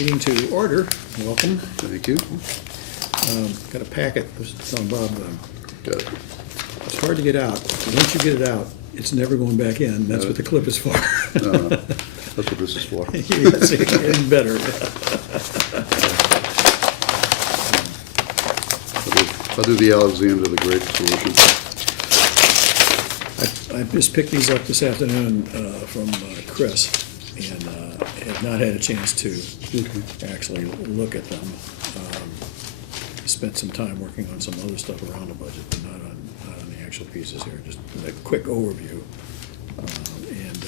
Meeting to order. Welcome. Thank you. Got a packet. I was telling Bob, Got it. it's hard to get out. Once you get it out, it's never going back in. That's what the clip is for. That's what this is for. Yes, it's getting better. I'll do the Alexander the Great solution. I just picked these up this afternoon from Chris, and have not had a chance to actually look at them. Spent some time working on some other stuff around the budget, but not on the actual pieces here. Just a quick overview, and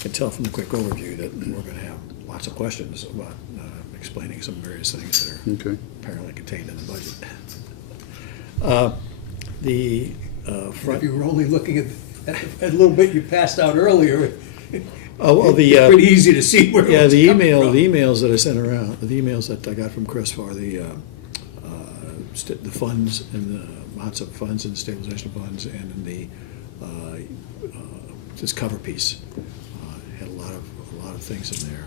can tell from the quick overview that we're going to have lots of questions about explaining some various things that are apparently contained in the budget. If you were only looking at a little bit you passed out earlier, it's pretty easy to see where yeah, it's the coming from. emails that I sent around, the emails that I got from Chris for the funds and the lots of funds and stabilization funds, and in the this cover piece had a lot of things in there,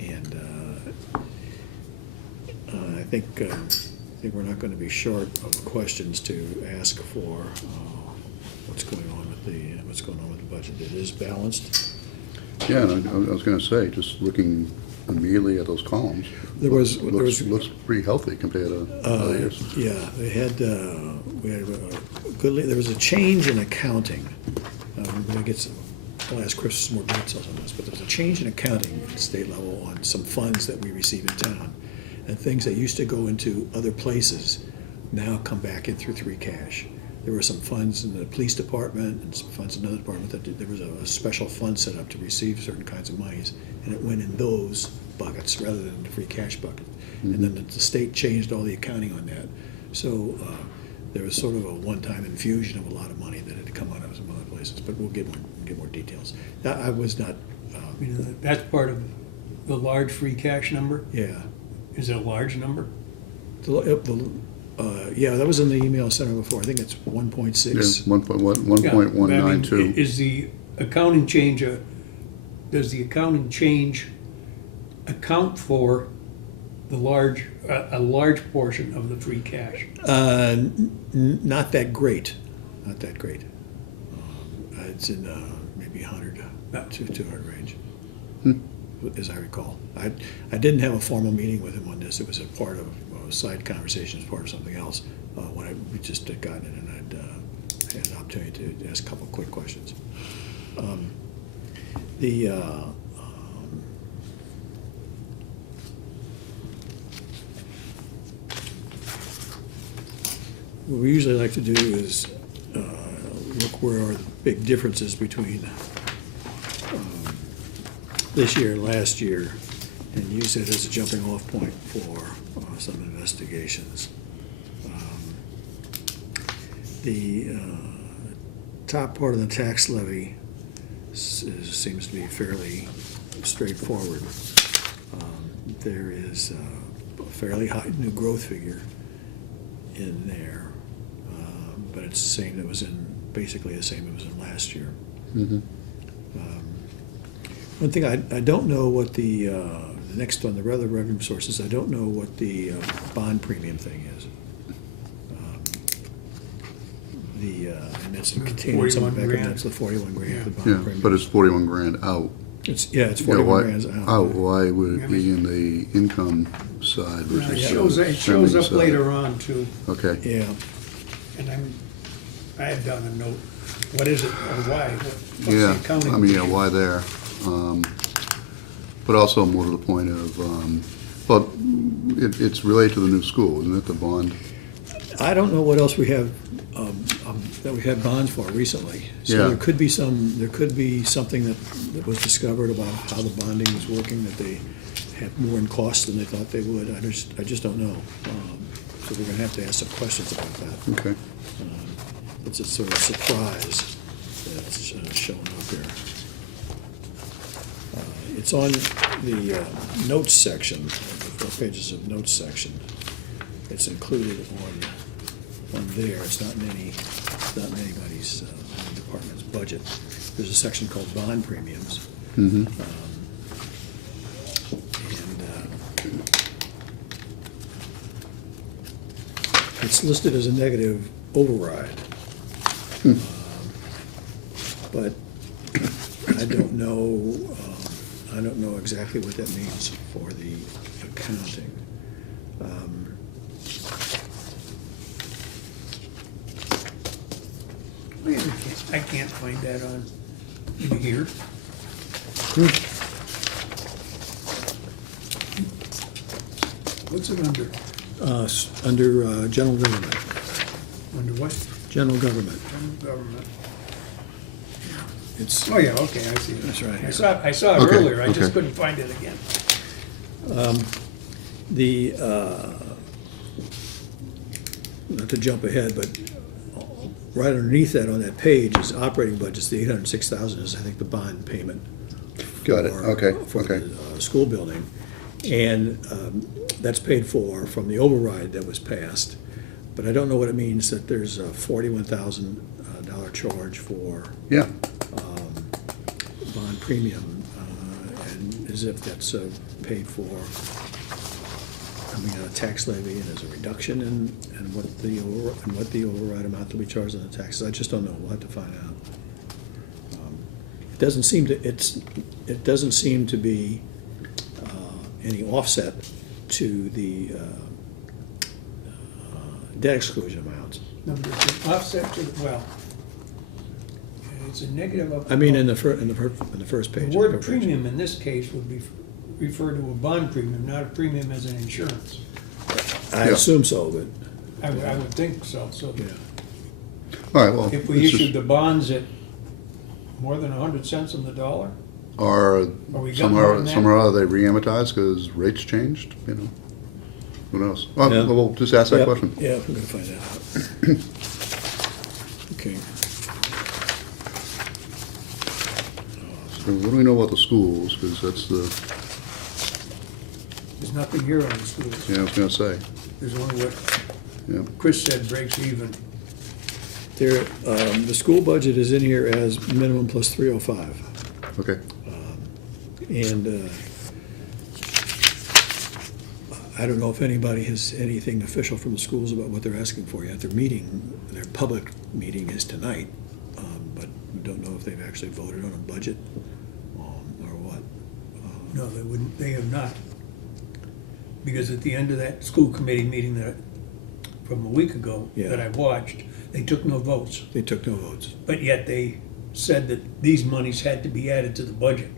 and I think we're not going to be short of questions to ask for what's going on with the budget. It is balanced. Yeah, and I was going to say, just looking immediately at those columns, looks pretty healthy compared to other years. Yeah, we had a good. There was a change in accounting. I'll ask Chris some more details on this, but there was a change in accounting at the state level on some funds that we receive in town, and things that used to go into other places now come back in through free cash. There were some funds in the police department and some funds in another department that there was a special fund set up to receive certain kinds of monies, and it went in those buckets rather than the free cash bucket. Mm-hmm. And then the state changed all the accounting on that. So there was sort of a one-time infusion of a lot of money that had come out of some other places, but we'll get more details. I was not... That's part of the large free cash number? Yeah. Is it a large number? Yeah, that was in the email I sent her before. I think it's 1.6. Yeah, 1.192. Is the accounting change does the accounting change account for the a large portion of the free cash? Not that great. Not that great. It's in maybe 100 to 200 range, as I recall. I didn't have a formal meeting with him on this. It was a part of side conversations, part of something else. We just had gotten it, and I'd had an opportunity to ask a couple of quick questions. What we usually like to do is look where are the big differences between this year and last year, and use it as a jumping off point for some investigations. The top part of the tax levy seems to be fairly straightforward. There is a fairly high new growth figure in there, but it's the same that was basically the same it was in last year. Mm-hmm. One thing I don't know what the next on the other revenue sources, I don't know what the bond premium thing is. And that's contained in some of the back, that's the 41 grand for the bond premium. But it's 41 grand out. It's 41 grand out. Why would it be in the income side versus It shows up later on too. Okay. Yeah. And I had done a note. What is it or why? What's the accounting? Why there? But also more to the point of, it's related to the new school, isn't it, the bond? I don't know what else we have that we had bonds for recently. So there could be something that was discovered about how the bonding was working, that they had more in cost than they thought they would. I just don't know. So we're going to have to ask some questions about that. Okay. It's a sort of surprise that's showing up here. It's on the notes section, the 4 pages of notes section. It's included on there. It's not in anybody's department's budget. There's a section called bond premiums. Mm-hmm. it's listed as a negative override. But I don't know exactly what that means for the accounting. I can't find that on in here. What's it under? Under general government, Under what? general government. General government. It's, Oh, yeah, okay, I see it. That's right. I saw it Okay, earlier, I just okay. couldn't find it again. the, not to jump ahead, but right underneath that on that page is operating budgets, the 806,000 is, I think, the bond payment. Got it. for- Okay, For okay. the school building. And that's paid for from the override that was passed. But I don't know what it means that there's a $41,000 charge for Yeah, bond premium, and as if that's paid for coming out of tax levy and as a reduction in what the override amount to be charged on the taxes. I just don't know. We'll have to find out. It doesn't seem to be any offset to the debt exclusion amounts. Number two, offset to, well, it's a negative of. I mean, in the first page. The word premium in this case would be, refer to a bond premium, not a premium as an insurance. I Yeah. assume so, but, I would think so, so yeah. all right, well. if we it's just- issued the bonds at more than 100 cents on the dollar, Or we got more than that? somehow they re-amortized because rates changed, you know? Who knows? Well, Yeah. we'll just ask that Yep, question. Yeah, we're gonna find that out. Okay. So what do we know about the schools? Because that's the, there's nothing here on the schools. yeah, I was gonna say, There's only what yeah. Chris said breaks even. There, the school budget is in here as minimum plus 305. Okay, And I don't know if anybody has anything official from the schools about what they're asking for yet. Their meeting, their public meeting is tonight, but we don't know if they've actually voted on a budget or what. No, they wouldn't, they have not. Because at the end of that school committee meeting that, from a week ago, Yeah. that I watched, they took no votes. They took no votes. But yet they said that these monies had to be added to the budget.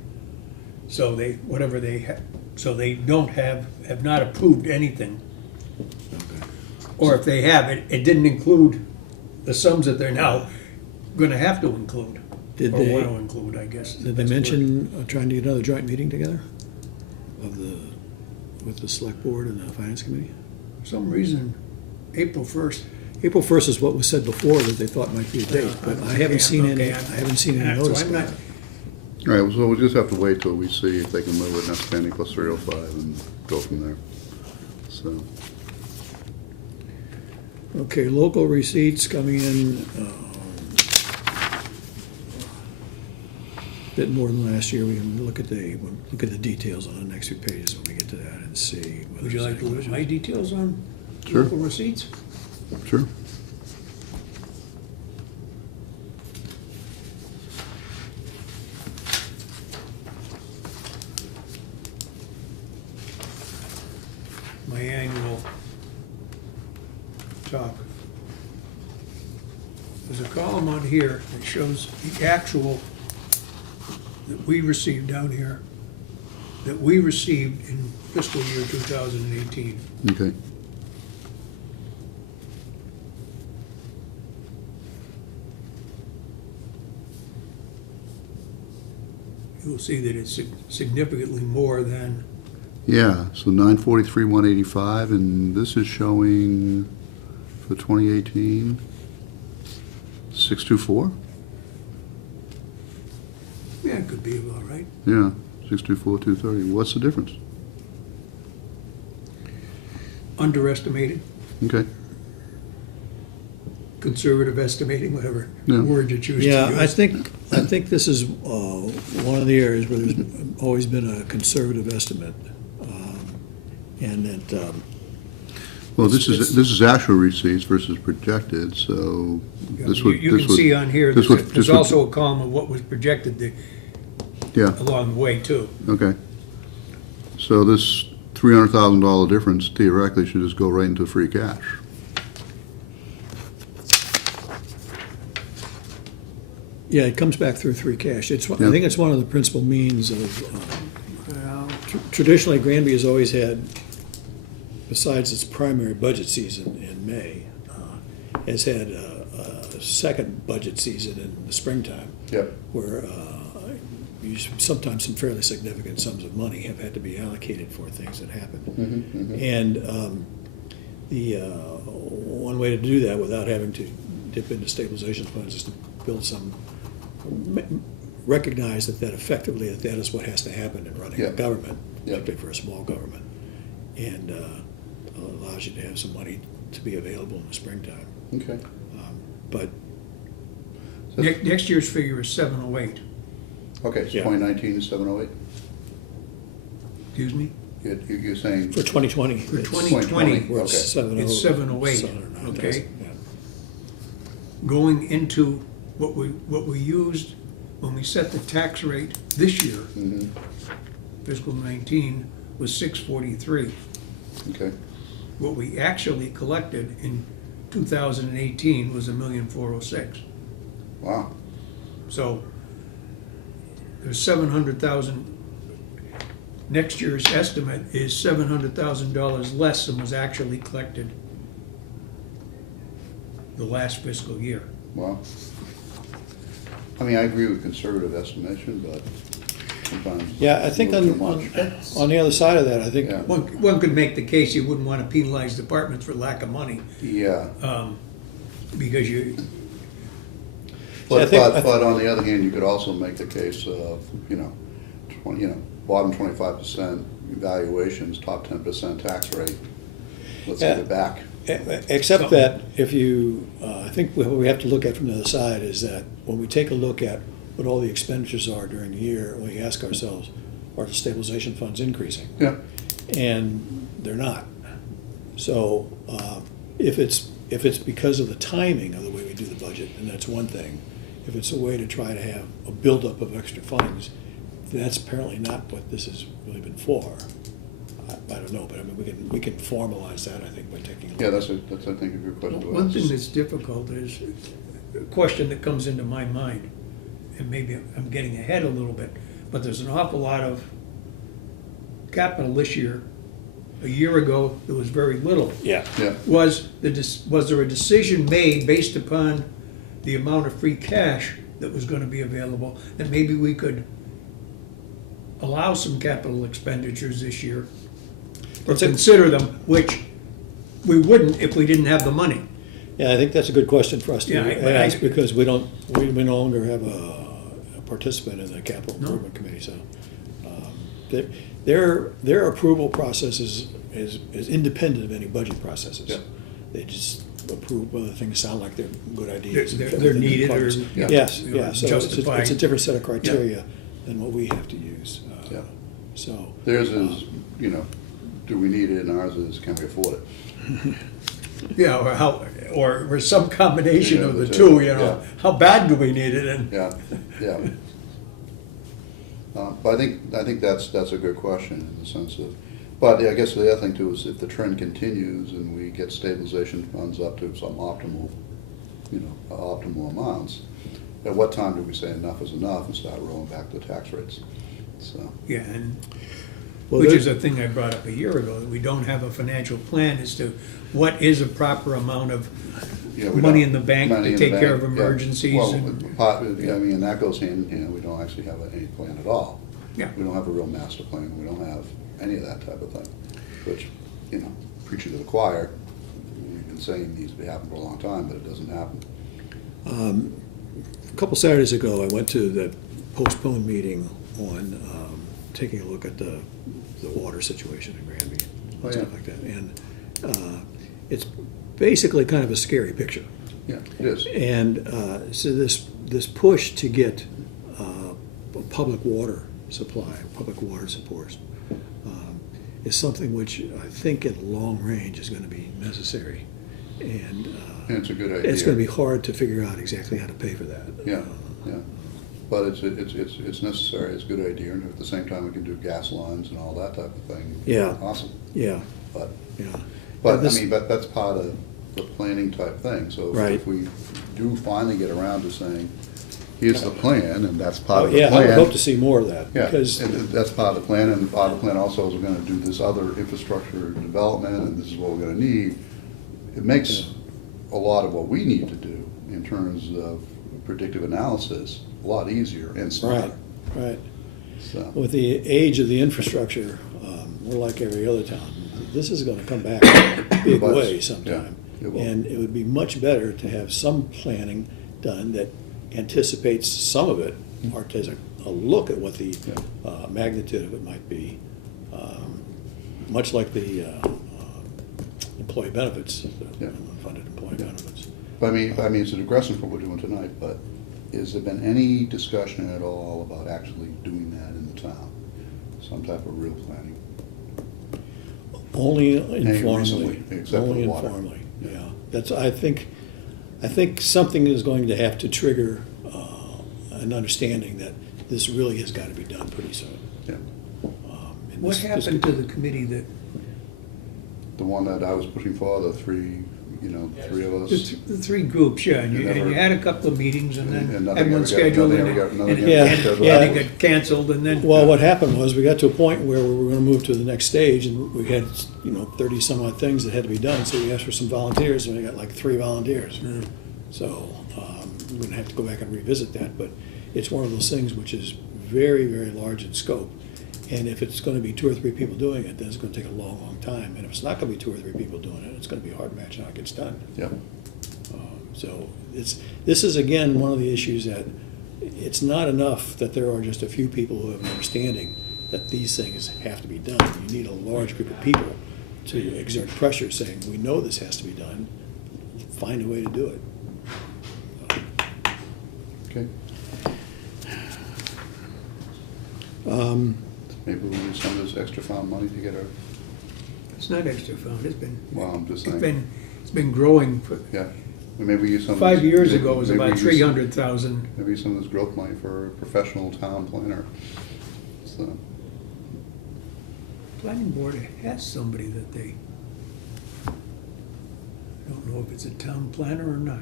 So they, whatever they, so they don't have not approved anything. Okay. Or if they have, it didn't include the sums that they're now gonna have to include. Did Or they- want to include, I guess. is the Did they best word. mention trying to get another joint meeting together with the select board and the finance committee? For some reason, April 1st. April 1st is what was said before that they thought might be a date, but I haven't seen any, I haven't seen any So notice I'm of not, that. all right, so we'll just have to wait till we see if they can move it, net spending plus 305 and go from there. So, Okay, local receipts coming in, bit more than last year. We can look at the details on the next few pages when we get to that and see. whether would you there's like to any look at my questions. details on Sure. local receipts? sure. My annual top. There's a column on here that shows the actual that we received down here, that we received in fiscal year 2018. Okay, You will see that it's significantly more than, yeah, so 943, 185, and this is showing for 2018, 624? yeah, it could be about right. Yeah, 624, 230. What's the difference? Underestimated, Okay, conservative estimating, whatever Yeah. word you choose to use. Yeah, I think this is one of the areas where there's always been a conservative estimate. And that Well, this is actual receipts versus projected, so this would. You can see on here, this would- there's this would- also a column of what was projected Yeah, along the way too. okay. So this $300,000 difference theoretically should just go right into free cash. Yeah, it comes back through free cash. I Yeah. think it's one of the principal means of, Well, traditionally, Granby has always had, besides its primary budget season in May, has had a second budget season in the springtime, Yep. where sometimes some fairly significant sums of money have had to be allocated for things that happen. And the one way to do that without having to dip into stabilization funds is to build some, recognize that effectively that is what has to happen in running a Yeah. government, Yeah. particularly for a small government, and allows you to have some money to be available in the springtime. Okay. But So- next year's figure is 708. Okay, so Yeah. 2019 is 708? Excuse me? You're saying, for 2020, For it's 2020, we're at Okay. 708. It's 708, 709,000, okay. yeah. Going into what we used when we set the tax rate this year, fiscal 19, was 643. okay, What we actually collected in 2018 was 1,406,000. wow, So there's 700,000. Next year's estimate is $700,000 less than was actually collected the last fiscal year. wow. I mean, I agree with conservative estimation, but sometimes. Yeah, I think a little on too much. the other side of that, I think, Yeah. One could make the case you wouldn't want to penalize departments for lack of money, Yeah, because you, I think- but on the other hand, you could also make the case of, bottom 25% evaluations, top 10% tax rate. Let's give Yeah. it back. except that if you, I think what we have to look at from the other side is that when we take a look at what all the expenditures are during the year, we ask ourselves, are the stabilization funds increasing? Yeah, And they're not. So if it's because of the timing of the way we do the budget, then that's one thing. If it's a way to try to have a buildup of extra funds, that's apparently not what this has really been for. I don't know, but I mean, we can formalize that, I think, by taking a look. yeah, that's I think, a good question to one ask. thing that's difficult is a question that comes into my mind, and maybe I'm getting ahead a little bit, but there's an awful lot of capital this year. A year ago, there was very little. Yeah. Yeah, Was there a decision made based upon the amount of free cash that was gonna be available, that maybe we could allow some capital expenditures this year? Or That's a- consider them, which we wouldn't if we didn't have the money. Yeah, I think that's a good question for us to Yeah, ask, because we no longer have a participant in the capital No. improvement committee, so. Their approval process is independent of any budget processes. Yeah. They just approve whether things sound like they're good ideas. They're needed or- Yeah. Yes, you know, yeah, so justified. it's a different set of criteria than what we have to use. Yeah. So. theirs is, do we need it, and ours is, can we afford it? Yeah, or some combination Yeah, of the that's two, it. you know, Yeah. how bad do we need it, and, Yeah, yeah. But I think that's a good question in the sense of, but I guess the other thing too is if the trend continues and we get stabilization funds up to some optimal amounts, at what time do we say enough is enough and start rolling back the tax rates? So, yeah, and, Well, which there- is a thing I brought up a year ago, that we don't have a financial plan as to what is a proper amount of yeah, we money don't- in the bank money to in take the care of bank, yeah. emergencies. Well, and- I mean, that goes hand in hand, we don't actually have any plan at all. Yeah. We don't have a real master plan, we don't have any of that type of thing, which, preaching to the choir, we've been saying needs to happen for a long time, but it doesn't happen. A couple Saturdays ago, I went to the postponed meeting on taking a look at the water situation in Granby Oh, and yeah. stuff like that. And it's basically kind of a scary picture. Yeah, it is. And so this push to get a public water supply, public water supports, is something which I think in the long range is gonna be necessary. And And it's a good idea. it's gonna be hard to figure out exactly how to pay for that. Yeah, yeah. But it's necessary, it's a good idea, and at the same time, we can do gas lines and all that type of thing. Yeah. Awesome, Yeah, but, yeah. but, I This- mean, but that's part of the planning type thing, so Right. if we do finally get around to saying, here's the plan, and that's part of the Yeah, plan. I would hope to see more of that, Yeah, because, and that's part of the plan, and part of the plan also is we're gonna do this other infrastructure development, and this is what we're gonna need. It makes a lot of what we need to do in terms of predictive analysis a lot easier and smarter. right, right. So, With the age of the infrastructure, we're like every other town. This is gonna come back in a big But, way yeah, sometime. it will. And it would be much better to have some planning done that anticipates some of it, or takes a look at what the magnitude of it might be. Much like the employee benefits, the Yeah. unfunded employee benefits. but I mean, it's a digression from what we're doing tonight, but has there been any discussion at all about actually doing that in the town? Some type of real planning? Only recently, informally, except for only water. informally, yeah. That's, I think something is going to have to trigger an understanding that this really has got to be done pretty soon. Yeah. And What this- happened to the committee that, The one that I was pushing for, the three of us. the three groups, yeah, and you Never- had a couple of meetings, and And then nothing everyone ever got- scheduled, nothing and ever got- nothing it ever got and scheduled. it got canceled, and then. Well, what happened was, we got to a point where we were gonna move to the next stage, and we had, 30 some odd things that had to be done, so we asked for some volunteers, and we got like 3 volunteers. So, we're gonna have to go back and revisit that, but it's one of those things which is very, very large in scope. And if it's gonna be 2 or 3 people doing it, then it's gonna take a long, long time, and if it's not gonna be 2 or 3 people doing it, it's gonna be a hard match how it gets done. Yeah, So this is again, one of the issues that it's not enough that there are just a few people who have an understanding that these things have to be done. You need a large group of people to exert pressure saying, we know this has to be done, find a way to do it. okay. Maybe we'll use some of this extra found money to get our, It's not extra fund, well, I'm just it's saying, been growing for, yeah. Maybe we use some. of 5 this- years ago, it was maybe about we use- 300,000. Maybe some of this growth money for a professional town planner. So, Planning board has somebody that they, I don't know if it's a town planner or not.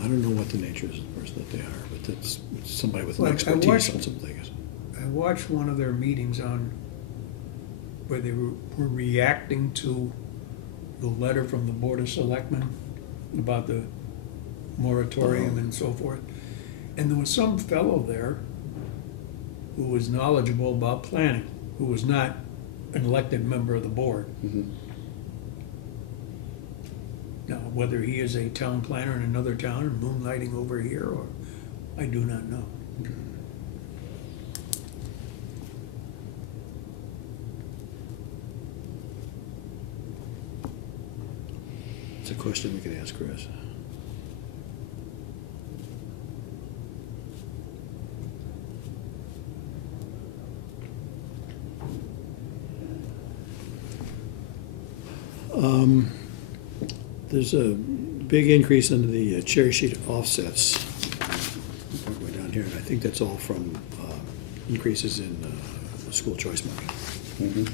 I don't know what the nature is of the person that they are, but it's somebody with Well, I expertise watched- on some things. I watched one of their meetings where they were reacting to the letter from the Board of Selectmen about the moratorium and so forth. And there was some fellow there who was knowledgeable about planning, who was not an elected member of the board. mhm. Now, whether he is a town planner in another town and moonlighting over here, or, I do not know. It's a question we could ask Chris. There's a big increase in the cherry sheet offsets. Way down here, and I think that's all from increases in school choice money. Mhm.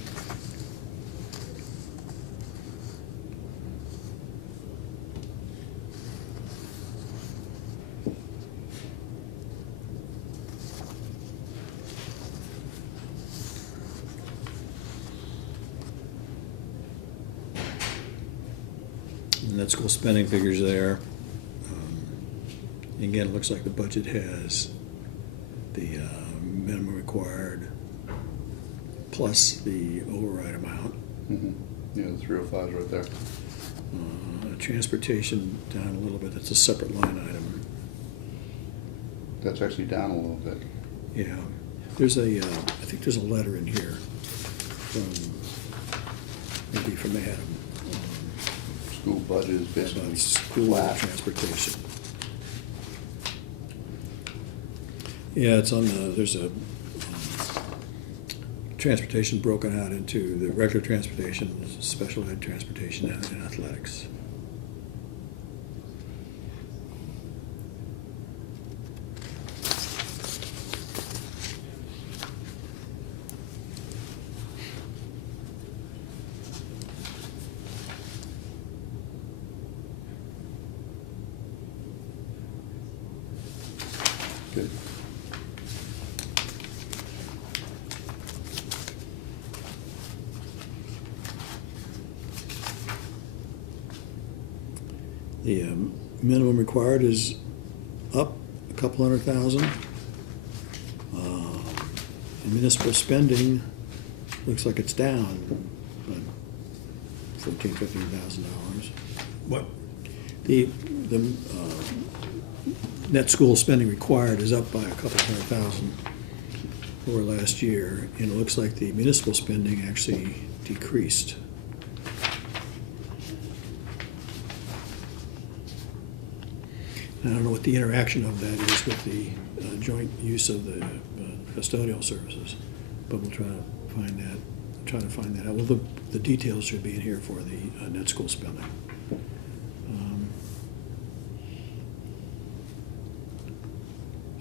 And that school spending figures there. Again, it looks like the budget has the minimum required plus the override amount. Mhm. Yeah, the 305 right there. Transportation down a little bit, that's a separate line item. That's actually down a little bit. Yeah, there's I think there's a letter in here from, maybe from Adam, School budget is basically about school flat. transportation. Yeah, it's on there's a transportation broken out into the regular transportation, special ed transportation, and athletics. Good. The minimum required is up a couple $100,000. And municipal spending looks like it's down, but $14,000-15,000. What, The net school spending required is up by a couple $100,000 over last year, and it looks like the municipal spending actually decreased. I don't know what the interaction of that is with the joint use of the custodial services, but we'll try to find that out. Well, the details should be in here for the net school spending.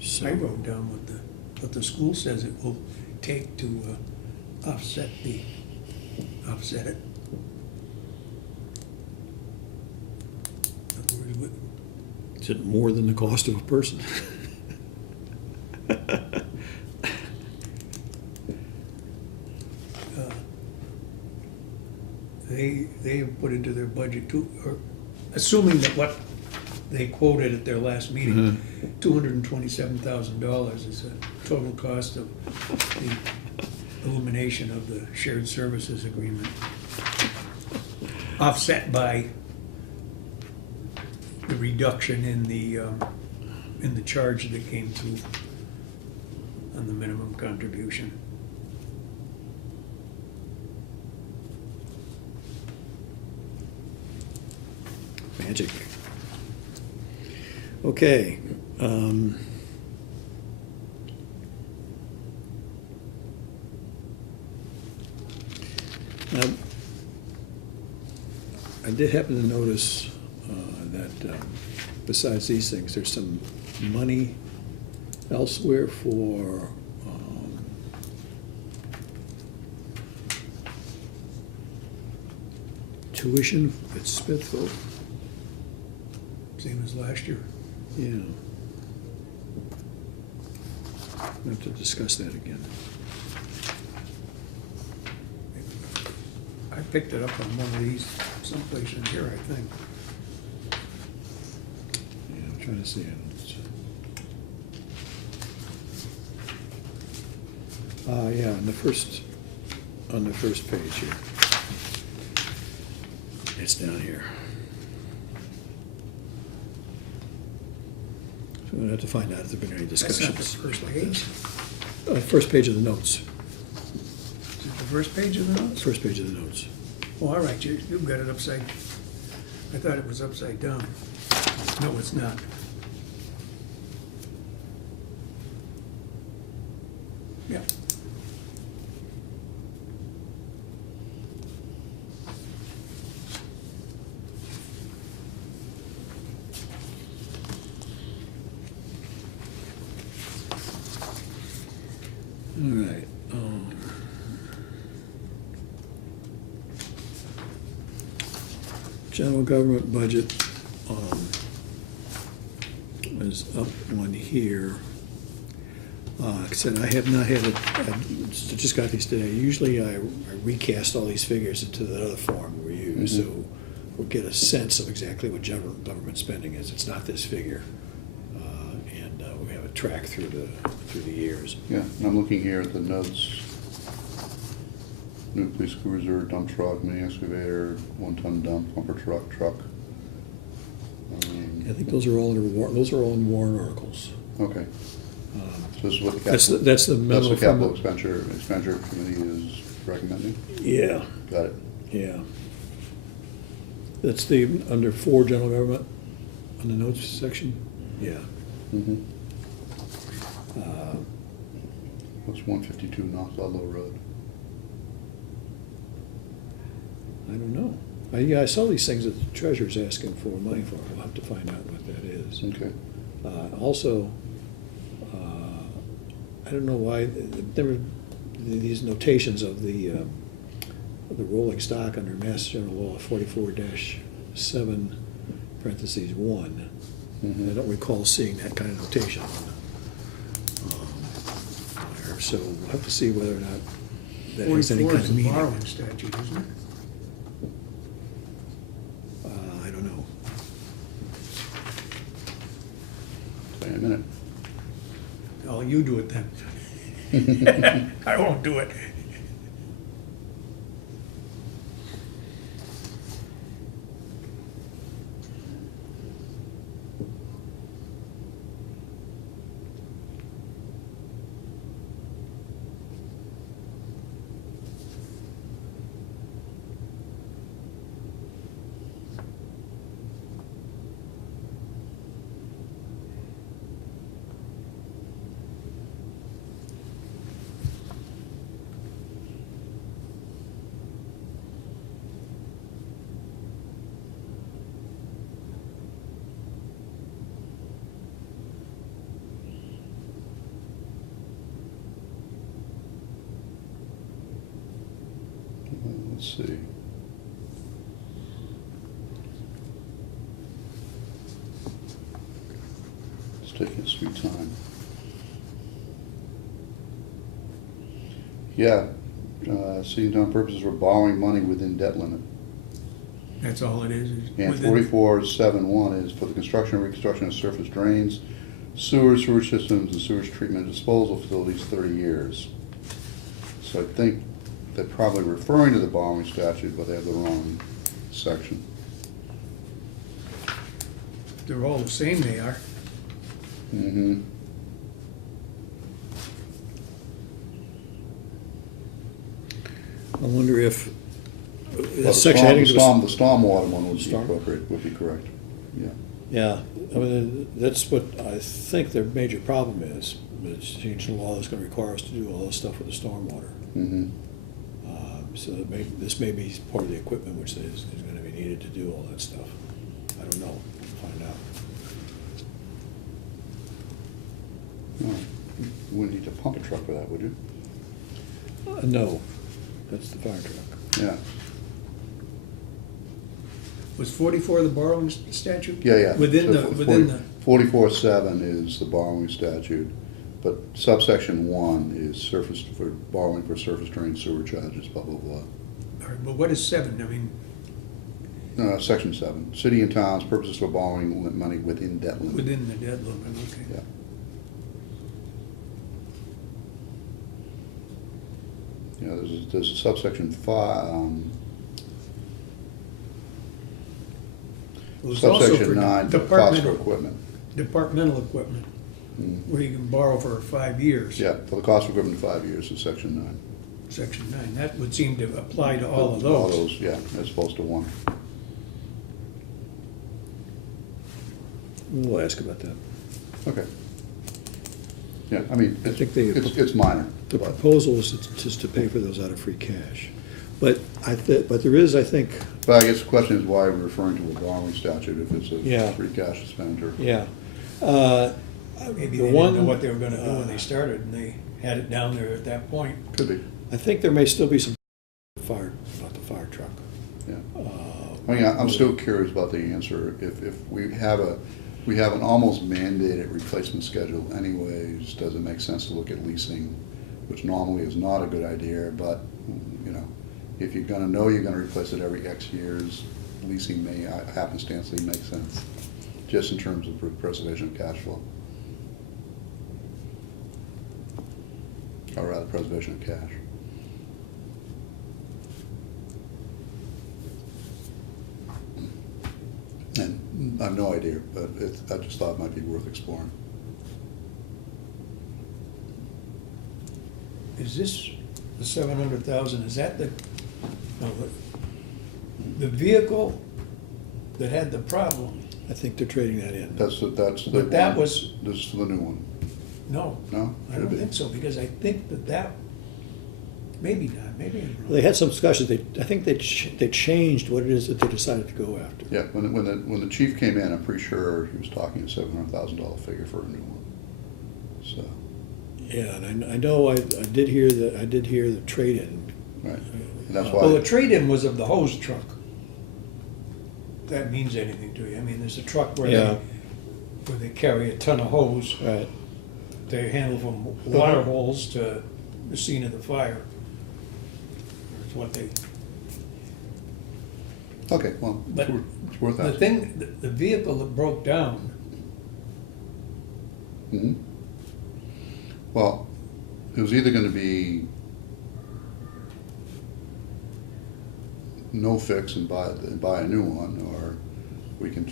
So, I wrote down what the school says it will take to offset it. In other words, what- is it more than the cost of a person? They have put into their budget too, or assuming that what they quoted at their last meeting, $227,000 is the total cost of the elimination of the shared services agreement, offset by the reduction in the charge that came through on the minimum contribution. Magic. Okay. Now, I did happen to notice that besides these things, there's some money elsewhere for tuition at Smithville. Same as last year. Yeah. We'll have to discuss that again. I picked it up on one of these, someplace in here, I think. Yeah, I'm trying to see it. Yeah, on the first page here. It's down here. So we're gonna have to find out if there've been any That's discussions. not the first like page. this. First page of the notes. Is it the first page of the notes? First page of the notes. Oh, all right, you've got it upside, I thought it was upside down. No, it's not. Yeah. All right. General government budget is up one here. Like I said, I have not had it, I just got these today. Usually I recast all these figures into the other form we use, so we'll get a sense of exactly what general government spending is. It's not this figure. And we have a track through the years. Yeah, and I'm looking here at the notes. New police cruiser, dump truck, mini excavator, 1-ton dump, pumper truck. I think those are all in warrant articles. Okay. So this is what the That's capital, that's the memo that's the from capital expenditure committee is recommending? Yeah, Got it. yeah. That's the, under 4 general government, on the notes section? Yeah. Mm-hmm. That's 152 North Ludlow Road. Yeah, I saw these things that the treasurer's asking for money for. We'll have to find out what that is. Okay. Also, I don't know why, there were these notations of the rolling stock under Mass General Law 44-7, parentheses 1. I don't recall seeing that kind of notation there. So we'll have to see whether or not that has any 44 kind is of a meaning. borrowing statute, isn't it? I don't know. Wait a minute. Oh, you do it then. I won't do it. Let's see. It's taking its sweet time. Yeah, seeing on purposes for borrowing money within debt limit. That's all it is And within- 44.7.1 is for the construction and reconstruction of surface drains, sewers, sewage systems, and sewage treatment and disposal facilities, 30 years. So I think they're probably referring to the borrowing statute, but they have the wrong section. They're all the same, they are. Mm-hmm. I wonder if Well, that section heading to the stormwater one would be Storm? appropriate, would be correct, yeah. Yeah, I mean, that's what I think their major problem is. It's changing the law that's gonna require us to do all this stuff with the stormwater. Mm-hmm. So this may be part of the equipment which is gonna be needed to do all that stuff. I don't know, find out. You wouldn't need to pump a truck for that, would you? No, that's the fire truck. Yeah, Was 44 the borrowing statute? yeah. Within So within the, 44.7 is the borrowing statute, but subsection 1 is surface, for borrowing for surface drain sewer charges, blah, blah, blah. all right, but what is 7? I mean, No, section 7, city and towns purposes for borrowing money within debt limit. within the debt limit, okay. Yeah. Yeah, there's a subsection 5, It was also subsection for 9, for cost for departmental, equipment. departmental equipment, Mm. where you can borrow for 5 years. Yeah, for the cost of equipment, 5 years is section 9. Section 9, that would seem to apply to all of All those. those, yeah, as opposed to 1. We'll ask about that. Okay. Yeah, I mean, I think they- it's minor. The but- proposal is just to pay for those out of free cash. But but there is, I think, But I guess the question is why we're referring to a borrowing statute if it's Yeah. a free cash expenditure. yeah. Maybe The they didn't one- know what they were gonna do when they started, and they had it down there at that point. Could be, I think there may still be some about the fire truck. yeah. Uh, I mean, I'm still curious about the answer. If we have an almost mandated replacement schedule anyways, does it make sense to look at leasing, which normally is not a good idea, but, you know, if you're gonna know you're gonna replace it every X years, leasing may happenstancely make sense, just in terms of preservation of cash flow. Or rather, preservation of cash. And I have no idea, but I just thought it might be worth exploring. Is this the 700,000, is that no, the vehicle that had the problem? I think they're trading that in. That's the But that one. was- This is the new one. No, No? I Should don't be. think so, because I think that Maybe not, maybe I'm wrong. They had some discussions, I think they changed what it is that they decided to go after. Yeah, when the chief came in, I'm pretty sure he was talking a $700,000 figure for a new one. So, Yeah, and I know I did hear the trade-in. right, and that's Well, the why, trade-in was of the hose truck. If that means anything to you. I mean, there's a truck Yeah. where they carry a ton of hose. Right. They handle from water holes to the scene of the fire. That's what they, okay, well, But it's worth the asking. thing, the vehicle that broke down, Mhm. Well, it was either gonna be no fix and buy a new one, or we can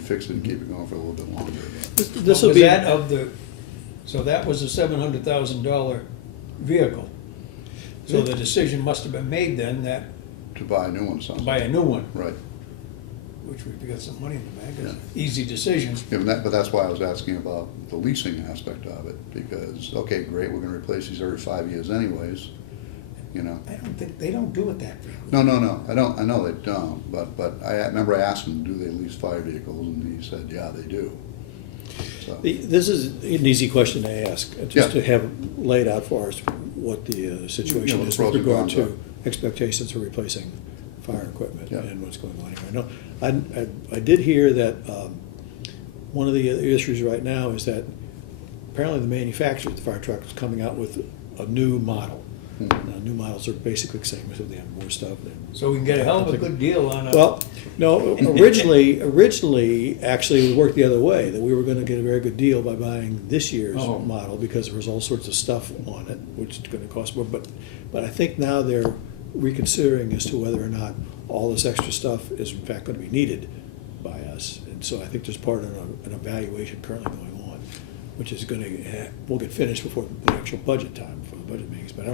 fix it and keep it going for a little bit longer. This will was be, that of the, so that was a $700,000 vehicle. So the decision must have been made then that, To buy a new one, to sounds buy like. a new one, Right. which we've got some money in the bank, it's Yeah. easy decisions. Yeah, but that's why I was asking about the leasing aspect of it, because, okay, great, we're gonna replace these every 5 years anyways, you know. I don't think, they don't do it that frequently. No, I know they don't, but I remember I asked him, do they lease fire vehicles, and he said, yeah, they do. So, this is an easy question to ask, just to Yeah. have laid out for us what the situation Yeah, what is the with pros and regard cons to are. expectations for replacing fire equipment Yeah. and what's going on here. I know, I did hear that one of the issues right now is that apparently the manufacturer of the fire truck is coming out with a new model. Hmm. Now, new models are basically the same, so they have more stuff than. So we can get a hell of a good deal on a. Well, no, originally, actually, it worked the other way, that we were gonna get a very good deal by buying this year's Oh. model, because there was all sorts of stuff on it, which is gonna cost more, but I think now they're reconsidering as to whether or not all this extra stuff is in fact gonna be needed by us. And so I think there's part of an evaluation currently going on, which is gonna, will get finished before the actual budget time, for the budget meetings, but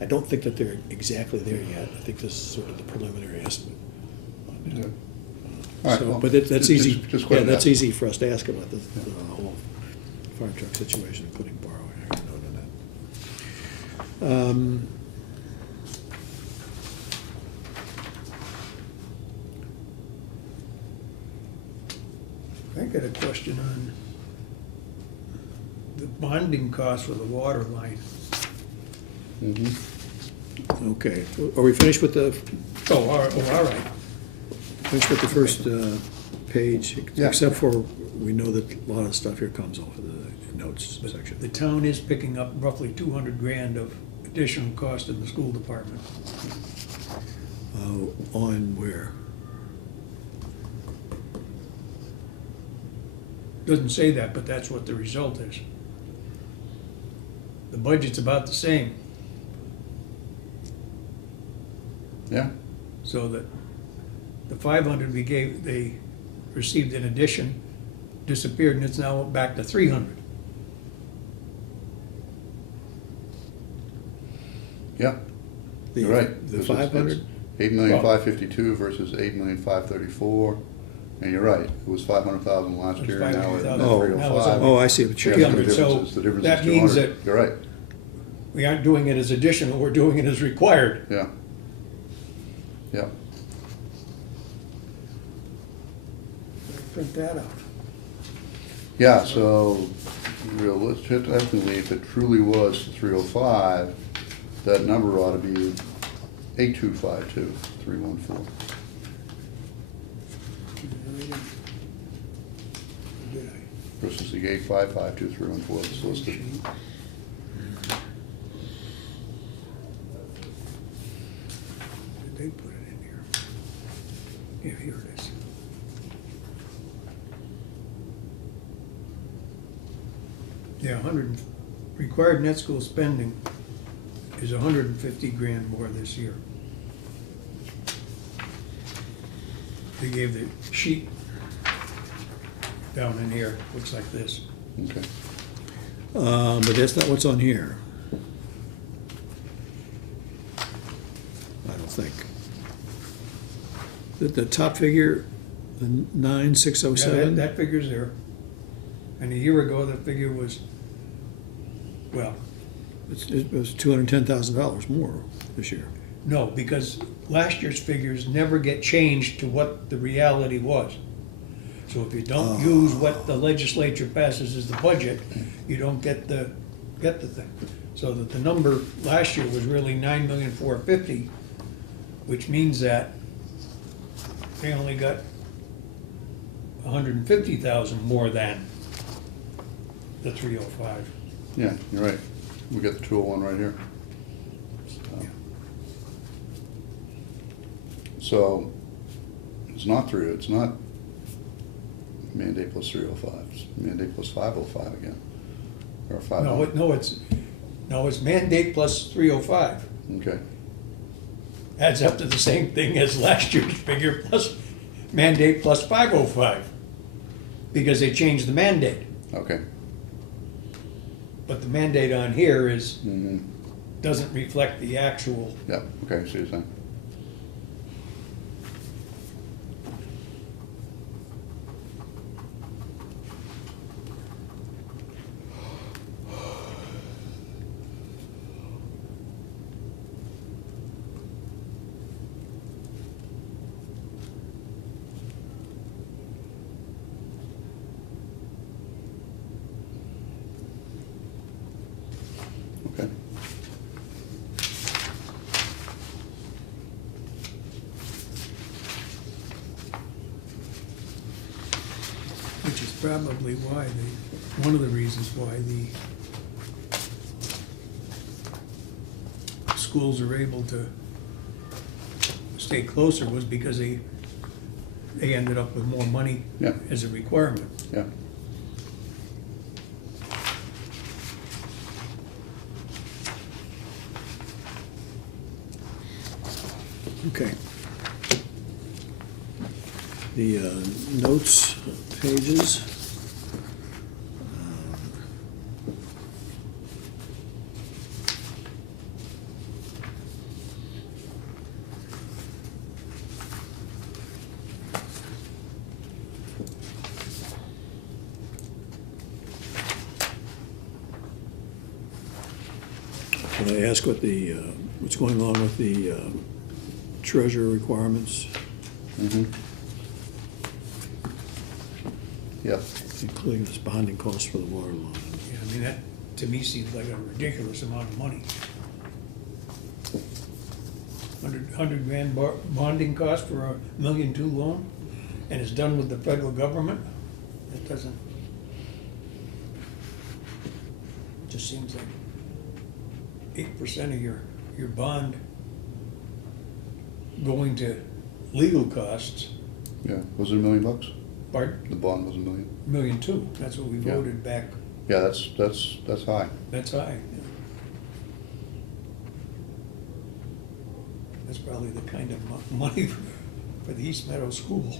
I don't think that they're exactly there yet. I think this is sort of the preliminary estimate on that. Okay. All right, So, well, but that's just- easy, just yeah, question that's that. easy for us to ask about the whole fire truck situation, including borrowing. I got a note on that. I got a question on the bonding cost for the water line. Mhm. Okay, are we finished with the, All right. finished with the first page? Yeah. Except for, we know that a lot of stuff here comes off of the notes section. The town is picking up roughly 200 grand of additional cost in the school department. On where? Doesn't say that, but that's what the result is. The budget's about the same, Yeah, so that the 500 we gave, they received in addition, disappeared, and it's now back to 300. yeah, The- you're right. The Because it's 500? 8,552,000 versus 8,534,000, and you're right, it was 500,000 last It was year, and now we're at 500,000. Oh, 305. oh, I see what you're Yeah, $300, the so difference is- the difference that is means 200. that- You're right, We aren't doing it as additional, we're doing it as required. yeah. Yeah, Print that out. yeah, so realistically, if it truly was 305, that number ought to be 8252, 314. Did I? Versus the 8552, 314 that's listed. Did they put it in here? Yeah, here it is. Yeah, 100, required net school spending is 150 grand more this year. They gave the sheet down in here, looks like this. Okay, But that's not what's on here. I don't think. The top figure, the Yeah, 9607? that figure's there. And a year ago, that figure was, well, It was $210,000 more this year. No, because last year's figures never get changed to what the reality was. So if you don't use what the legislature passes as the budget, you don't get the thing. So that the number last year was really 9,450,000, which means that they only got 150,000 more than the 305. Yeah, you're right. We got the 201 right here. So, it's not mandate plus 305, it's mandate plus 505 again, or 5. No, it's mandate plus 305. Okay, Adds up to the same thing as last year's figure plus mandate plus 505. Because they changed the mandate. okay. But the mandate on here is, Mm-hmm. doesn't reflect the actual. Yeah, okay, I see what you're saying. Okay. Which is probably why one of the reasons why the schools are able to stay closer was because they ended up with more money Yeah. as a requirement. Yeah. Okay. The notes pages. Can I ask what's going on with the treasurer requirements, Mm-hmm. Yeah, including this bonding cost for the water line? Yeah, I mean, that to me seems like a ridiculous amount of money. 100 grand bonding cost for a $1.2 million loan, and it's done with the federal government? That doesn't, just seems like 8% of your bond going to legal costs. yeah. Was it $1 million? Pardon? The bond was $1 million? $1.2 million, that's what we Yeah. voted back, Yeah, that's high. that's high. That's probably the kind of money for the East Meadow School.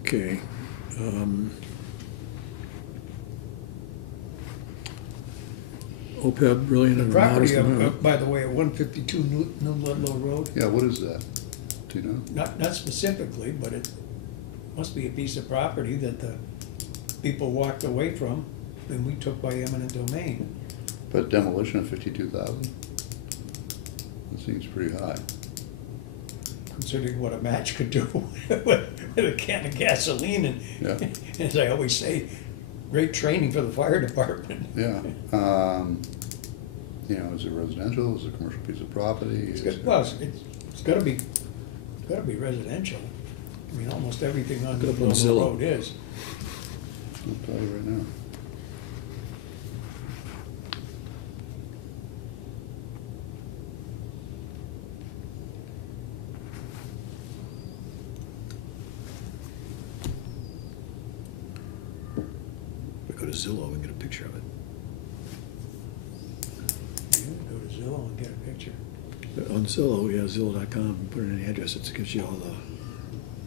Okay. OPEB, really in The a property, modest amount. by the way, at 152 New Ludlow Road, Yeah, what is that? Do you know? not specifically, but it must be a piece of property that the people walked away from, and we took by eminent domain. But demolition of 52,000? That seems pretty high. Considering what a match could do with a can of gasoline, and Yeah. as I always say, great training for the fire department. Yeah. You know, is it residential? Is it a commercial piece of property? Is it- Well, it's gotta be residential. I mean, almost everything on Could the have put Zillow. road is. I'll tell you right now. We go to Zillow and get a picture of it. Yeah, go to Zillow and get a picture. On Zillow, yeah, Zillow.com, put in an address, it gives you all the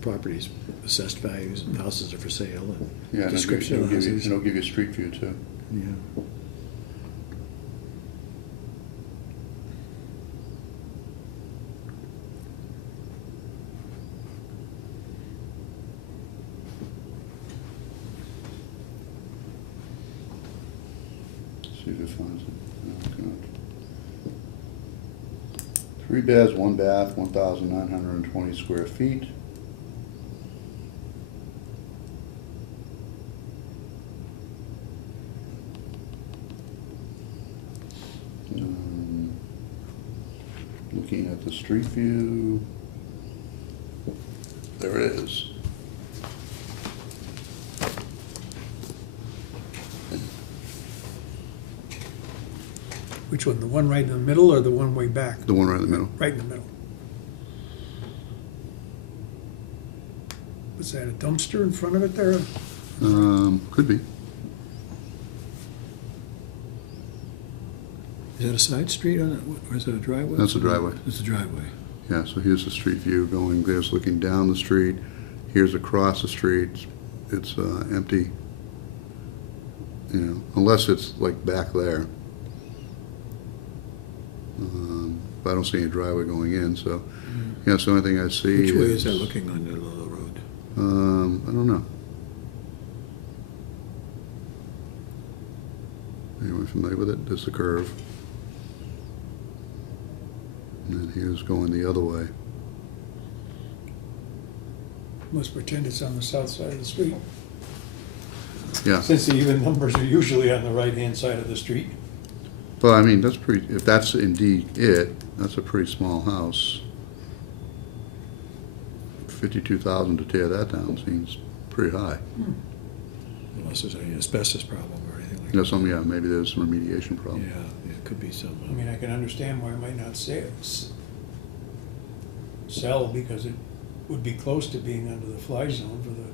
properties, assessed values, and houses are for sale, Yeah, and and description it'll of give you, houses. it'll give you a street view too. Yeah. See if it finds it. No, it can't. 3 beds, 1 bath, 1,920 square feet. Looking at the street view, there it is. Which one, the one right in the middle or the one way back? The one right in the middle. Right in the middle. Was that a dumpster in front of it there? Could be. Is that a side street on it, or is it a driveway? That's a driveway. It's a driveway. Yeah, so here's the street view going, there's looking down the street, here's across the street, it's empty. You know, unless it's like back there. But I don't see any driveway going in, so, yeah, so the only thing I see Which way is that looking on the little road? I don't know. Anyone familiar with it? There's the curve. And then here's going the other way. Must pretend it's on the south side of the street, Yeah, since the even numbers are usually on the right-hand side of the street. but I mean, that's pretty, if that's indeed it, that's a pretty small house. 52,000 to tear that down seems pretty high. Unless there's any asbestos problem or anything like You know, that. some, yeah, maybe there's some remediation Yeah, problem. it could be some. I mean, I can understand why it might not sell, because it would be close to being under the fly zone for the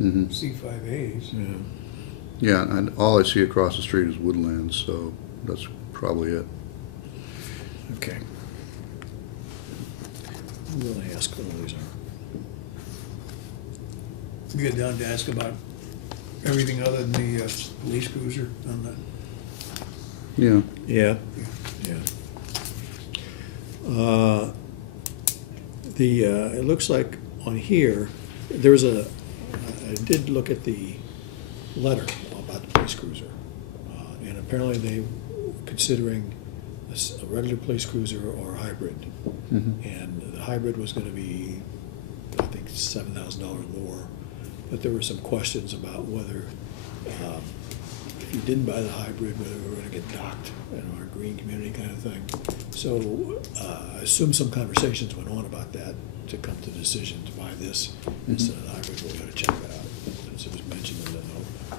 Mm-hmm. C5As. Yeah. Yeah, and all I see across the street is woodlands, so that's probably it. Okay. We'll ask what all these are. We get down to ask about everything other than the police cruiser on the, Yeah, Yeah, yeah. It looks like on here, there was I did look at the letter about the police cruiser. And apparently they were considering a regular police cruiser or a hybrid. And the hybrid was gonna be, I think, $7,000 more. But there were some questions about whether, if you didn't buy the hybrid, whether we were gonna get docked in our green community kind of thing. So I assume some conversations went on about that to come to the decision to buy this instead of the hybrid. We gotta check that out, since it was mentioned in the note.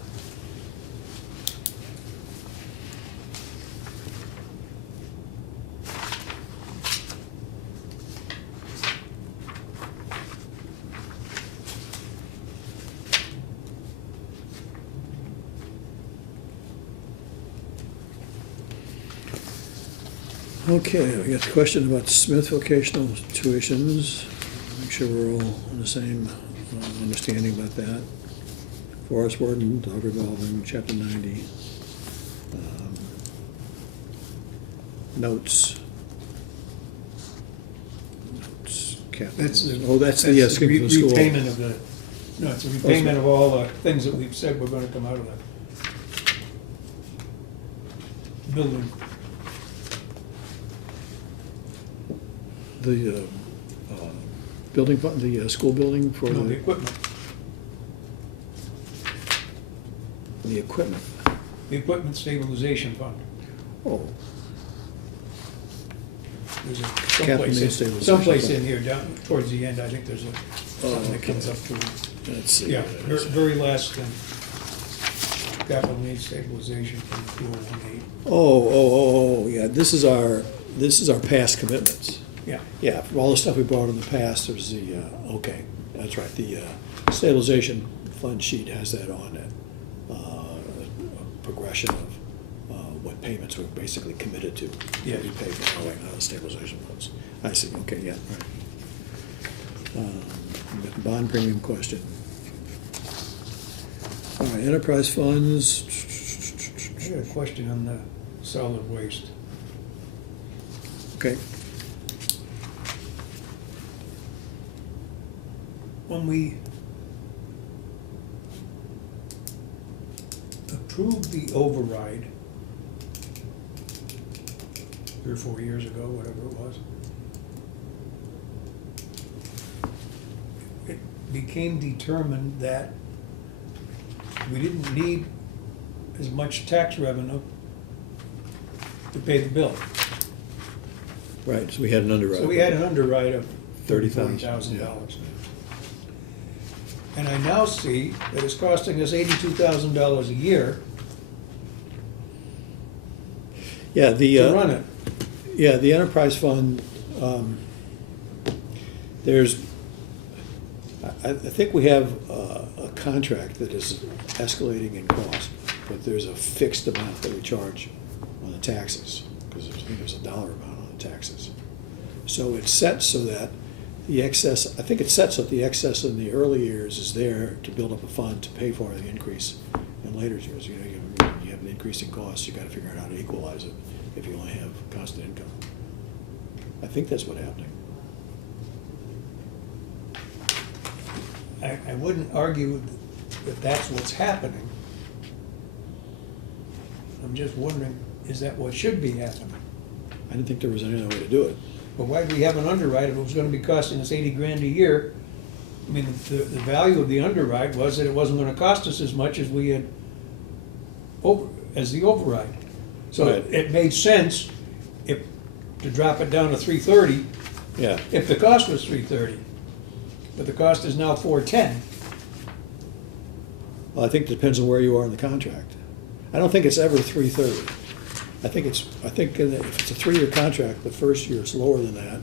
Okay, we got a question about Smith vocational tuitions. Make sure we're all on the same understanding about that. Forest warden, dog revolving, chapter 90. Notes. Notes, capital. that's the. Oh, that's the schedule for the school. repayment of the, no, it's a repayment of all the things that we've said we're gonna come out of the building. The building, the school building for No, the the equipment. equipment. The equipment stabilization fund. Oh, There's a Capital stabilization someplace fund. in here down towards the end, I think there's something that comes up to, let's see. yeah, what that is. very last thing. Capital needs stabilization from 2018. Oh, yeah, this is our past commitments. Yeah, Yeah, for all the stuff we bought in the past, there's the, okay, that's right, the stabilization fund sheet has that on it. A progression of what payments we're basically committed to. Yeah. We pay for our stabilization funds. I see, okay, yeah, right. We got the bond premium question. All right, enterprise funds. I got a question on the solid waste. Okay, When we approved the override 3 or 4 years ago, whatever it was. It became determined that we didn't need as much tax revenue to pay the bill. Right, so we had an underwrite. So we had an underwrite of $30,000, $40,000. And I now see that it's costing us $82,000 a year Yeah, the. to run it. Yeah, the enterprise fund, there's, I think we have a contract that is escalating in cost, but there's a fixed amount that we charge on the taxes, because I think there's a dollar amount on the taxes. So it's set so that the excess, I think it's set so that the excess in the early years is there to build up a fund to pay for the increase in later years. You know, you have an increase in costs, you gotta figure out how to equalize it if you only have constant income. I think that's what's happening. I wouldn't argue that that's what's happening. I'm just wondering, is that what should be happening? I didn't think there was any other way to do it. But why do we have an underwrite if it was gonna be costing us 80 grand a year? I mean, the value of the underwrite was that it wasn't gonna cost us as much as we had as the override. So Right. it made sense to drop it down to 330 Yeah, if the cost was 330. But the cost is now 410. well, I think it depends on where you are in the contract. I don't think it's ever 330. I think if it's a 3-year contract, the first year it's lower than that,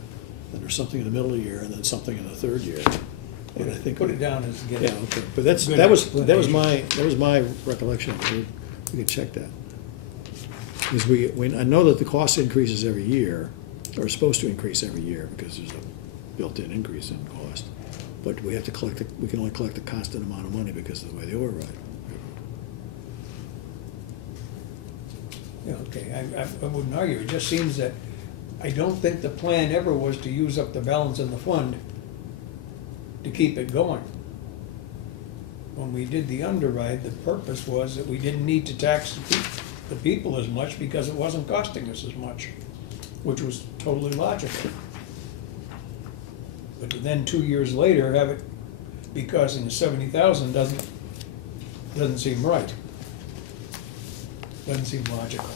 then there's something in the middle of the year, and then something in the third year. And I think. Put it down as get Yeah, it. okay, but that Good was my recollection. We could check that. Because I know that the cost increases every year, or is supposed to increase every year, because there's a built-in increase in cost. But we have to we can only collect a constant amount of money because of the way they override. Yeah, okay, I wouldn't argue, it just seems that, I don't think the plan ever was to use up the balance in the fund to keep it going. When we did the underride, the purpose was that we didn't need to tax the people as much because it wasn't costing us as much, which was totally logical. But then 2 years later, have it be costing us 70,000 doesn't seem right. Doesn't seem logical.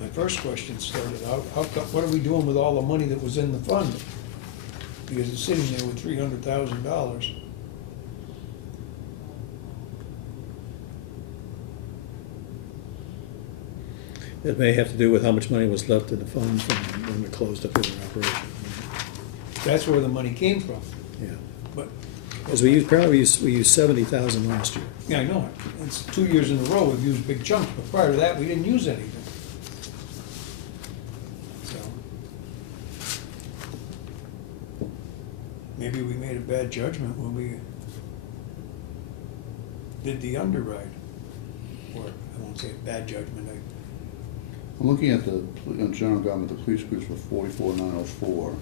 My first question started out, what are we doing with all the money that was in the fund? Because it's sitting there with $300,000. It may have to do with how much money was left in the fund from when we closed up the operation. That's where the money came from, Yeah, but, because we used 70,000 last year. yeah, I know it. It's 2 years in a row we've used big chunks, but prior to that, we didn't use anything. So, maybe we made a bad judgment when we did the underwrite. Or, I won't say a bad judgment, I'm looking at the, in general government, the police cruiser for 44,904.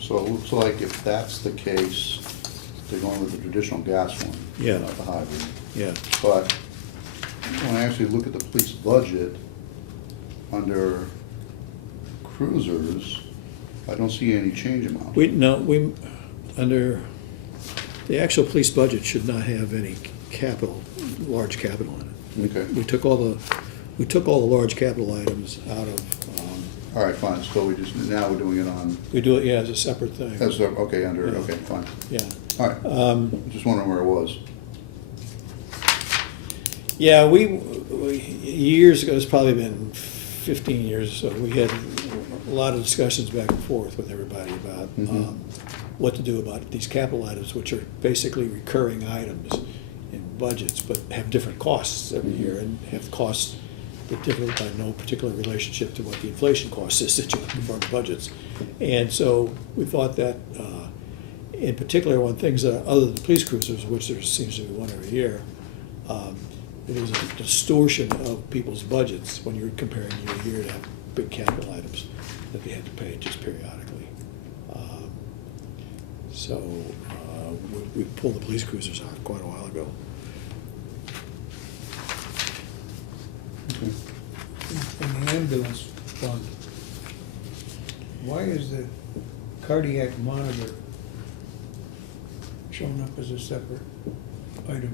So it looks like if that's the case, they're going with the traditional gas one. Yeah. Not the hybrid. Yeah, But when I actually look at the police budget, under cruisers, I don't see any change amount. under, the actual police budget should not have any large capital in it. Okay. We took all the large capital items out of, All right, fine, so now we're doing it on, we do it, yeah, as a separate thing. okay, Yeah. okay, fine. Yeah. All right, just wondering where it was. Yeah, we years ago, it's probably been 15 years or so, we had a lot of discussions back and forth with everybody about what to do about these capital items, which are basically recurring items in budgets, but have different costs every year, and have costs that differ by no particular relationship to what the inflation cost is that you perform budgets. And so we thought that, in particular, on things that are other than police cruisers, which there seems to be one every year, there was a distortion of people's budgets when you're comparing year to year to have big capital items that they had to pay just periodically. So we pulled the police cruisers out quite a while ago. In the ambulance fund, why is the cardiac monitor showing up as a separate item?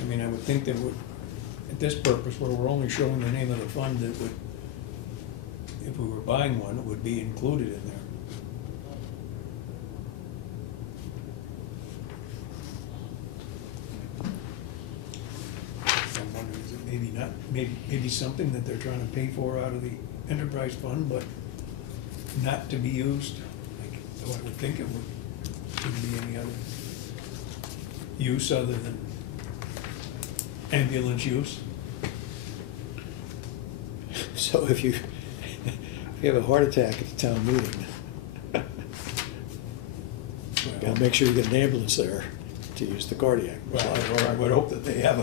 I mean, I would think that would, at this purpose, where we're only showing the name of the fund, that would, if we were buying one, it would be included in there. I'm wondering, is it maybe not, maybe something that they're trying to pay for out of the enterprise fund, but not to be used? Like, though I would think it wouldn't be any other use other than ambulance use. So if you have a heart attack at the town meeting, you gotta make sure you get an ambulance there to use the cardiac. Well, I would hope that they have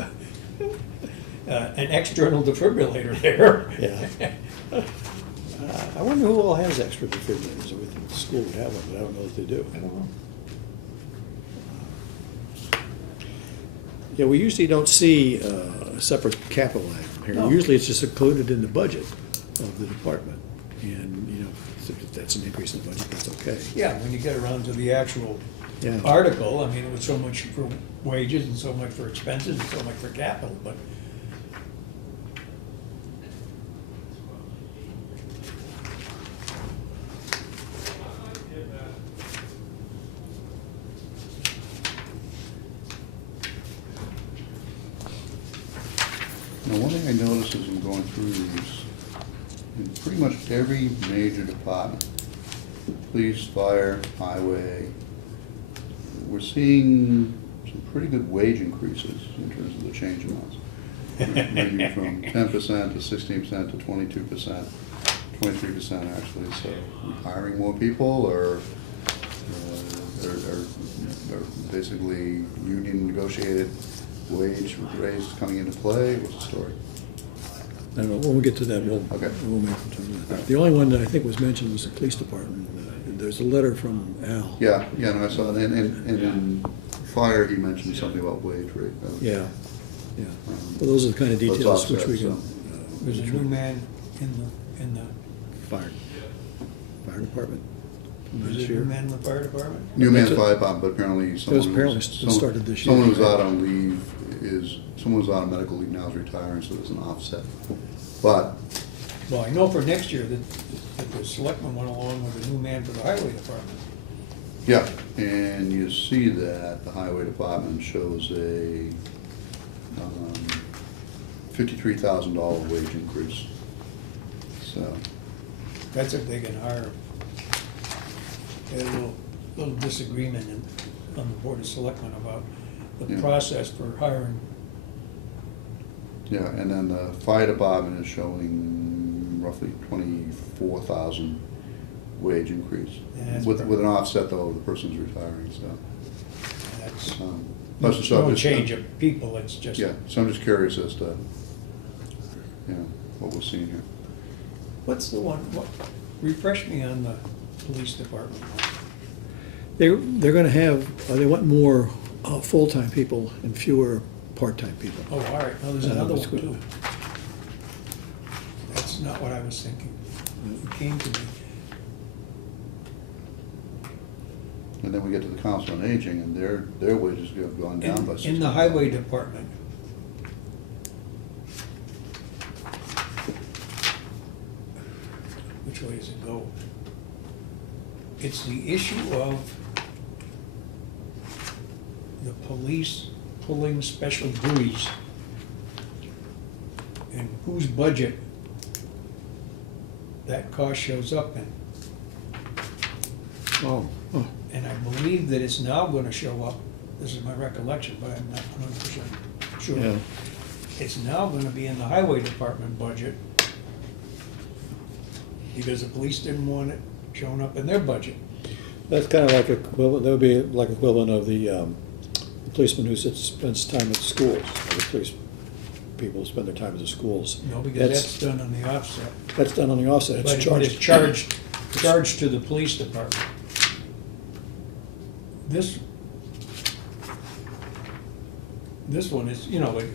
an external defibrillator there. Yeah. I wonder who all has extra defibrillators. I would think the school would have one, but I don't know if they do. I don't know. Yeah, we usually don't see a separate capital item here. No. Usually it's just included in the budget of the department. And, you know, if that's an increase in the budget, that's okay. Yeah, when you get around to the actual Yeah. article, I mean, it was so much for wages and so much for expenses and so much for capital, but Now, one thing I noticed as I'm going through these, in pretty much every major department, police, fire, highway, we're seeing some pretty good wage increases in terms of the change amounts. Ranging from 10% to 16% to 22%, 23% actually, so we're hiring more people or basically union negotiated wage raise coming into play? What's the story? I don't know, when we get to that, Okay. we'll make some time of that. The only one that I think was mentioned was the police department. There's a letter from Al. Yeah, no, I saw that, and in fire, he mentioned something about wage rate. Yeah, yeah. Well, those are the kind of Let's details which offset we can. some. there's a new man in the, Fire department. there's This a new year. man in the fire department? New man That's it. fire department, but apparently someone apparently who's. started this year. Someone who's out on leave someone who's out on medical leave now is retiring, so there's an offset. But, Well, I know for next year that the selectmen went along with a new man for the highway department. yeah, and you see that the highway department shows a $53,000 wage increase. So, That's if they can hire. They had a little disagreement on the Board of Selectmen about the Yeah. process for hiring. yeah, and then the fire department is showing roughly 24,000 wage increase. Yeah, that's With pretty- an offset though, the person's retiring, so. That's That's just- no change of people, it's just. Yeah, so I'm just curious as to, what we're seeing here. What's the one, refresh me on the police department. They're gonna have, they want more full-time people and fewer part-time people. Oh, all right, now there's Uh, another that's one good. too. That's not what I was thinking. It came to me. And then we get to the council on aging, and their wages have gone down by 60. In the highway department. Which way does it go? It's the issue of the police pulling special duties and whose budget that cost shows up in. Oh, And I believe that it's now gonna show up, this is my recollection, but I'm not 100% sure. yeah. It's now gonna be in the highway department budget because the police didn't want it showing up in their budget. That's kind of like equivalent, that would be like equivalent of the policeman who spends time at the schools, or the police people who spend their time at the schools. No, because that's done on the offset. That's done on the offset, But it's it's charged. charged to the police department. this one is, you know, like,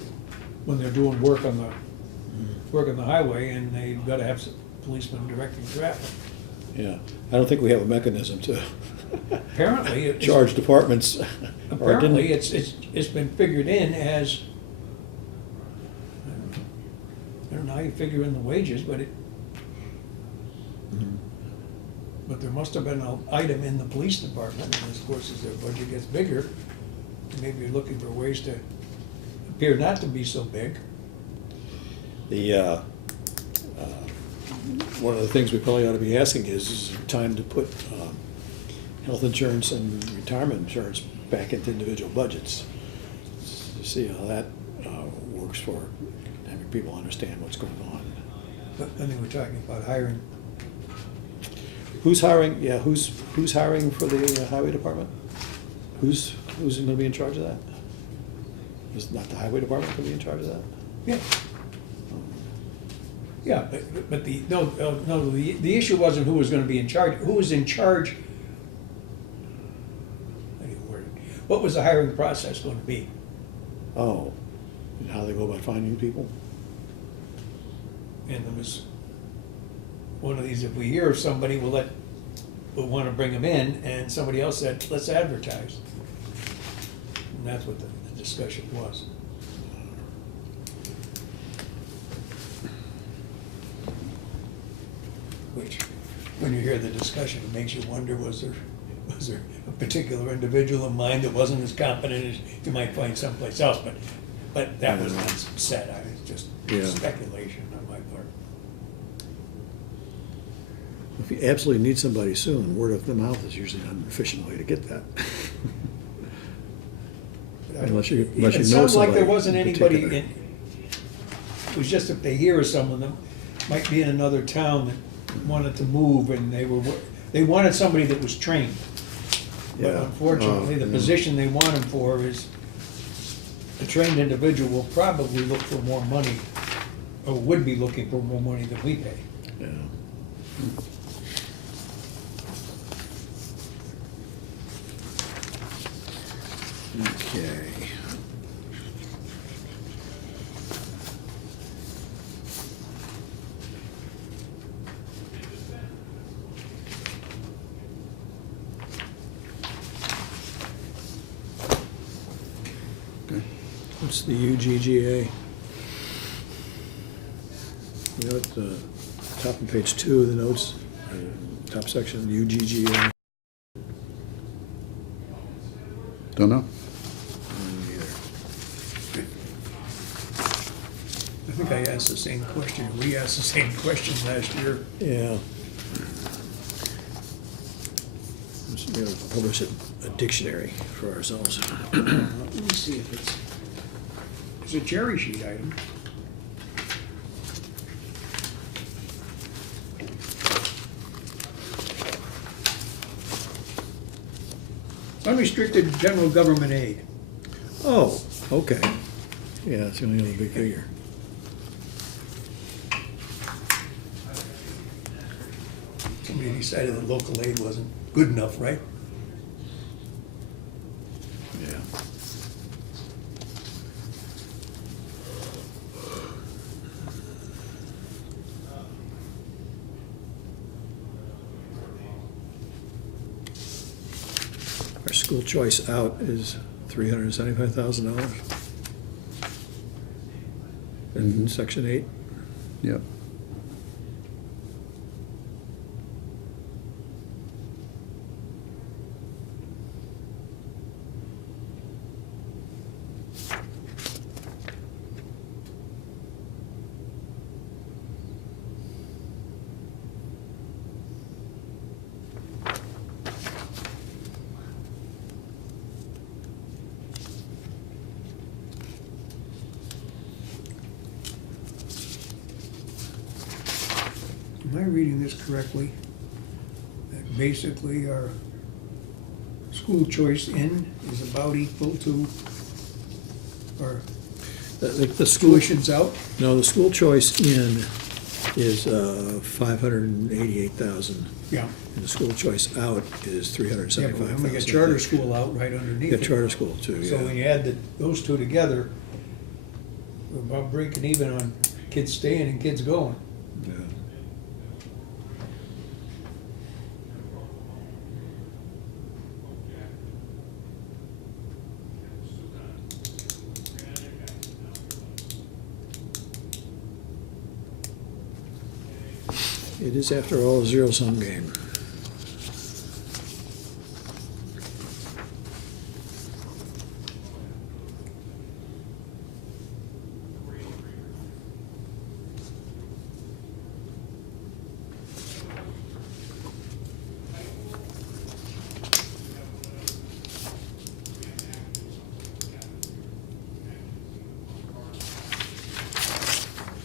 when they're doing work on the highway, and they've gotta have some policemen directing traffic. Yeah, I don't think we have a mechanism to Apparently, it's. charge departments. or Apparently, didn't- it's been figured in as, I don't know how you figure in the wages, but but there must have been an item in the police department, and of course, as their budget gets bigger, maybe you're looking for ways to appear not to be so big. The, one of the things we probably ought to be asking is it time to put health insurance and retirement insurance back into individual budgets? To see how that works for having people understand what's going on. But I think we're talking about hiring. Who's hiring, yeah, who's hiring for the highway department? Who's gonna be in charge of that? Is not the highway department gonna be in charge of that? Yeah. Yeah, but the issue wasn't who was gonna be in charge, who was in charge. How do you word it? What was the hiring process gonna be? Oh, and how they go about finding people? And there was one of these, if we hear of somebody, we'll wanna bring them in, and somebody else said, let's advertise. And that's what the discussion was. Which, when you hear the discussion, it makes you wonder, was there a particular individual in mind that wasn't as competent as you might find someplace else, but that was not said, it's just Yeah. speculation on my part. If you absolutely need somebody soon, word of the mouth is usually an efficient way to get that. Unless you know It sounds like there somebody wasn't in anybody particular. in, it was just if they hear of someone that might be in another town that wanted to move, and they wanted somebody that was trained. But Yeah. unfortunately, the yeah. position they want him for is, a trained individual will probably look for more money, or would be looking for more money than we pay. Yeah. Okay. Okay. What's the UGGA? You know, at the top of page 2 of the notes, top section, UGGA. Don't know. I think I asked the same question, we asked the same question last year. Yeah. We ought to publish a dictionary for ourselves. Let me see if it's a cherry sheet item. Unrestricted general government aid. Oh, okay. Yeah, it's the only other big figure. Somebody decided that local aid wasn't good enough, right? Yeah. Our school choice out is $375,000 in section 8. Yep. Am I reading this correctly? That basically our school choice in is about equal to our The school, tuitions out? no, the school choice in is 588,000, Yeah. and the school choice out is Yeah, but 375,000. we got charter school out right You underneath got it. charter school too, So when yeah. you add those two together, we're about breaking even on kids staying and kids going. Yeah. It is, after all, a zero-sum game.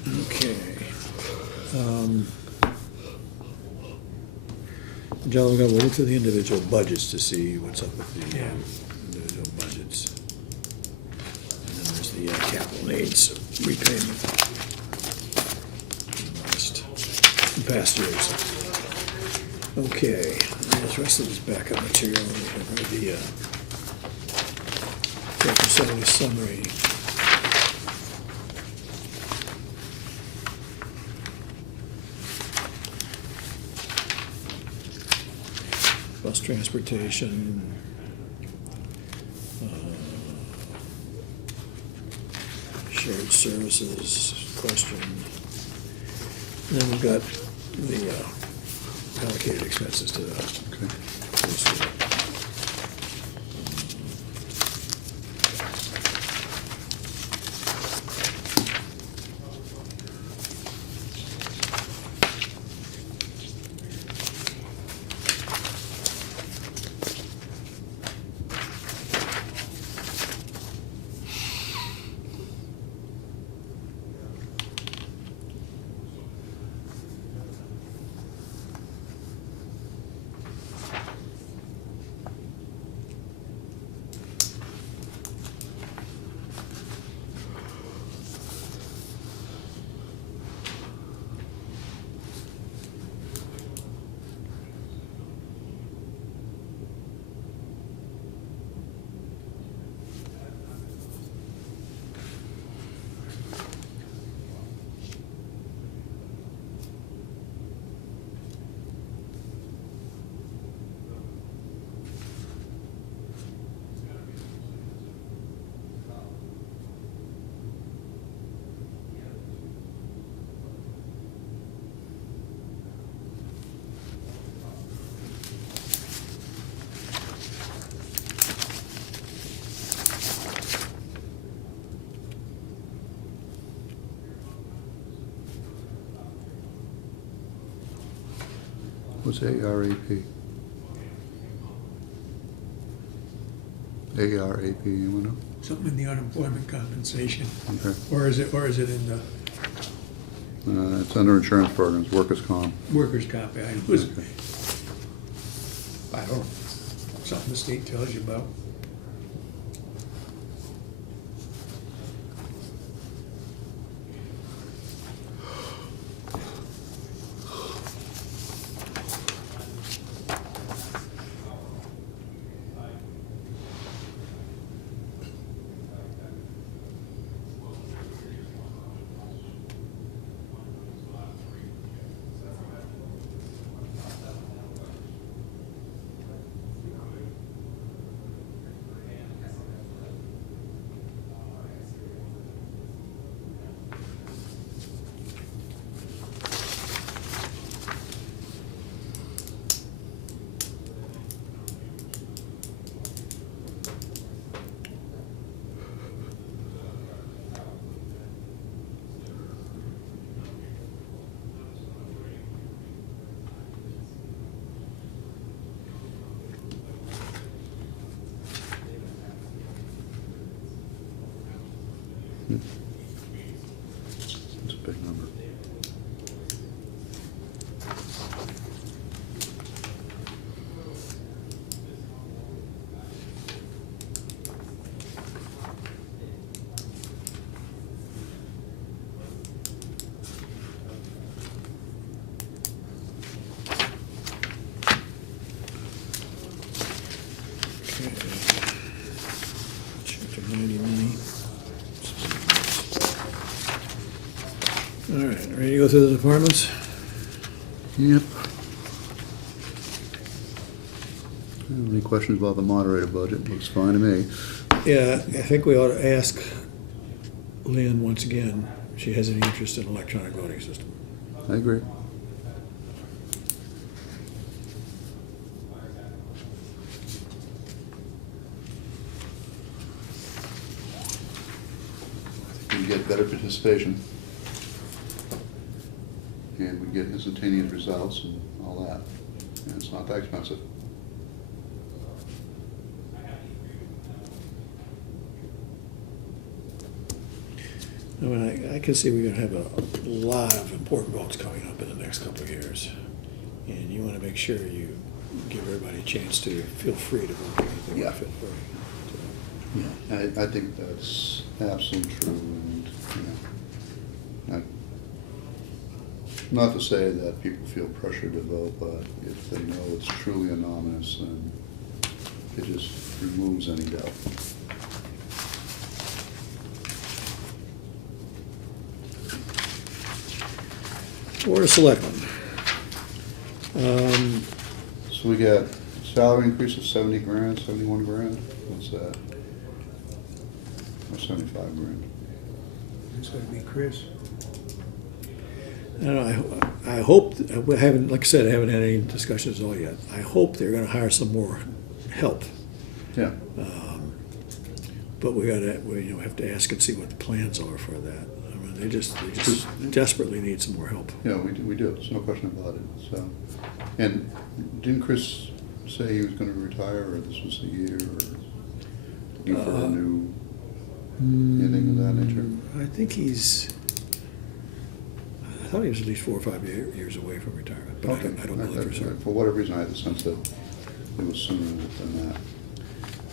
Okay. John, we're gonna look through the individual budgets to see what's up with the Yeah. individual budgets. And then there's the capital needs repayment. Past years. Okay, the rest of this backup material, the facility summary. Bus transportation. Shared services question. And then we've got the allocated expenses to the. Okay. What's ARAP? ARAP, you wanna Something in the unemployment compensation, know? Okay. or is it in the It's under insurance programs, workers' comp. workers' comp? I was, Okay. I don't know, something the state tells you about. Ready to go through the departments? Yep. Any questions about the moderator budget? Looks fine to me. Yeah, I think we ought to ask Lynn once again if she has any interest in electronic voting system. I agree. We get better participation. And we get instantaneous results and all that. And it's not that expensive. I mean, I can see we're gonna have a lot of important votes coming up in the next couple of years. And you wanna make sure you give everybody a chance to feel free to vote anything they Yeah. feel free. Yeah, I think that's absolutely true, and, not to say that people feel pressured to vote, but if they know it's truly anonymous, then it just removes any doubt. Board of Selectmen. So we got salary increase of 70 grand, 71 grand, what's that? Or 75 grand? It's gonna be Chris. I don't know, I hope, I haven't, like I said, I haven't had any discussions at all yet. I hope they're gonna hire some more help. Yeah, But we have to ask and see what the plans are for that. I mean, they just desperately need some more help. yeah, we do, there's no question about it, so. And didn't Chris say he was gonna retire, or this was the year, or looking for a new, anything of that nature? I think I thought he was at least 4 or 5 years away from retirement, but Okay. I don't know that for certain. For whatever reason, I had the sense that it was sooner than that.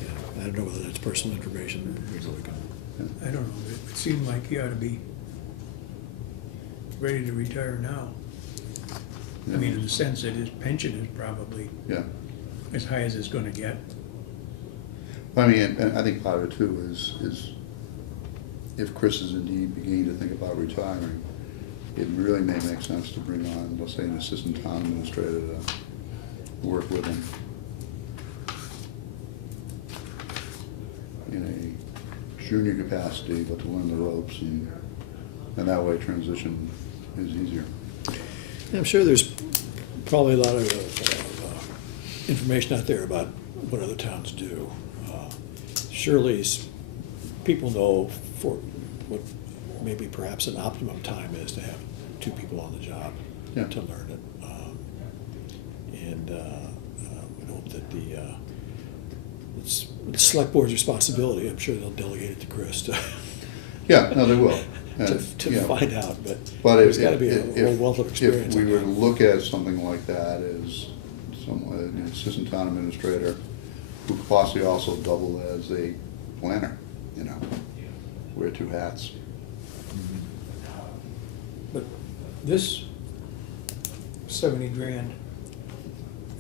Yeah, I don't know whether that's personal information. We really can- I don't know, it seemed like he ought to be ready to retire now. I mean, in the sense that his pension is probably Yeah, as high as it's gonna get. I mean, and I think part of it too is if Chris is indeed beginning to think about retiring, it really may make sense to bring on, let's say, an assistant town administrator to work with him in a junior capacity, but to learn the ropes, and that way transition is easier. I'm sure there's probably a lot of information out there about what other towns do. Surely people know for what maybe perhaps an optimum time is to have 2 people on the job Yeah. to learn it. And we hope that it's the select board's responsibility. I'm sure they'll delegate it to Chris to Yeah, no, they will. And, to yeah. find out, but But there's if, got to be a if, whole wealth of experience. if we on were that. to look at something like that as an assistant town administrator who could possibly also double as a planner, wear 2 hats. But this 70 grand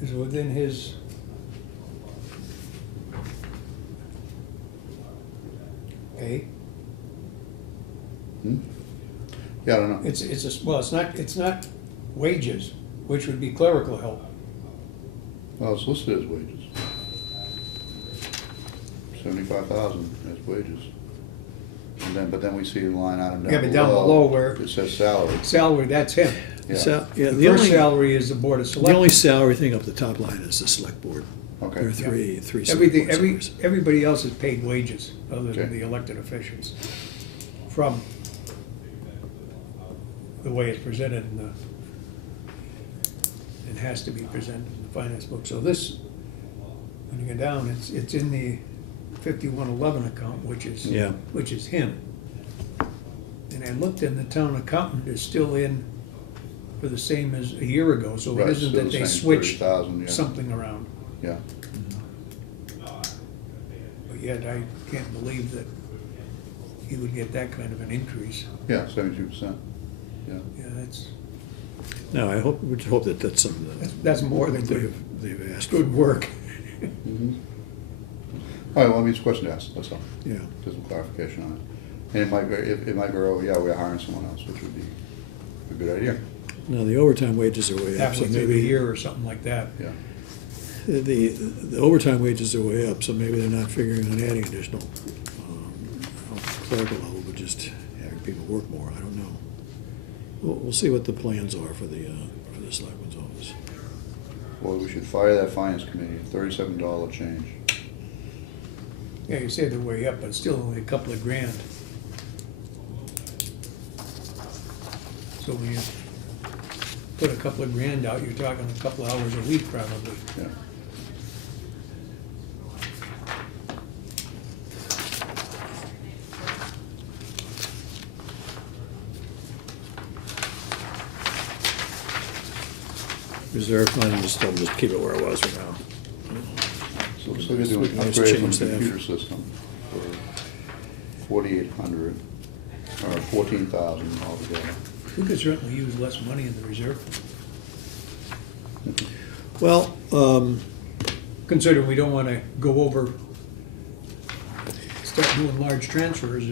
is within his pay. Hmm? Yeah, I don't know. It's not wages, which would be clerical help. Well, it's listed as wages. 75,000 as wages. But then we see a line item down below. Yeah, but down below where- It says salary. Salary, that's him. Yeah. Yeah, The the first only, salary is the board of the only selectmen. salary thing up the top line is the select board. Okay. There are three select Everything, board salaries. everybody else is paid wages, other than Okay. the elected officials. From the way it's presented in the, it has to be presented in the finance book. So this, when you go down, it's in the 5111 account, which is Yeah. him. And I looked, and the town accountant is still in for the same as a year ago, so it Right, isn't still that the they same, switched 30,000, yeah. something around. Yeah. But yet I can't believe that he would get that kind of an increase. Yeah, 72%. Yeah. Yeah, that's No, we hope that that's something that's more than good, they've asked. good work. Mhm. All right, well, I mean, it's a question to ask, that's all. Yeah. Just some clarification on it. And it might, it might grow, yeah, we're hiring someone else, which would be a good idea, Now, the overtime wages are way up, so halfway through the maybe, year or something like that. yeah. the overtime wages are way up, so maybe they're not figuring on adding additional clerical level, but just having people work more, I don't know. We'll see what the plans are for the selectman's office. Well, we should fire that finance committee, $37 change. Yeah, you say they're way up, but it's still only a couple of grand. So when you put a couple of grand out, you're talking a couple of hours a week probably. Yeah. Reserve fund, just keep it where it was for now. So looks like we're doing We can always upgrades on change the that. computer system for 4,800, or 14,000 altogether. We could certainly use less money in the reserve, Well, considering we don't wanna go over, start doing large transfers.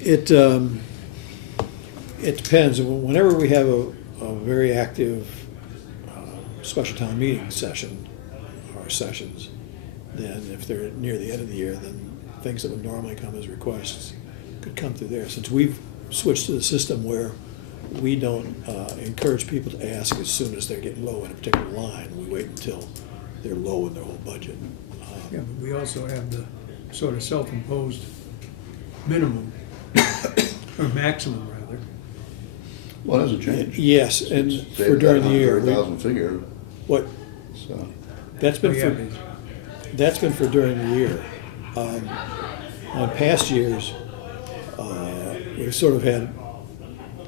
it depends. Whenever we have a very active special town meeting session, or sessions, then if they're near the end of the year, then things that would normally come as requests could come through there. Since we've switched to the system where we don't encourage people to ask as soon as they're getting low in a particular line, we wait until they're low in their whole budget. Yeah, but we also have the sort of self-imposed minimum, or maximum rather. Well, it hasn't changed. Yes, and It's for stayed during at the that year, 130,000 figure, what, so. that's been Oh, yeah, for, that's been for during the year. On past years, we've sort of had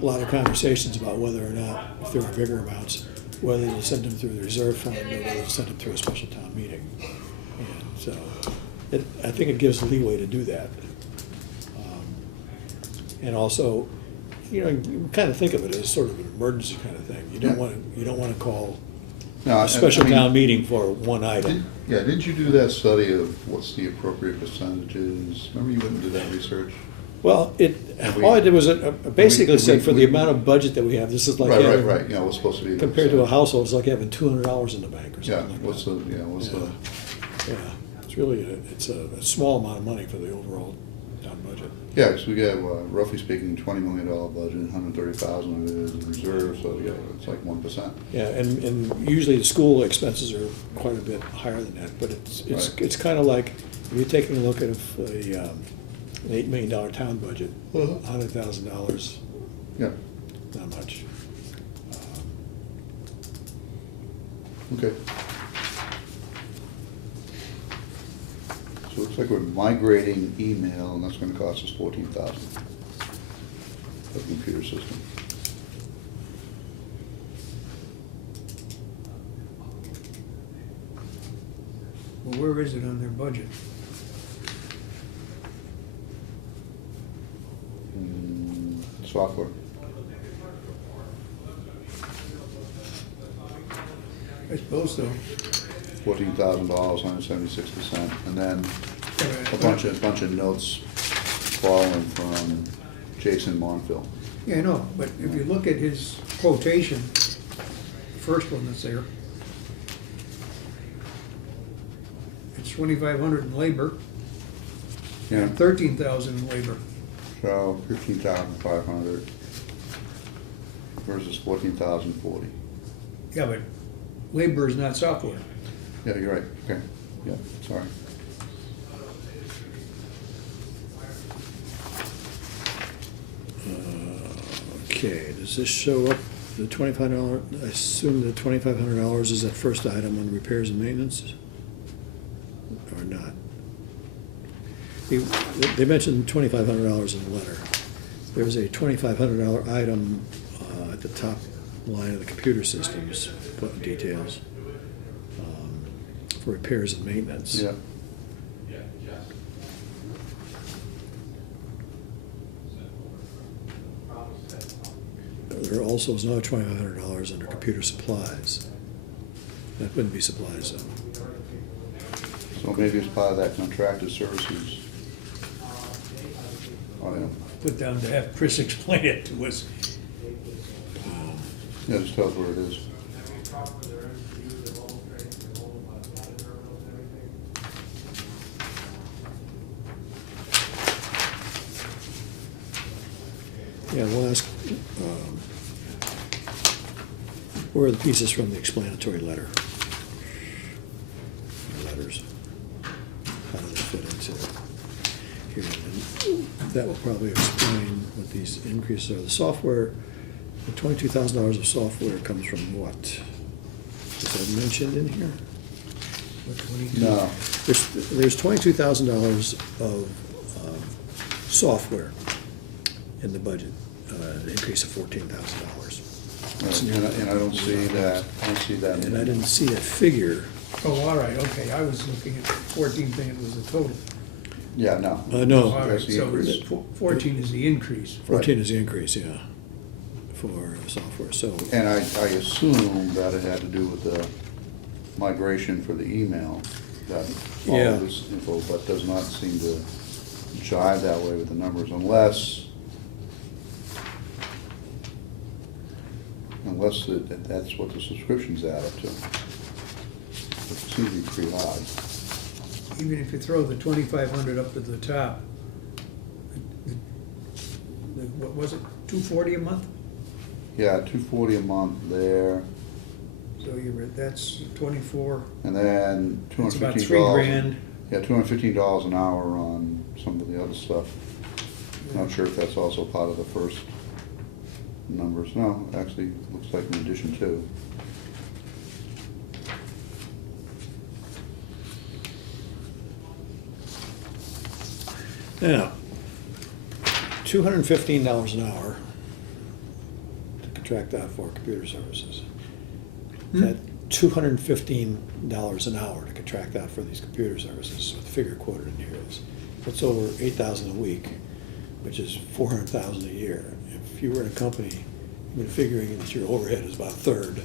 a lot of conversations about whether or not, if there were bigger amounts, whether to send them through the reserve fund or whether to send them through a special town meeting. And so, I think it gives leeway to do that. And also, you kind of think of it as sort of an emergency kind of thing. You don't Yeah. want to call No, a special I mean, town meeting for one item. Didn't you do that study of what's the appropriate percentages? Remember you went and did that research? Well, And we- all I did was basically we- said for the we- amount of budget that we have, this is like Right, having, right, what's supposed to be. the compared to a percentage. household, it's like having $200 in the bank or Yeah, something like that. what's the, Yeah, it's really, it's a small amount of money for the overall town budget. yeah, so we got, roughly speaking, $20 million budget, 130,000 of it is reserve, so yeah, it's like 1%. Yeah, and usually the school expenses are quite a bit higher than that, but Right. it's kind of like, if you're taking a look at an $8 million town budget, Uh-huh. $100,000, Yeah, not much. okay. So it looks like we're migrating email, and that's gonna cost us 14,000. The computer system. Well, where is it on their budget? Software. I suppose so. $14,000, 176%, and then a bunch of notes following from Jason Monville. Yeah, I know, but if you look at his quotation, the first one that's there, it's 2,500 in labor, Yeah, and 13,000 in labor. so 15,500 versus 14,040. Yeah, but labor is not software. Yeah, you're right, okay, yeah, sorry. Okay, does this show up, the $2,500, I assume the $2,500 is that first item on repairs and maintenance? Or not? They mentioned $2,500 in the letter. There's a $2,500 item at the top line of the computer systems, putting details, for repairs and maintenance. Yeah, There also is another $2,500 under computer supplies. That wouldn't be supplies, though. so maybe it's part of that contracted services. Oh, yeah. Put down to have Chris explain it to us. Yeah, just tell us where it is. Yeah, we'll ask, where are the pieces from the explanatory letter? The letters. How do they fit into here? And that will probably explain what these increases are. The software, the $22,000 of software comes from what? Is that mentioned in here? What, 22? No, There's $22,000 of software in the budget, an increase of $14,000. and I don't see that, I don't see that. And I didn't see that figure. Oh, all right, okay, I was looking at 14 thinking it was the total. Yeah, no. No. All right, That's the so increase. 14 is the increase. 14 is the increase, yeah, for software, so, And I assume that it had to do with the migration for the email, that all Yeah. of this info, but does not seem to jive that way with the numbers unless that's what the subscriptions add up to. It seems to be pretty odd. Even if you throw the 2,500 up to the top, what was it, 240 a month? Yeah, $240 a month there, So that's 24, and then that's about $215. $3,000. Yeah, $215 an hour on some of the other stuff. Not sure if that's also part of the first numbers. No, actually, looks like in addition to. now, $215 an hour to contract out for computer services. That $215 an hour to contract out for these computer services, with the figure quoted in here is, that's over $8,000 a week, which is $400,000 a year. If you were in a company, you're figuring that your overhead is about a third,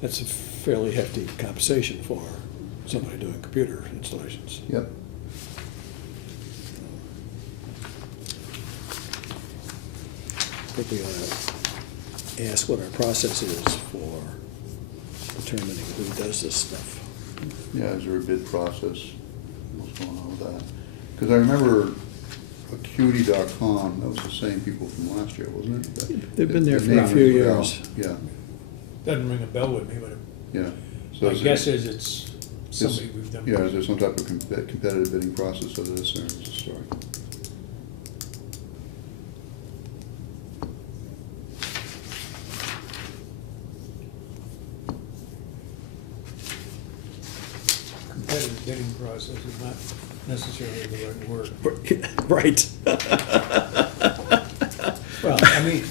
that's a fairly hefty compensation for somebody doing computer installations. Yep. I think we ought to ask what our process is for determining who does this stuff. Yeah, is there a bid process? What's going on with that? Because I remember Acuity.com, that was the same people from last year, wasn't it? They've been there The for a name few rings bell. years. Yeah, Doesn't ring a bell with me, but yeah. So my is guess it- is it's somebody we've done. Yeah, is there some type of competitive bidding process of this, or is it a story? Competitive bidding process is not necessarily the right word. Right. Well, I mean,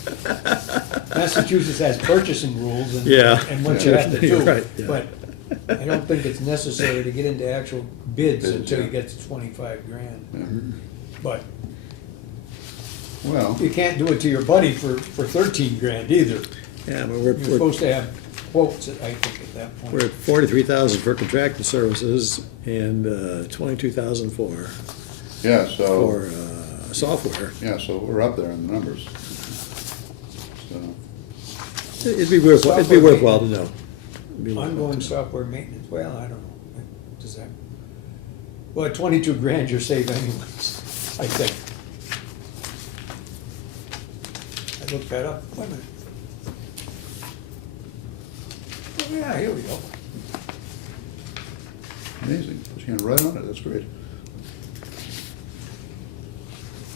Massachusetts has purchasing rules and, Yeah. and what you Yeah. have to You're do. right, yeah. But I don't think it's necessary to get into actual bids Bids, until you yeah. get to 25 grand. Yeah. But Well, you can't do it to your buddy for 13 grand either. Yeah, but You're supposed to have quotes, I think, at that point. we're at 43,000 for contracted services and 22,000 for yeah, so, software. yeah, so we're up there in the numbers. So, It'd be worthwhile to know. It'd be worthwhile Ongoing to know. software maintenance, well, I don't know, does that, well, 22 grand you're saving anyways, I think. I looked that up, wait a minute. Oh, yeah, here we go. amazing, put your hand right on it, that's great.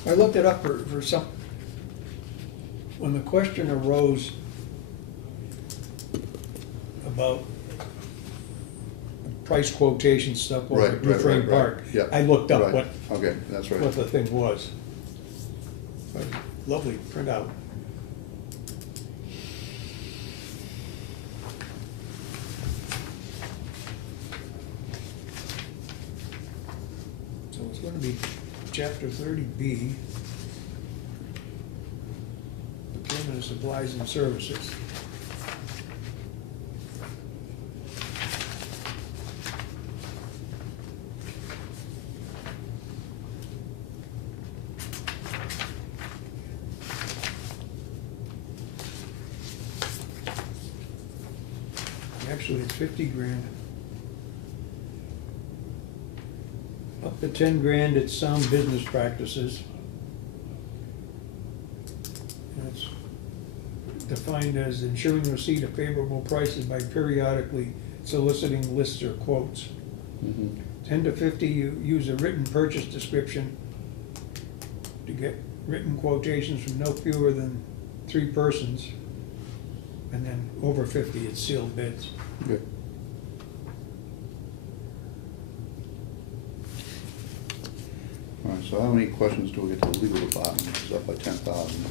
I looked it up for some, when the question arose about price quotation stuff over at Dufresne Park, Yeah, I looked up right. Okay, that's right. what the thing was. Lovely printout. So it's gonna be chapter 30B, procurement of supplies and services. actually, it's 50 grand. Up to 10 grand, it's sound business practices. That's defined as ensuring receipt of favorable prices by periodically soliciting lists or quotes. Mhm. 10 to 50, you use a written purchase description to get written quotations from no fewer than 3 persons. And then over 50, it's sealed bids. Okay. All right, so how many questions do we get to the legal department? It's up by 10,000.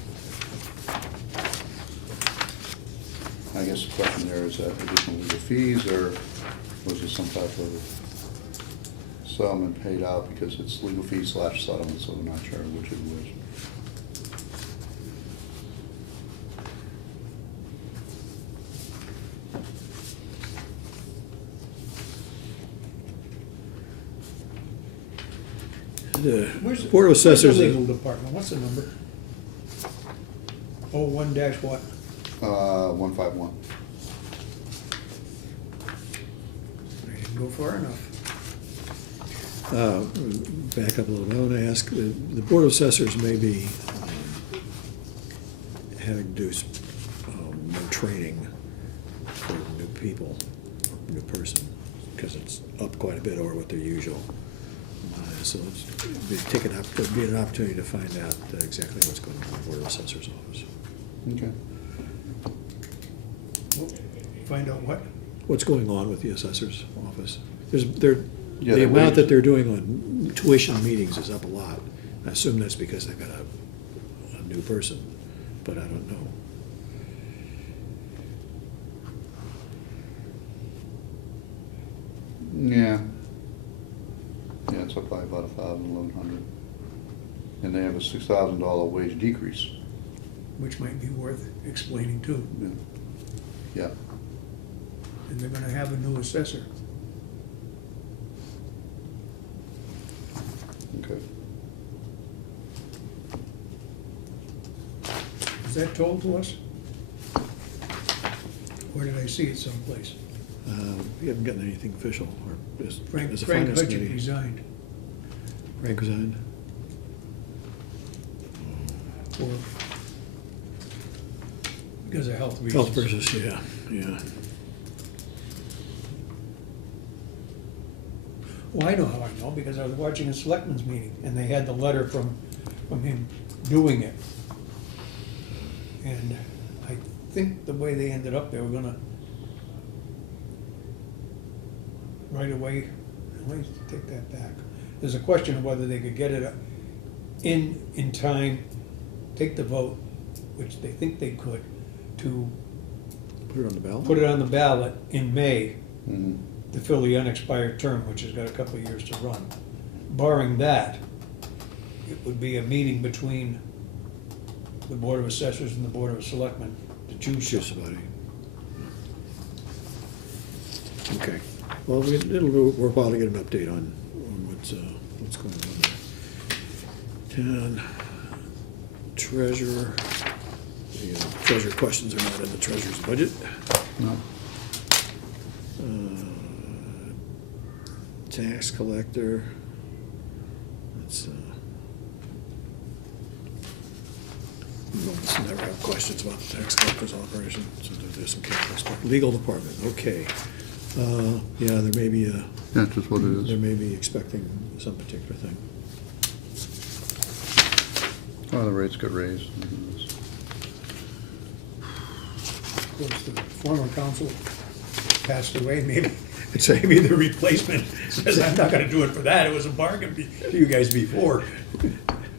I guess the question there is that additional legal fees, or was there some type of settlement paid out because it's legal fees / settlement, so we're not sure which it was. The Where's the- Board of where's the Assessors, legal department, what's the number? Oh, 1 dash what? 151. I didn't go far enough. back up a little bit, I want to ask, the Board of Assessors may be having to do more training for new people, new person, because it's up quite a bit over what their usual. So it'd be an opportunity to find out exactly what's going on in the Board of Assessors office. Okay. Find out what? What's going on with the assessor's office? Yeah, The their amount wages. that they're doing on tuition meetings is up a lot. I assume that's because they've got a new person, but I don't know. Yeah. Yeah, it's up by about 1,000, 1,100. And they have a $6,000 wage decrease. Which might be worth explaining too. Yeah. And they're gonna have a new assessor. Okay. Is that told to us? Or did I see it someplace? We haven't gotten anything official, or as Frank a finance Hudgens committee. resigned. Frank resigned? For, because of health reasons. Health purposes, yeah. Well, I know how I know, because I was watching a selectmen's meeting, and they had the letter from him doing it. And I think the way they ended up, they were gonna right away, let me take that back. There's a question of whether they could get it in time, take the vote, which they think they could, to Put it on the ballot? put it on the ballot in May Mhm. to fill the unexpired term, which has got a couple of years to run. Barring that, it would be a meeting between the Board of Assessors and the Board of Selectmen to choose Choose somebody. somebody. Okay. Well, it'll be worthwhile to get an update on what's going on there. Town treasurer, the treasurer questions are not in the treasurer's budget. No. Tax collector, that's, most never have questions about the tax collector's operation, so there's some capital stuff. Legal department, okay. Yeah, there may be a, That's just what it there is. may be expecting some particular thing. Oh, the rates got raised. Of course, the former council passed away, maybe the replacement says, I'm not gonna do it for that, it was a bargain to you guys before.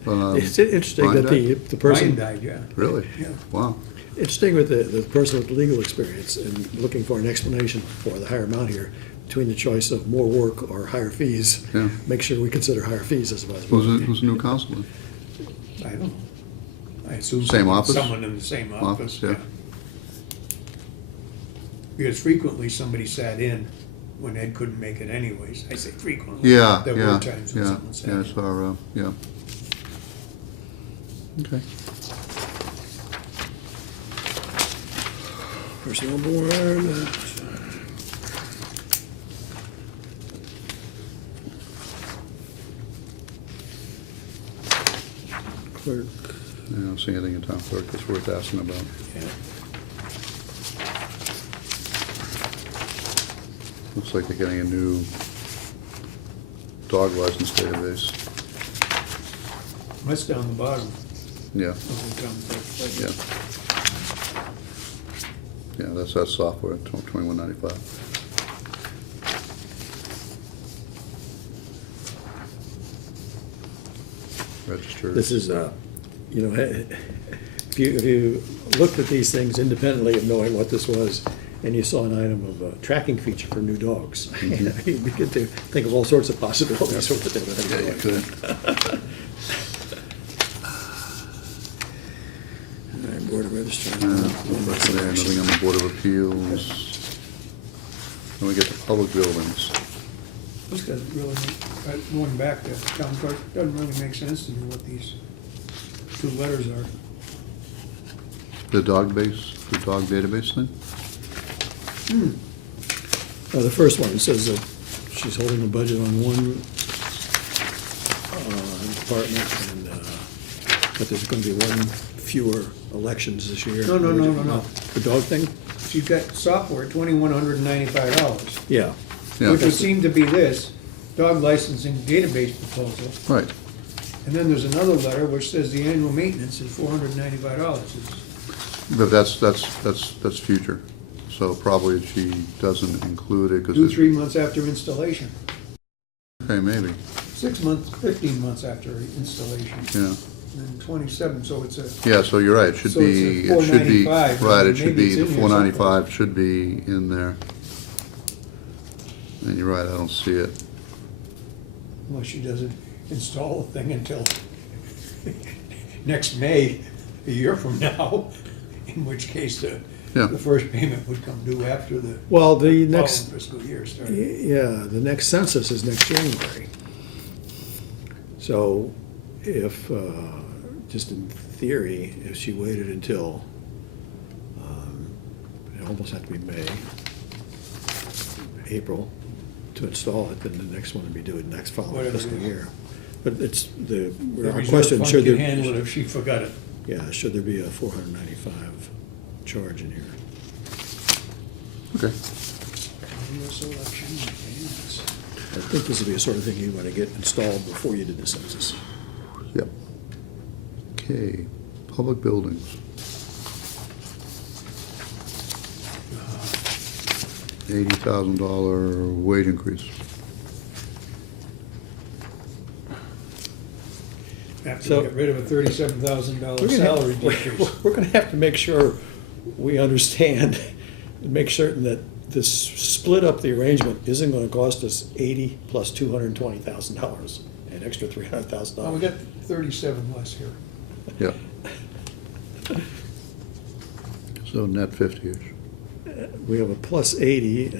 It's interesting that Brian the Ryan person, died, yeah. Really? Yeah. Wow. interesting with the person with legal experience and looking for an explanation for the higher amount here, between the choice of more work or higher fees. Yeah. Make sure we consider higher fees as well. Who's the new councilman? I don't know. I assume. Same office? Someone in the same office, Office, yeah. yeah. Because frequently somebody sat in when Ed couldn't make it anyways. I say frequently. Yeah, There yeah, were times when yeah, someone sat yeah, I in. saw, yeah. Okay. Personnel board, clerk. I don't see anything in town clerk that's worth asking about. Yeah. Looks like they're getting a new dog license database. That's down the bottom Yeah, of the town clerk. yeah. Yeah, that's that software, $21.95. Registered. This is, you know, if you looked at these things independently of knowing what this was, and you saw an item of a tracking feature for new dogs, you begin to think of all sorts of possibilities for what they would Yeah, you have. could. All right, Board of Registrar. Nothing on the Board of Appeals. Then we get to public buildings. This doesn't really, going back to town clerk, doesn't really make sense to me what these two letters are. The dog database thing? The first one says that she's holding a budget on one department, and but there's going to be one fewer elections this year. No. The dog thing? She's got software, $2,195, Yeah. Yeah. which would seem to be this, dog licensing database proposal. Right. And then there's another letter which says the annual maintenance is $495. But that's future. So probably she doesn't include it Due because 3 months after installation, okay, maybe, 6 months, 15 months after installation, yeah. and 27, so it's a, Yeah, so you're right, it should So it's be, a it should be, $495, right, it should maybe be, it's the in there somewhere. 495 should be in there. And you're right, I don't see it. well, she doesn't install the thing until next May, a year from now, in which case Yeah. the first payment would come due after the Well, the following next, fiscal year started. yeah, the next census is next January. So if, just in theory, if she waited until, it almost had to be May, April, to install it, then the next one would be due in next following Whatever it fiscal is. year. But it's, the The our reserve question, fund should can there, handle it if she forgot it. yeah, should there be a 495 charge in here? Okay. US election advance. I think this would be the sort of thing you want to get installed before you did the census. Yep. Okay, public buildings. $80,000 wage increase. After So- we get rid of a $37,000 We're gonna salary have- decrease. We're gonna have to make sure we understand and make certain that this split up the arrangement isn't gonna cost us 80 plus $220,000, an extra $300,000. Well, we got 37 less here. Yep. So net 50-ish. We have a plus 80,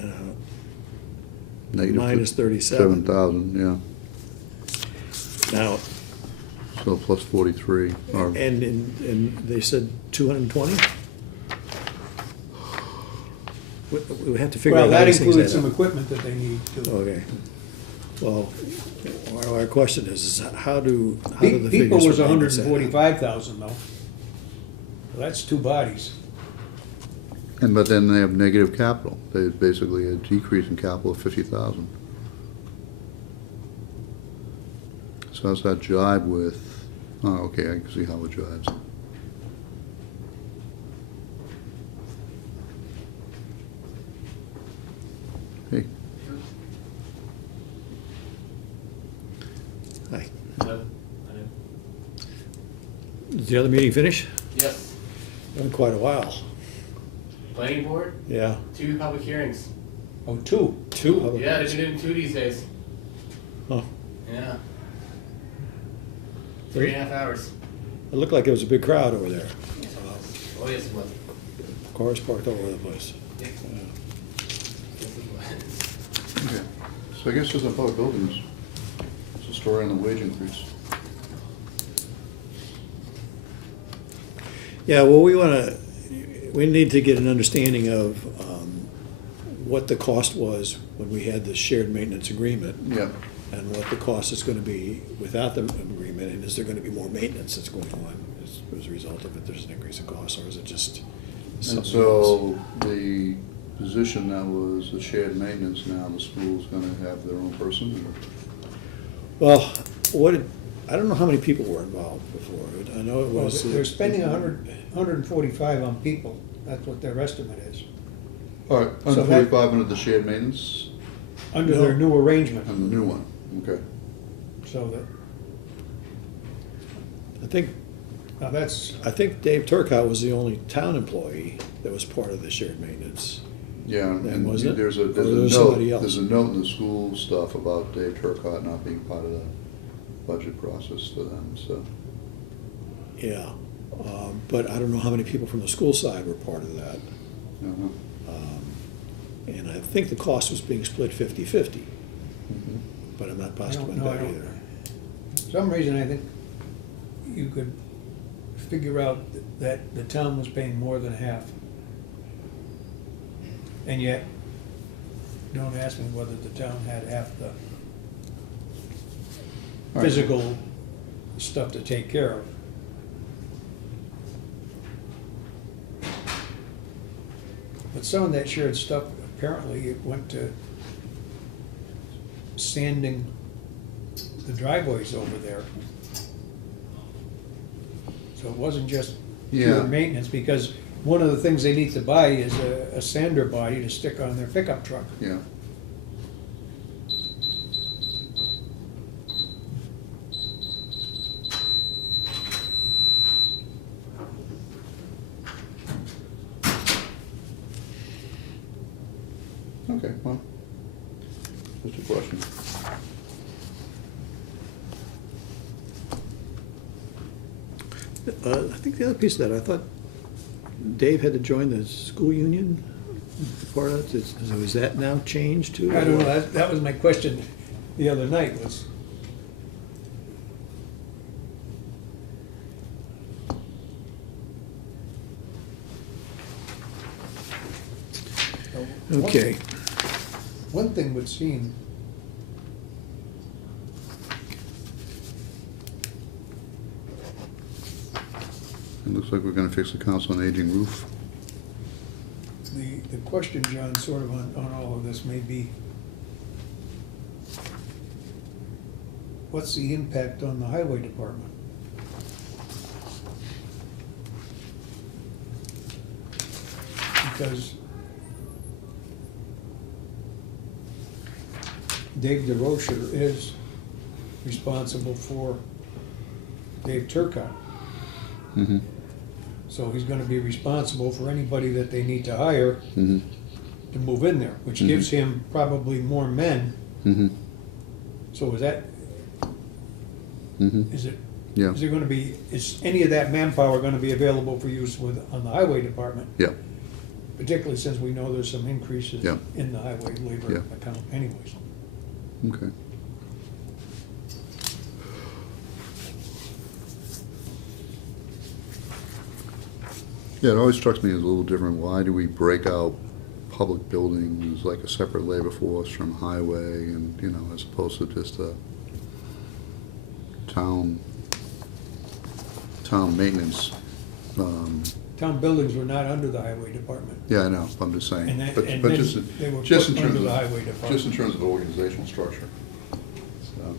Negative minus 37. 7,000, yeah. Now, So plus 43, or, and they said 220? We have to figure Well, out how that these things includes add some up. equipment that they need to. Okay. Well, our question is how do the figures? People was for maintenance add up? 145,000 though. Well, that's 2 bodies. but then they have negative capital. They basically a decrease in capital of 50,000. So how's that jibe with, oh, okay, I can see how it jives. Hey, Hi. Hello. Did the other meeting finish? Yes. Been quite a while. Planning board, Yeah. 2 public hearings. Oh, 2. Two? Yeah, they've been doing 2 these days. Oh, Yeah. 3.5 hours. it looked like it was a big crowd over there. Oh, yes, it was. Cars parked all over the place. Yes. Yeah. Yes, it was. okay. So I guess just on public buildings, it's a story on the wage increase. Yeah, well, we need to get an understanding of what the cost was when we had the shared maintenance agreement. Yeah. and what the cost is gonna be without the agreement, and is there gonna be more maintenance that's going on as a result of it, there's an increase in cost, or is it just And something else? so the position that was the shared maintenance, now the school's gonna have their own person? Well, I don't know how many people were involved before, I know it Well, was. they're spending 145 on people, that's what their estimate is, All right, So under that- 45 under the shared maintenance, under their new arrangement, and the new one, okay. so that, I now that's, think Dave Turcotte was the only town employee that was part of the shared maintenance. Yeah, Then and wasn't it? there's Or a there's somebody note, else? there's a note in the school stuff about Dave Turcotte not being part of the budget process for them, so. Yeah, but I don't know how many people from the school side were part of that. uh-huh. And I think the cost was being split 50-50, Mhm. but I'm not I positive don't on know, I that don't, either. for some reason, I think you could figure out that the town was paying more than half. And yet, don't ask me whether the town had half the right. physical stuff to take care of. But some of that shared stuff, apparently it went to sanding the driveways over there. So it wasn't just pure Yeah. maintenance, because one of the things they need to buy is a sander body to stick on their pickup truck. Yeah. Okay, well, just a question. I think the other piece of that, I thought Dave had to join the school union part of it. So is that now changed too? I don't know, that was my question the other night was, Okay, one thing would seem, It looks like we're gonna fix the council on aging roof. the question, John, sort of on all of this may be, what's the impact on the highway department? Because Dave DeRocher is responsible for Dave Turcotte. Mm-hmm. So he's gonna be responsible for anybody that they need to hire Mm-hmm. to move in there, which Mhm. gives him probably more men. Mm-hmm. So is that, Mm-hmm. is it, Yeah, is there gonna be, is any of that manpower gonna be available for use with, on the highway department? yeah, Particularly since we know there's some increases Yeah. in the highway labor Yeah. account anyways. okay. Yeah, it always strikes me as a little different. Why do we break out public buildings like a separate labor force from highway and, you know, as opposed to just a town maintenance? Town buildings were not under the highway department. Yeah, I know, I'm just saying. And that- But and but then just they were just put in terms under the of highway department. Just in terms of organizational structure. So,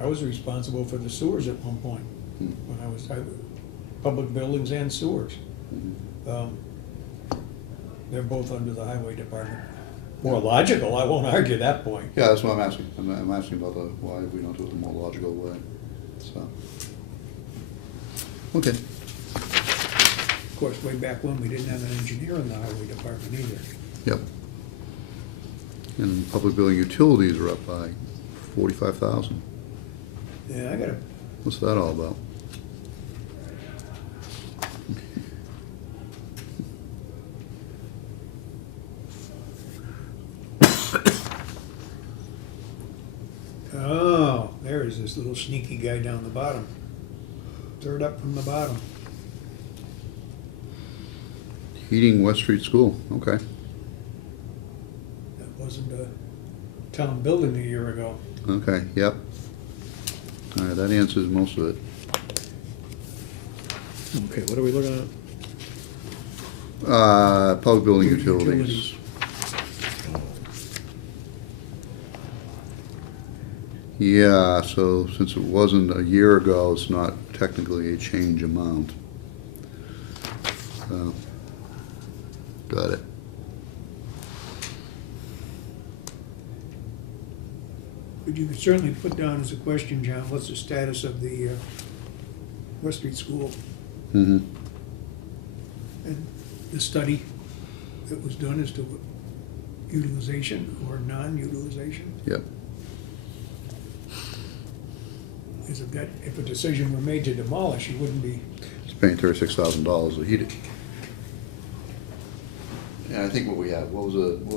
I was responsible for the sewers at one point, when public buildings and sewers. mhm. They're both under the highway department. More logical, I won't argue that point. Yeah, that's what I'm asking. I'm asking about why we don't do it the more logical way, so. Okay, Of course, way back when, we didn't have an engineer in the highway department either. yep. And public building utilities are up by 45,000. Yeah, I gotta, What's that all about? oh, there is this little sneaky guy down the bottom. Third up from the bottom. Heating West Street School, okay. That wasn't a town building a year ago. Okay, yep. All right, that answers most of it. Okay, what are we looking at? Public building Utilities. utilities. Yeah, so since it wasn't a year ago, it's not technically a change amount. So, got it. But you could certainly put down as a question, John, what's the status of the West Street School Mm-hmm. and the study that was done as to utilization or non-utilization? Yep. Because if a decision were made to demolish, you wouldn't be, It's paying $36,000 to heat it. And I think what we had, what was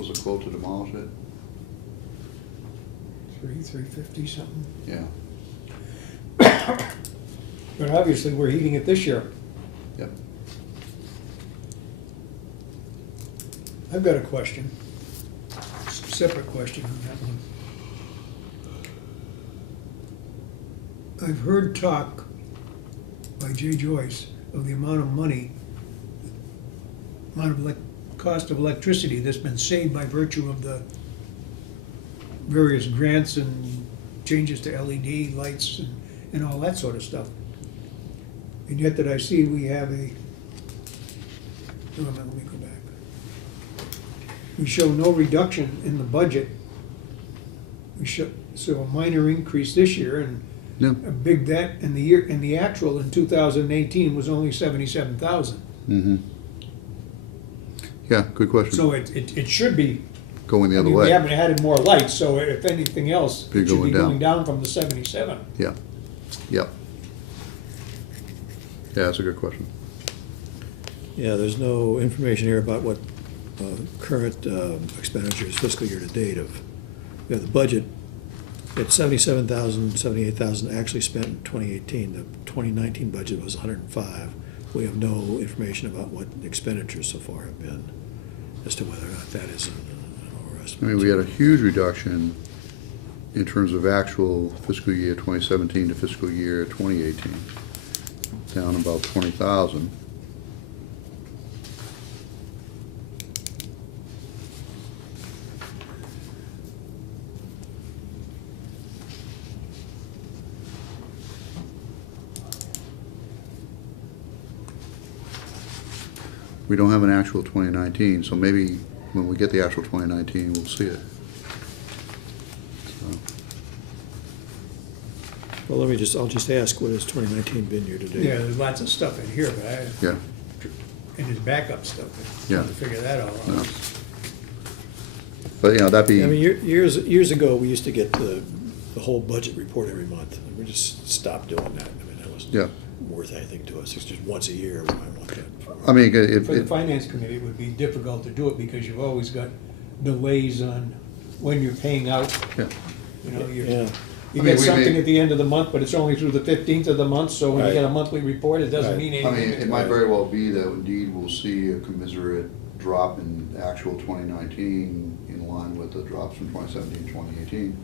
the quote to demolish it? $350 something. Yeah. But obviously, we're heating it this year. Yep. I've got a question, separate question on that one. I've heard talk by Jay Joyce of the amount of money, cost of electricity that's been saved by virtue of the various grants and changes to LED lights and all that sort of stuff. And yet that I see we have a, let me go back. We show no reduction in the budget. We show a minor increase this year and Yeah. a big that, and the actual in 2018 was only 77,000. Mm-hmm. Yeah, good question. So it should be, Going the I other mean, we way. haven't added more lights, so if anything else, Be it should be going down. going down from the 77. Yeah. Yep. Yeah, that's a good question. Yeah, there's no information here about what current expenditures fiscal year to date of. We have the budget, it's 77,000, 78,000 actually spent in 2018. The 2019 budget was 105. We have no information about what expenditures so far have been as to whether or not that is an I overestimate. mean, we had a huge reduction in terms of actual fiscal year 2017 to fiscal year 2018, down about 20,000. We don't have an actual 2019, so maybe when we get the actual 2019, we'll see it. So, Well, I'll just ask, what has 2019 been year to date? Yeah, there's lots of stuff in here, but yeah, and there's backup stuff, but Yeah. trying to figure that all no. out. But, you know, that'd be. I mean, years ago, we used to get the whole budget report every month. We just stopped doing that. I mean, that wasn't Yeah. worth anything to us. It's just once a year, we might want that. I mean, if, For the finance committee, it would be difficult to do it because you've always got delays on when you're paying out. yeah, You know, Yeah. you I mean, get we something may- at the end of the month, but it's only through the 15th of the month, so when you Right. get a monthly report, it doesn't Right. mean I anything. mean, it might very well be that indeed we'll see a commiserate drop in actual 2019 in line with the drops from 2017, 2018,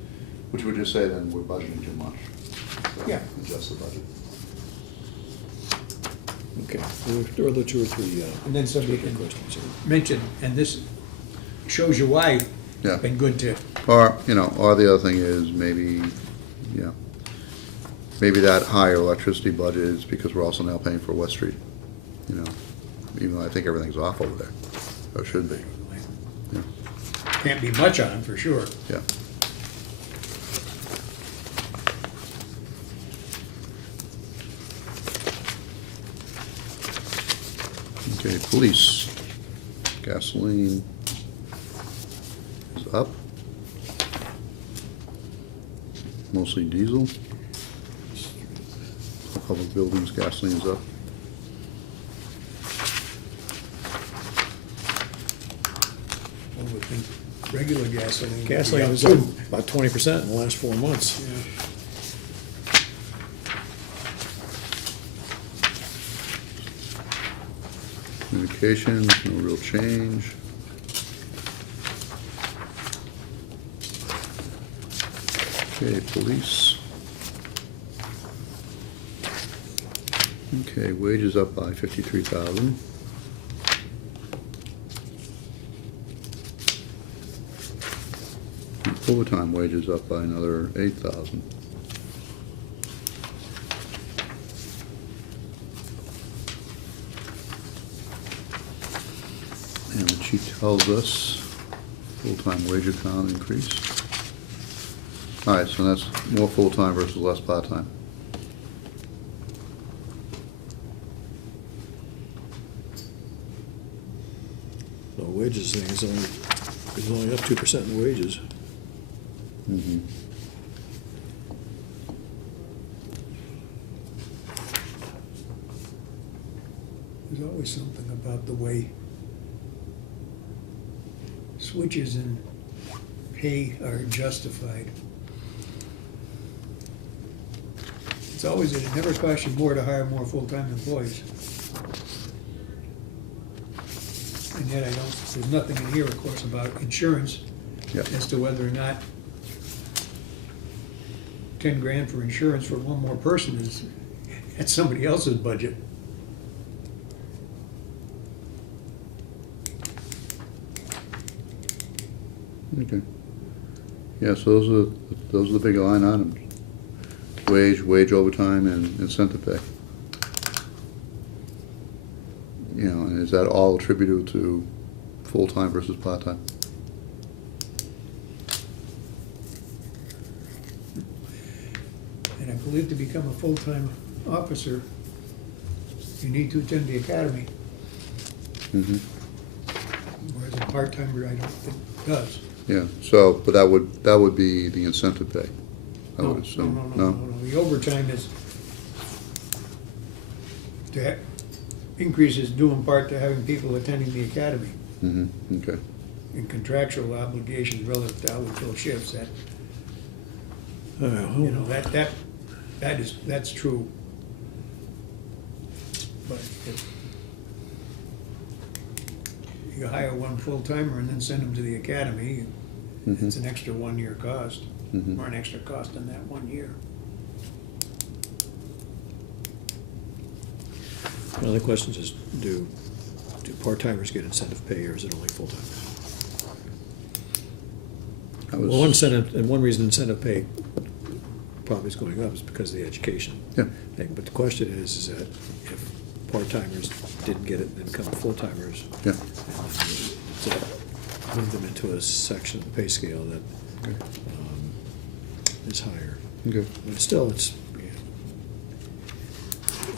which would just say then we're budgeting too much. So Yeah. adjust the budget. Okay, there were the two or three. And then somebody two or three can questions here. mention, and this shows you why Yeah. it's been good to, Or, you know, or the other thing is maybe, you know, maybe that higher electricity budget is because we're also now paying for West Street, you know, even though I think everything's off over there, or should be, yeah, can't be much on, for sure. yeah. Okay, police, gasoline is up. Mostly diesel. Public buildings, gasoline's up. I would think regular gasoline. would be Gasoline up was too. up about 20% in the last 4 months. Yeah. Communications, no real change. Okay, police. Okay, wages up by 53,000. Overtime wages up by another 8,000. And the chief tells us full-time wage account increase. All right, so that's more full-time versus less part-time. The wages thing is only up 2% in wages. Mm-hmm. There's always something about the way switches in pay are justified. It's always, it never costs you more to hire more full-time employees. And yet I don't, there's nothing in here, of course, about insurance Yeah. as to whether or not 10 grand for insurance for one more person is at somebody else's budget. Okay. Yeah, so those are the big line items. Wage overtime, and incentive pay. You know, and is that all attributable to full-time versus part-time? And I believe to become a full-time officer, you need to attend the academy, Mm-hmm. whereas a part-timer, I don't think does. Yeah, so, but that would be the incentive pay, I would assume, No. The overtime is, increase is due in part to having people attending the academy Mm-hmm, okay, and contractual obligations relative to how we fill shifts, that, Oh, you know, that's true. But if you hire one full-timer and then send them to the academy, Mhm. it's an extra 1-year cost, Mhm. or an extra cost in that 1 year. One of the questions is, do part-timers get incentive pay, or is it only full-timers? I was- Well, one reason incentive pay probably is going up is because of the education Yeah, thing. But the question is that if part-timers didn't get it and then become full-timers, yeah, to move them into a section of the pay scale that okay, is higher. okay, But still, it's,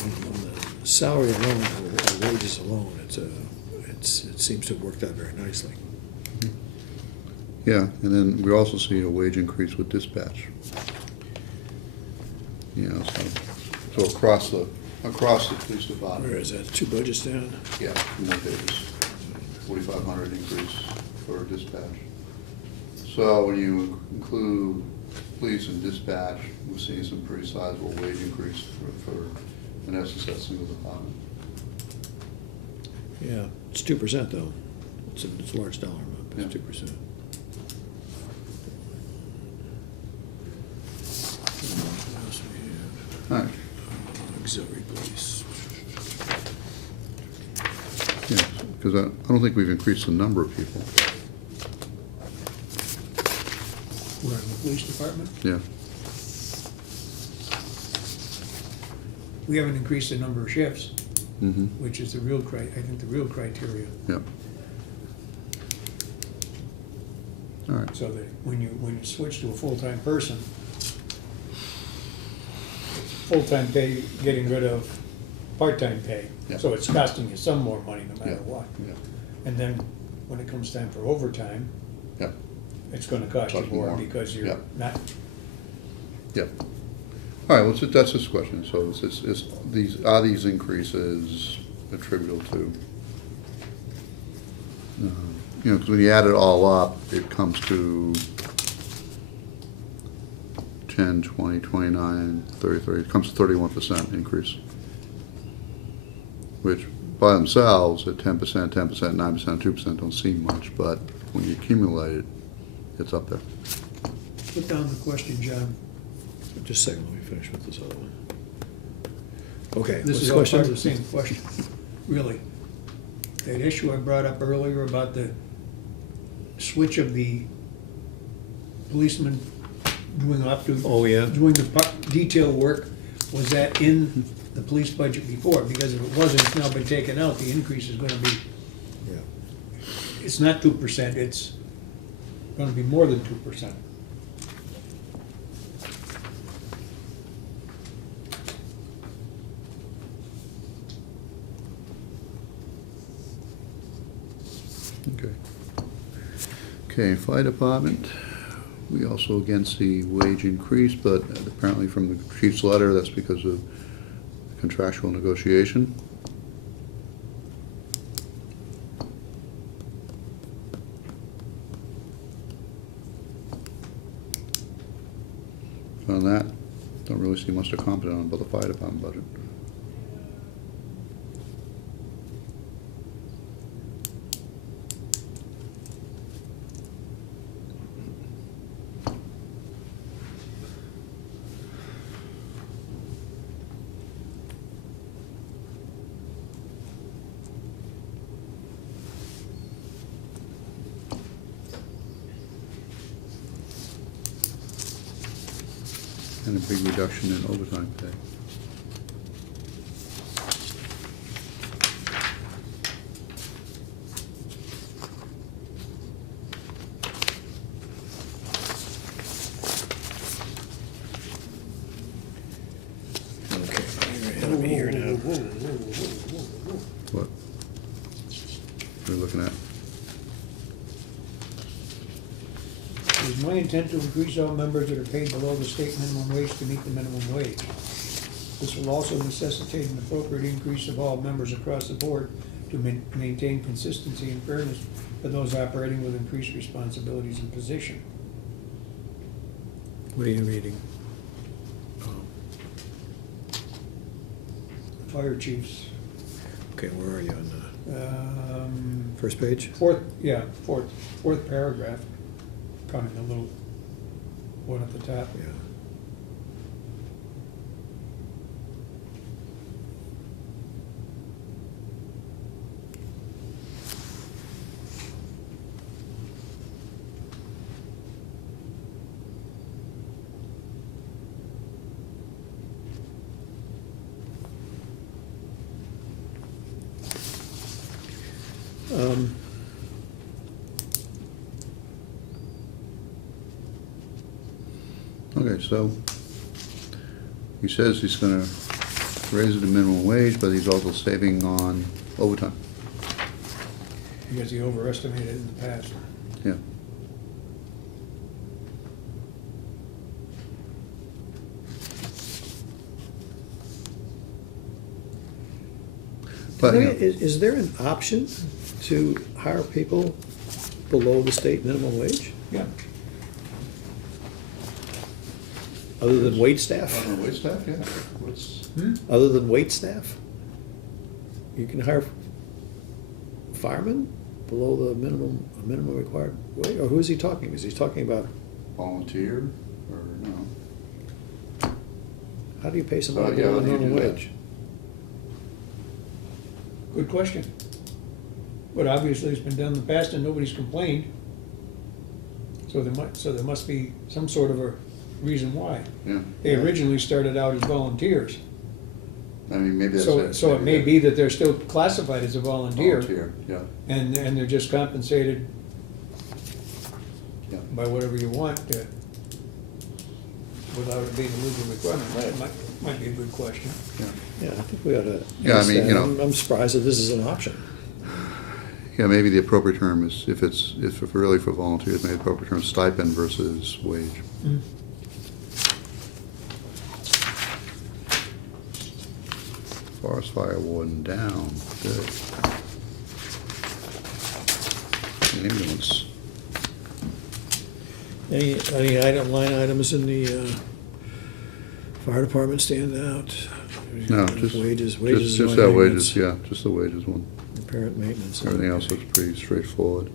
on the salary alone, or wages alone, it seems to have worked out very nicely. yeah, and then we also see a wage increase with dispatch. You know, so across the police department. Where is that, 2 budgets down? Yeah, 2 more pages, 4,500 increase for dispatch. So when you include police and dispatch, we're seeing some pretty sizable wage increase for, in essence, that single department. Yeah, it's 2% though. It's a large dollar amount, but it's Yeah. 2%. What else we have? All right, Auxiliary police. yeah, because I don't think we've increased the number of people. We're in the police department. Yeah, We haven't increased the number of shifts, mm-hmm, which is I think the real criteria. yeah. All right, So that when you switch to a full-time person, it's full-time pay getting rid of part-time pay. Yeah. So it's costing you some more money no matter Yeah. what. yeah, And then when it comes time for overtime, yeah, it's gonna cost you Cost more more. because Yeah. you're not, yeah. All right, well, that's this question, so are these increases attributable to, you know, because when you add it all up, it comes to 10, 20, 29, 30, it comes to 31% increase. Which by themselves, at 10%, 10%, 9%, 2% don't seem much, but when you accumulate it, it's up there. Put down the question, John. Just a second, let me finish with this other one. Okay. This what's is the all question? part of the same question, really. That issue I brought up earlier about the switch of the policeman doing Oh, yeah. doing the detail work, was that in the police budget before? Because if it wasn't, it's now been taken out, the increase is gonna be, Yeah. it's not 2%, it's gonna be more than 2%. Okay. Okay, fire department, we also against the wage increase, but apparently from the chief's letter, that's because of contractual negotiation. On that, don't really see much to comment on about the fire department budget. And a big reduction in overtime pay. Okay, you're ahead of me here now. What? We're looking at, It is my intent to increase all members that are paid below the state minimum wage to meet the minimum wage. This will also necessitate an appropriate increase of all members across the board to maintain consistency and fairness for those operating with increased responsibilities and position. What are you reading? Oh, Fire chiefs, okay, where are you on the first page? fourth paragraph, kind of a little one at the top. Yeah. okay, so he says he's gonna raise it to minimum wage, but he's also saving on overtime. Because he overestimated in the past. Yeah. But, you know, Is there an option to hire people below the state minimum wage, Yeah. other than wait staff? wait staff, yeah, what's, Other than wait staff? You can hire firemen below the minimum required wage, or who is he talking? Is he talking about, volunteer, or no? how do you pay somebody Yeah, below how the do you minimum do that? wage? Good question. But obviously it's been done in the past and nobody's complained. So there must be some sort of a reason why. Yeah. They originally started out as volunteers. I mean, maybe that's So, it. so it may be that they're still classified as a volunteer Volunteer, yeah, and they're just compensated yeah. by whatever you want without it being a legal requirement. But it might be a good question. Yeah. Yeah, I think we ought to. Yeah, I ask mean, that. you know- I'm surprised that this is an option. Yeah, maybe the appropriate term is, if really for volunteers, maybe the appropriate term is stipend versus wage. Forest fire warden down, good. Ambulance, Any line items in the fire department stand out? no, just. Wages, just- wages. Just and that maintenance, wages, yeah, just the wages one. Repair and maintenance. Everything else looks pretty straightforward.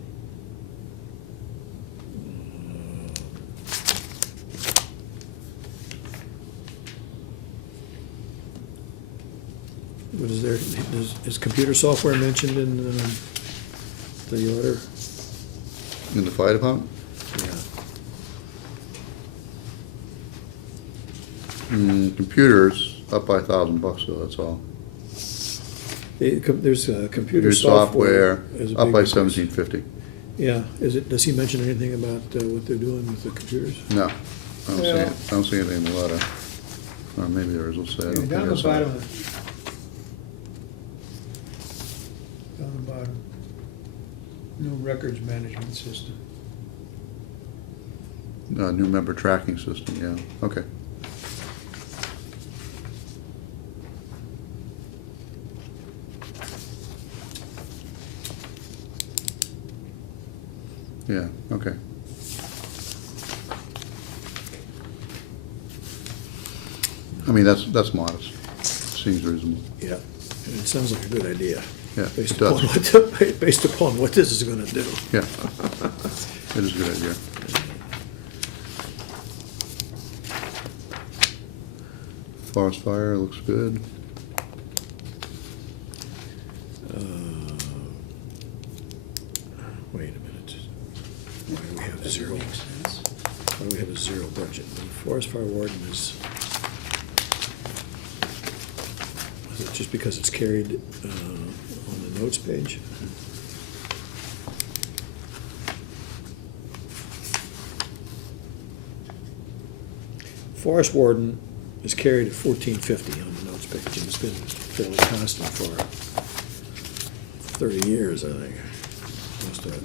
What is there, is computer software mentioned in the order? In the fire department? Yeah. Computers up by $1,000, so that's all. There's computer Computer software. software, is a up big by increase. $1,750. Yeah, does he mention anything about what they're doing with the computers? No, I don't see Well- it. I don't see anything in the letter. Or maybe there is, we'll say. I don't think Down the it's bottom, on. down the bottom. New records management system. New member tracking system, yeah, okay. Yeah, okay. I mean, that's modest. Seems reasonable. Yeah, and it sounds like a good idea. Yeah, Based it does. upon based upon what this is gonna do. Yeah, it is a good idea. Forest fire looks good. Wait a minute. Why do we have zero? Makes sense. Why do we have a zero budget? The forest fire warden is it just because it's carried on the notes page? Forest warden is carried at $14.50 on the notes page, and it's been fairly constant for 30 years, I think, most of it.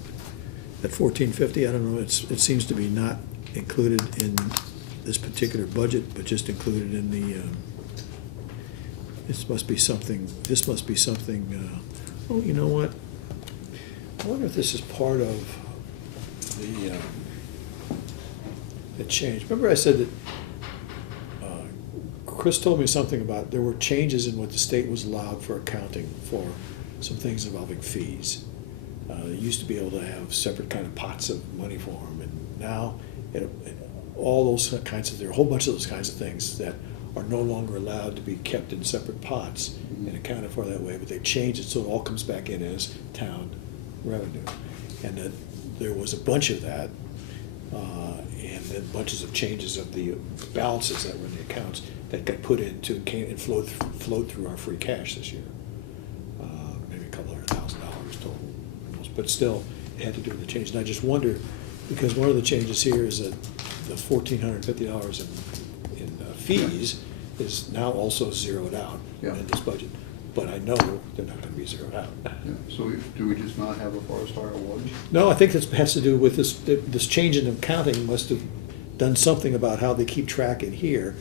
At $14.50, I don't know, it seems to be not included in this particular budget, but just included in the, this must be something, oh, you know what? I wonder if this is part of the change. Remember I said that Chris told me something about there were changes in what the state was allowed for accounting for some things involving fees. They used to be able to have separate kind of pots of money for them, and now all those kinds of, there are a whole bunch of those kinds of things that are no longer allowed to be kept in separate pots and accounted for that way, but they've changed it so it all comes back in as town revenue. And that there was a bunch of that, and then bunches of changes of the balances that were in the accounts that got put into and flowed through our free cash this year. Maybe a couple $100,000 total, but still, it had to do with the change. And I just wonder, because one of the changes here is that the $1,450 in fees is now also zeroed out Yeah. in this budget. But I know they're not gonna be zeroed out. Yeah, so do we just not have a forest fire warden? No, I think this has to do with this change in accounting must have done something about how they keep track in here.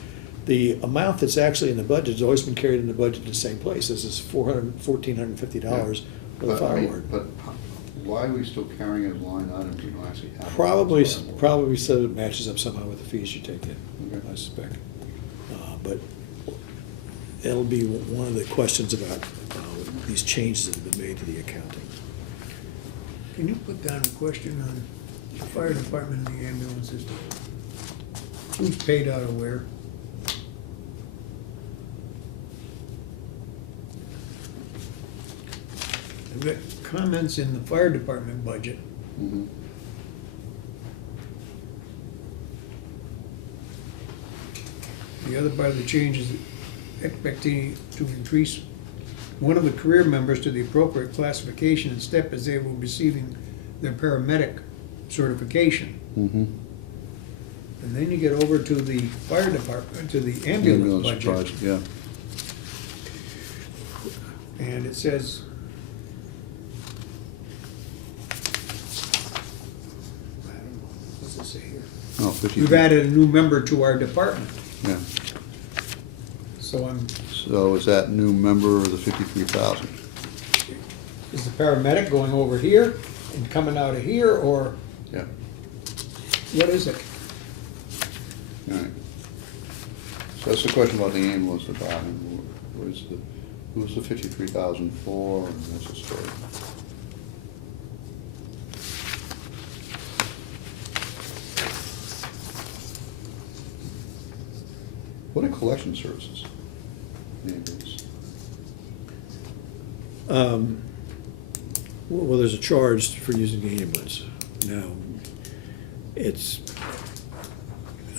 The amount that's actually in the budget has always been carried in the budget in the same place. This is $1,450 for the But, I fire mean, warden. But why are we still carrying it as line items if we don't actually have? a Probably, forest fire warden? probably so it matches up somehow with the fees you take in, Okay. I suspect. But it'll be one of the questions about these changes that have been made to the accounting. Can you put down a question on the fire department and the ambulance system? Who's paid out of where? I've got comments in the fire department budget. Mhm. The other part of the change is expecting to increase one of the career members to the appropriate classification and step as they will be receiving their paramedic certification. Mhm. And then you get over to the fire department, to the ambulance budget, project, yeah. and it says, I don't know, what's it say here? Oh, 50. We've added a new member to our department, Yeah, so so is that new member the 53,000? is the paramedic going over here and coming out of here, or Yeah, what is it? all right. So that's the question about the ambulance department. Who's the 53,000 for, and what's the story? What are collection services? The ambulance. Well, there's a charge for using the ambulance. Now,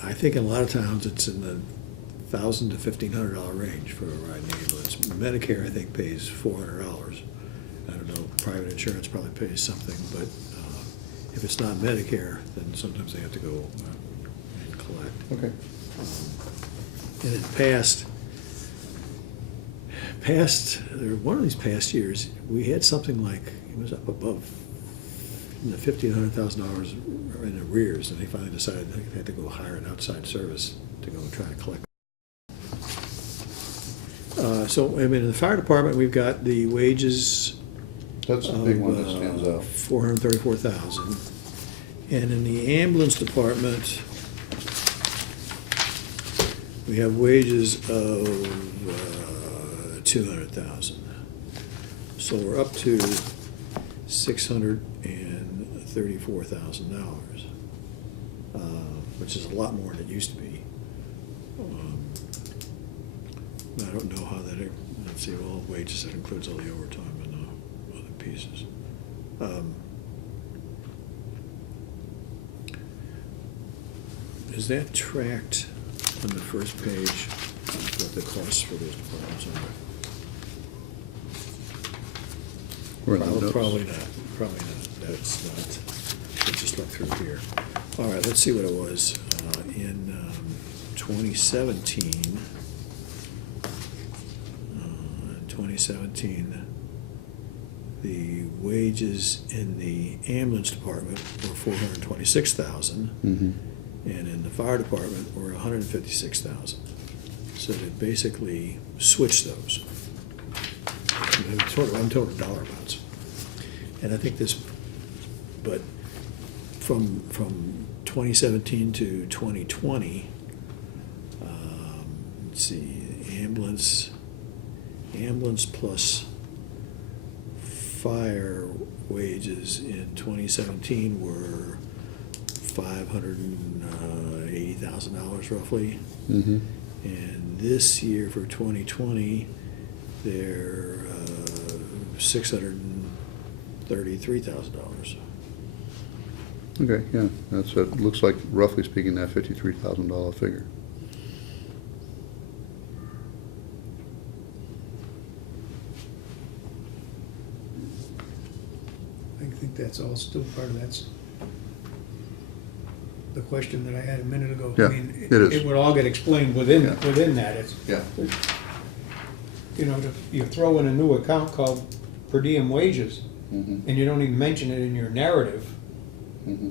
I think in a lot of towns, it's in the $1,000 to $1,500 range for a ride in the ambulance. Medicare, I think, pays $400. I don't know, private insurance probably pays something, but if it's not Medicare, then sometimes they have to go and collect. Okay. And in one of these past years, we had something like, it was up above $1,500, $1,000 in arrears, and they finally decided they had to go hire an outside service to go and try to collect. So, I mean, in the fire department, we've got the wages That's the big one that stands out. $434,000. And in the ambulance department, we have wages of $200,000. So we're up to $634,000, which is a lot more than it used to be. I don't know how that, let's see, all wages, that includes all the overtime and other pieces. Is that tracked on the first page, what the costs for those departments are? Or in the notes. Probably not, that's not, let's just look through here. All right, let's see what it was in 2017. 2017, the wages in the ambulance department were $426,000, Mm-hmm. and in the fire department were $156,000. So they basically switched those. I'm total dollar amounts. And I think this, but from 2017 to 2020, let's see, ambulance plus fire wages in 2017 were $580,000 roughly. Mm-hmm. And this year for 2020, they're $633,000. Okay, yeah, that's, it looks like, roughly speaking, that $53,000 figure. I think that's all still part of the question that I had a minute ago. Yeah, I mean, it is. It would all get explained within Yeah. that. It's, Yeah. you know, you throw in a new account called per diem wages, Mm-hmm. and you don't even mention it in your narrative, Mm-hmm.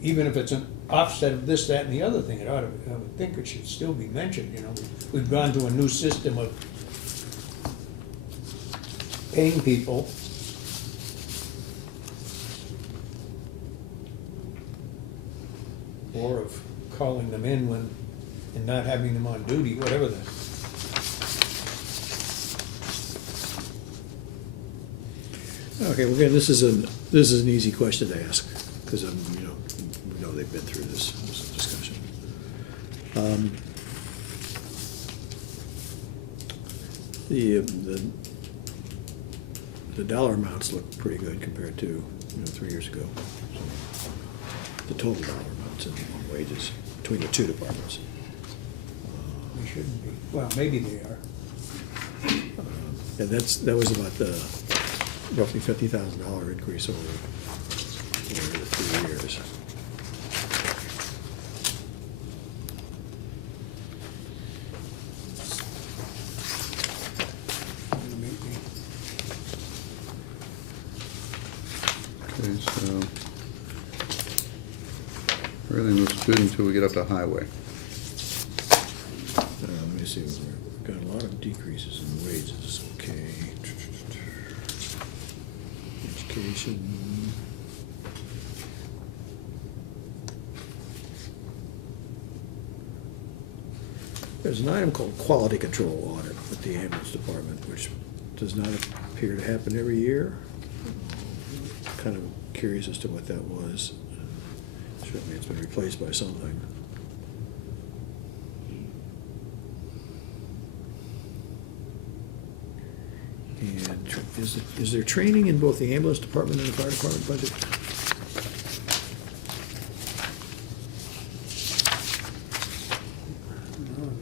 even if it's an offset of this, that, and the other thing, I would think it should still be mentioned, you know. We've gone to a new system of paying people or of calling them in when, and not having them on duty, whatever the. Okay, well, again, this is an easy question to ask, because we know they've been through this discussion. The dollar amounts look pretty good compared to 3 years ago. The total dollar amounts in wages between the two departments. They shouldn't be. Well, maybe they are. And that was about the roughly $50,000 increase over the 3 years. Okay, so everything looks good until we get up to highway. Let me see, we've got a lot of decreases in wages, okay. Education. There's an item called quality control audit with the ambulance department, which does not appear to happen every year. Kind of curious as to what that was. Certainly it's been replaced by something. And is there training in both the ambulance department and the fire department budget?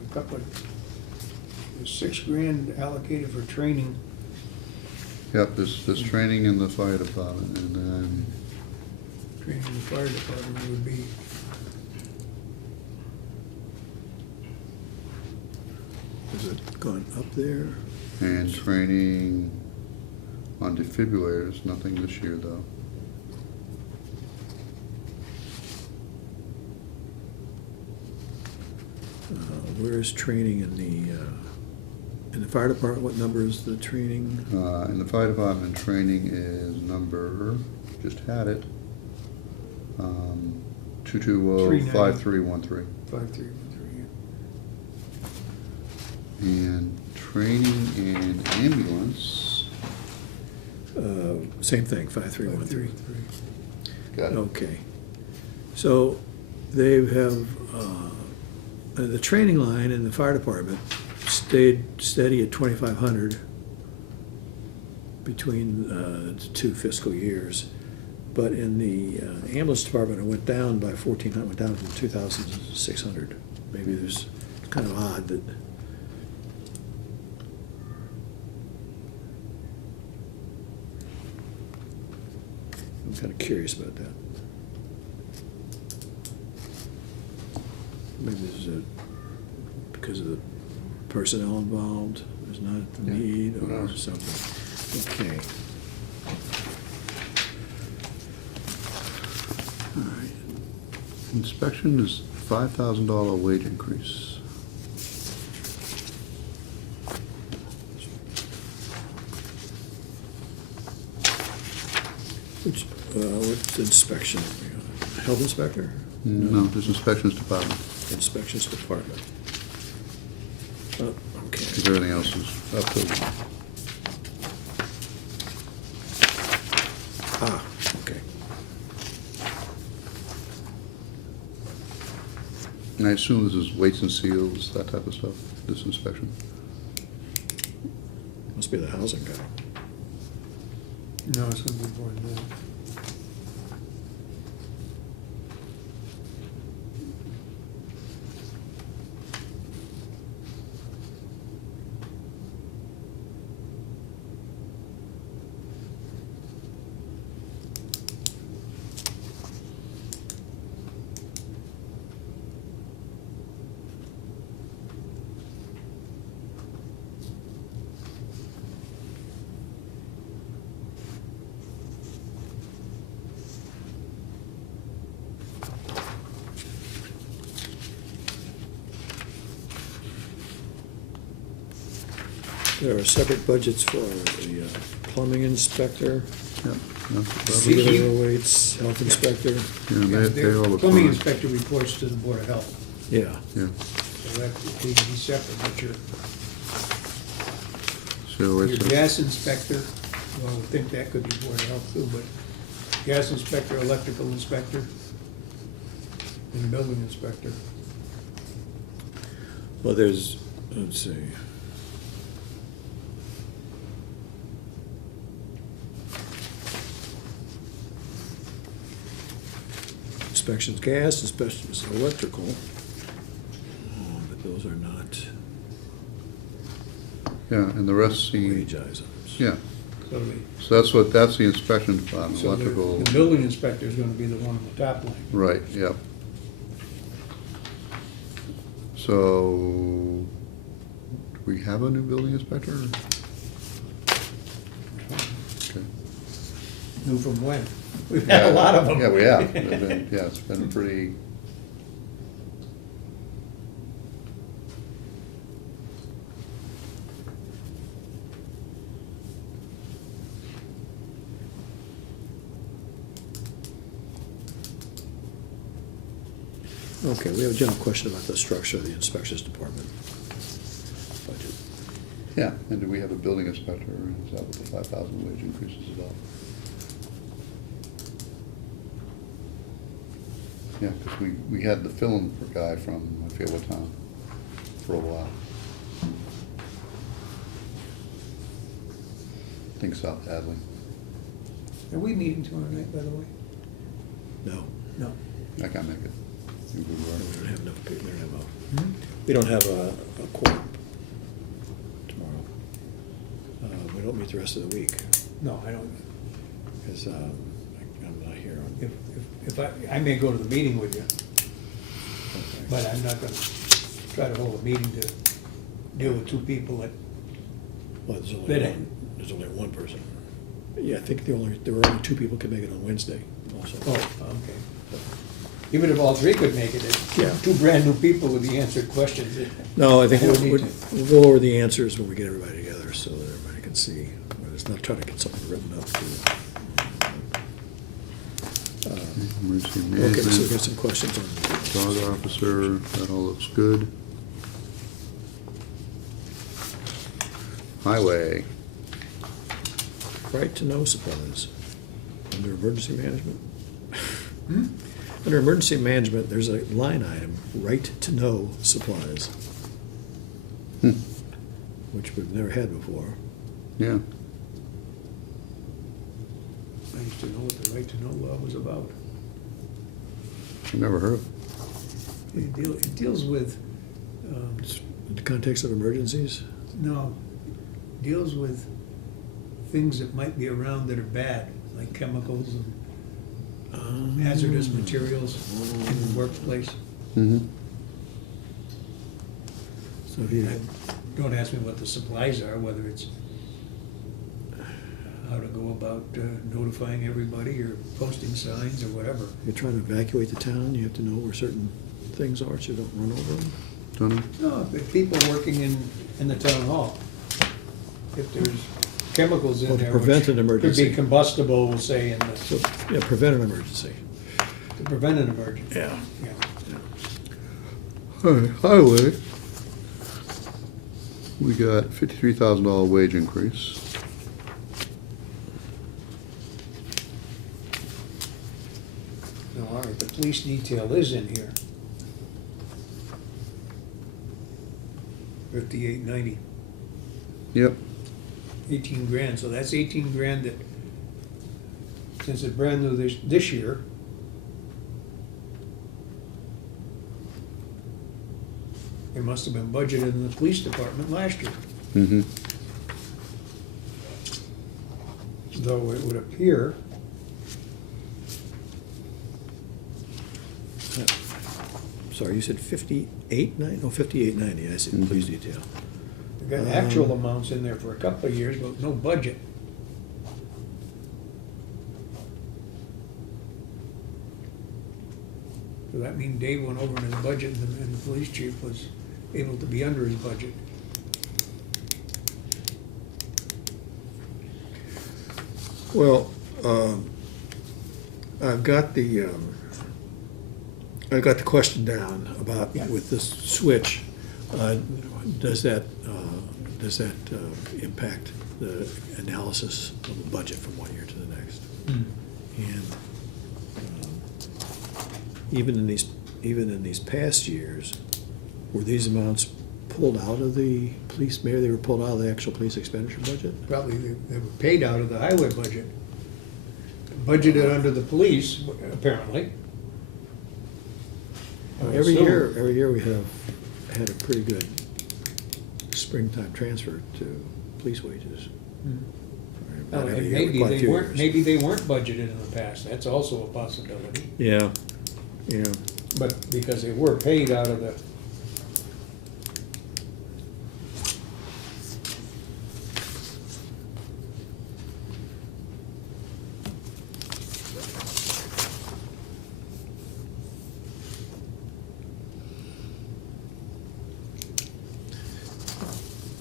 A couple of, there's $6,000 allocated for training. Yep, there's training in the fire department, and then, Training in the fire department would be, Has it gone up there? and training on defibrillators, nothing this year, though. Where is training in the fire department? What number is the training? In the fire department, training is number, just had it, 220-5313. 5313. And training in ambulance, Same thing, 5313. 5313. got it. Okay. So they have, the training line in the fire department stayed steady at 2,500 between the two fiscal years. But in the ambulance department, it went down by 1,400, went down from 2,600. Maybe there's, it's kind of odd that. I'm kind of curious about that. Maybe this is because of the personnel involved, there's not the Yeah, need who or knows? something. Okay. All right. Inspection is $5,000 wage increase. What's inspection? Health inspector? No, this inspections department, Inspections department. Oh, okay. because everything else is up to, Ah, okay. and I assume this is weights and seals, that type of stuff, this inspection. Must be the housing guy. No, it's gonna be more than that. There are separate budgets for the plumbing inspector, Yep. See- vehicle weights, health inspector. Yeah, they all look Plumbing fine. inspector reports to the Board of Health, Yeah, Yeah, so that would be separate, but so your it's, gas inspector, well, I would think that could be Board of Health too, but gas inspector, electrical inspector, and building inspector. well, there's, let's see. Inspections gas, inspections electrical. Oh, but those are not yeah, and the rest seem, wage items. yeah, So so that's the inspection department, so electrical, the building inspector is gonna be the one on the top line. right, yep. So, do we have a new building inspector? Okay. New from when? We've had a lot of them. Yeah, we have. They've been- Yeah, it's been pretty, Okay, we have a general question about the structure of the inspections department budget. yeah, and do we have a building inspector? Is that what the 5,000 wage increase is about? Yeah, because we had the film guy from, I forget what town, for a while. think South Hadley. Are we meeting tomorrow night, by the way? No, No. I can't make it. You could we work. don't have enough people, Hmm? we don't have a quorum tomorrow. We don't meet the rest of the week, No, I don't. because I'm not here on. If I may go to the meeting with you, Okay. but I'm not gonna try to hold a meeting to deal with two people that, Well, there's That- there's only one person. Yeah, I think there were only two people can make it on Wednesday also. oh, okay. Even if all three could make it, it's Yeah. two brand-new people with the answered questions. No, I think I don't need we'll go over the answers when we get everybody together, so that everybody can see. It's not trying to get something written up to. Emergency Okay, so we've got management, some questions on. dog officer, that all looks good. Highway, Right to know supplies, under emergency management. Hmm? Under emergency management, there's a line item, right to know supplies, hmm, which we've never had before. yeah, I used to know what the right to know law was about. I've never heard of it. It deals with, In the context of emergencies, no, deals with things that might be around that are bad, like chemicals and hazardous materials in the workplace. Mm-hmm. So if you, Don't ask me what the supplies are, whether it's how to go about notifying everybody or posting signs or whatever. you're trying to evacuate the town, you have to know where certain things are, so you don't run over them. Don't know. No, if people working in the town hall, if there's chemicals in Well, to there prevent which an could emergency. be combustible, we'll say, in the, So, yeah, prevent an emergency. to prevent an emergency. Yeah. Yeah. All right, highway. We got $53,000 wage increase. No, all right, the police detail is in here. 5890, Yep, 18 grand, so that's 18 grand that, since it's brand new this year, it must have been budgeted in the police department last year. mm-hmm, Though it would appear, Sorry, you said 58.90? Oh, 58.90, I see, the police detail. we've got actual amounts in there for a couple of years, but no budget. Does that mean Dave went over in his budget and the police chief was able to be under his budget? Well, I've got the question down about Yeah. with this switch, does that impact the analysis of the budget from one year to the next? And even in these past years, were these amounts pulled out of the police, maybe they were pulled out of the actual police expenditure budget? Probably they were paid out of the highway budget. Budgeted under the police, apparently. I would Every assume. year we have had a pretty good springtime transfer to police wages. Now, Not every and year, but maybe quite a they few weren't, years. maybe they weren't budgeted in the past, that's also a possibility. Yeah, yeah. But because they were paid out of the,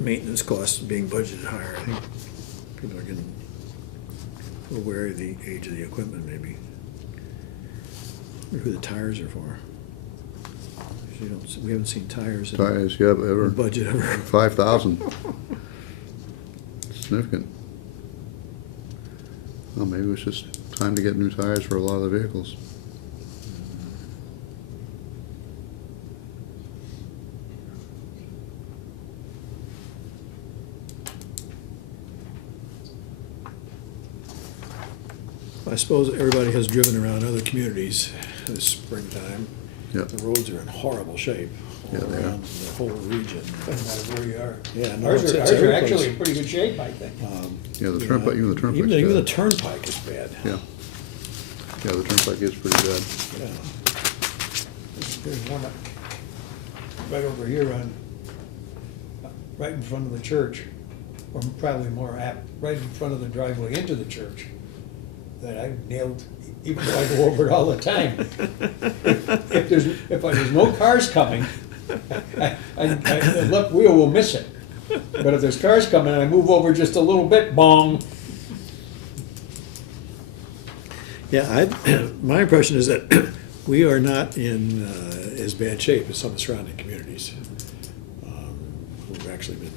Maintenance costs being budgeted higher, I think people are getting aware of the age of the equipment maybe. Wonder who the tires are for. We haven't seen tires in tires, yep, ever, budget ever. 5,000. Significant. Well, maybe it's just time to get new tires for a lot of the vehicles. I suppose everybody has driven around other communities this springtime. Yep. The roads are in horrible shape all Yeah, they are. around the whole region. Doesn't matter where you are. Yeah, no, Ours it's are every actually place. in pretty good shape, I think. Yeah, the turnpike, even the turnpike's Even the bad. turnpike is bad. Yeah. Yeah, the turnpike is pretty bad. Yeah. There's one up right over here on, right in front of the church, or probably more apt, right in front of the driveway into the church, that I nailed, even though I go over it all the time. If there's no cars coming, the left wheel will miss it. But if there's cars coming and I move over just a little bit, bong. Yeah, my impression is that we are not in as bad shape as some of the surrounding communities. We've actually been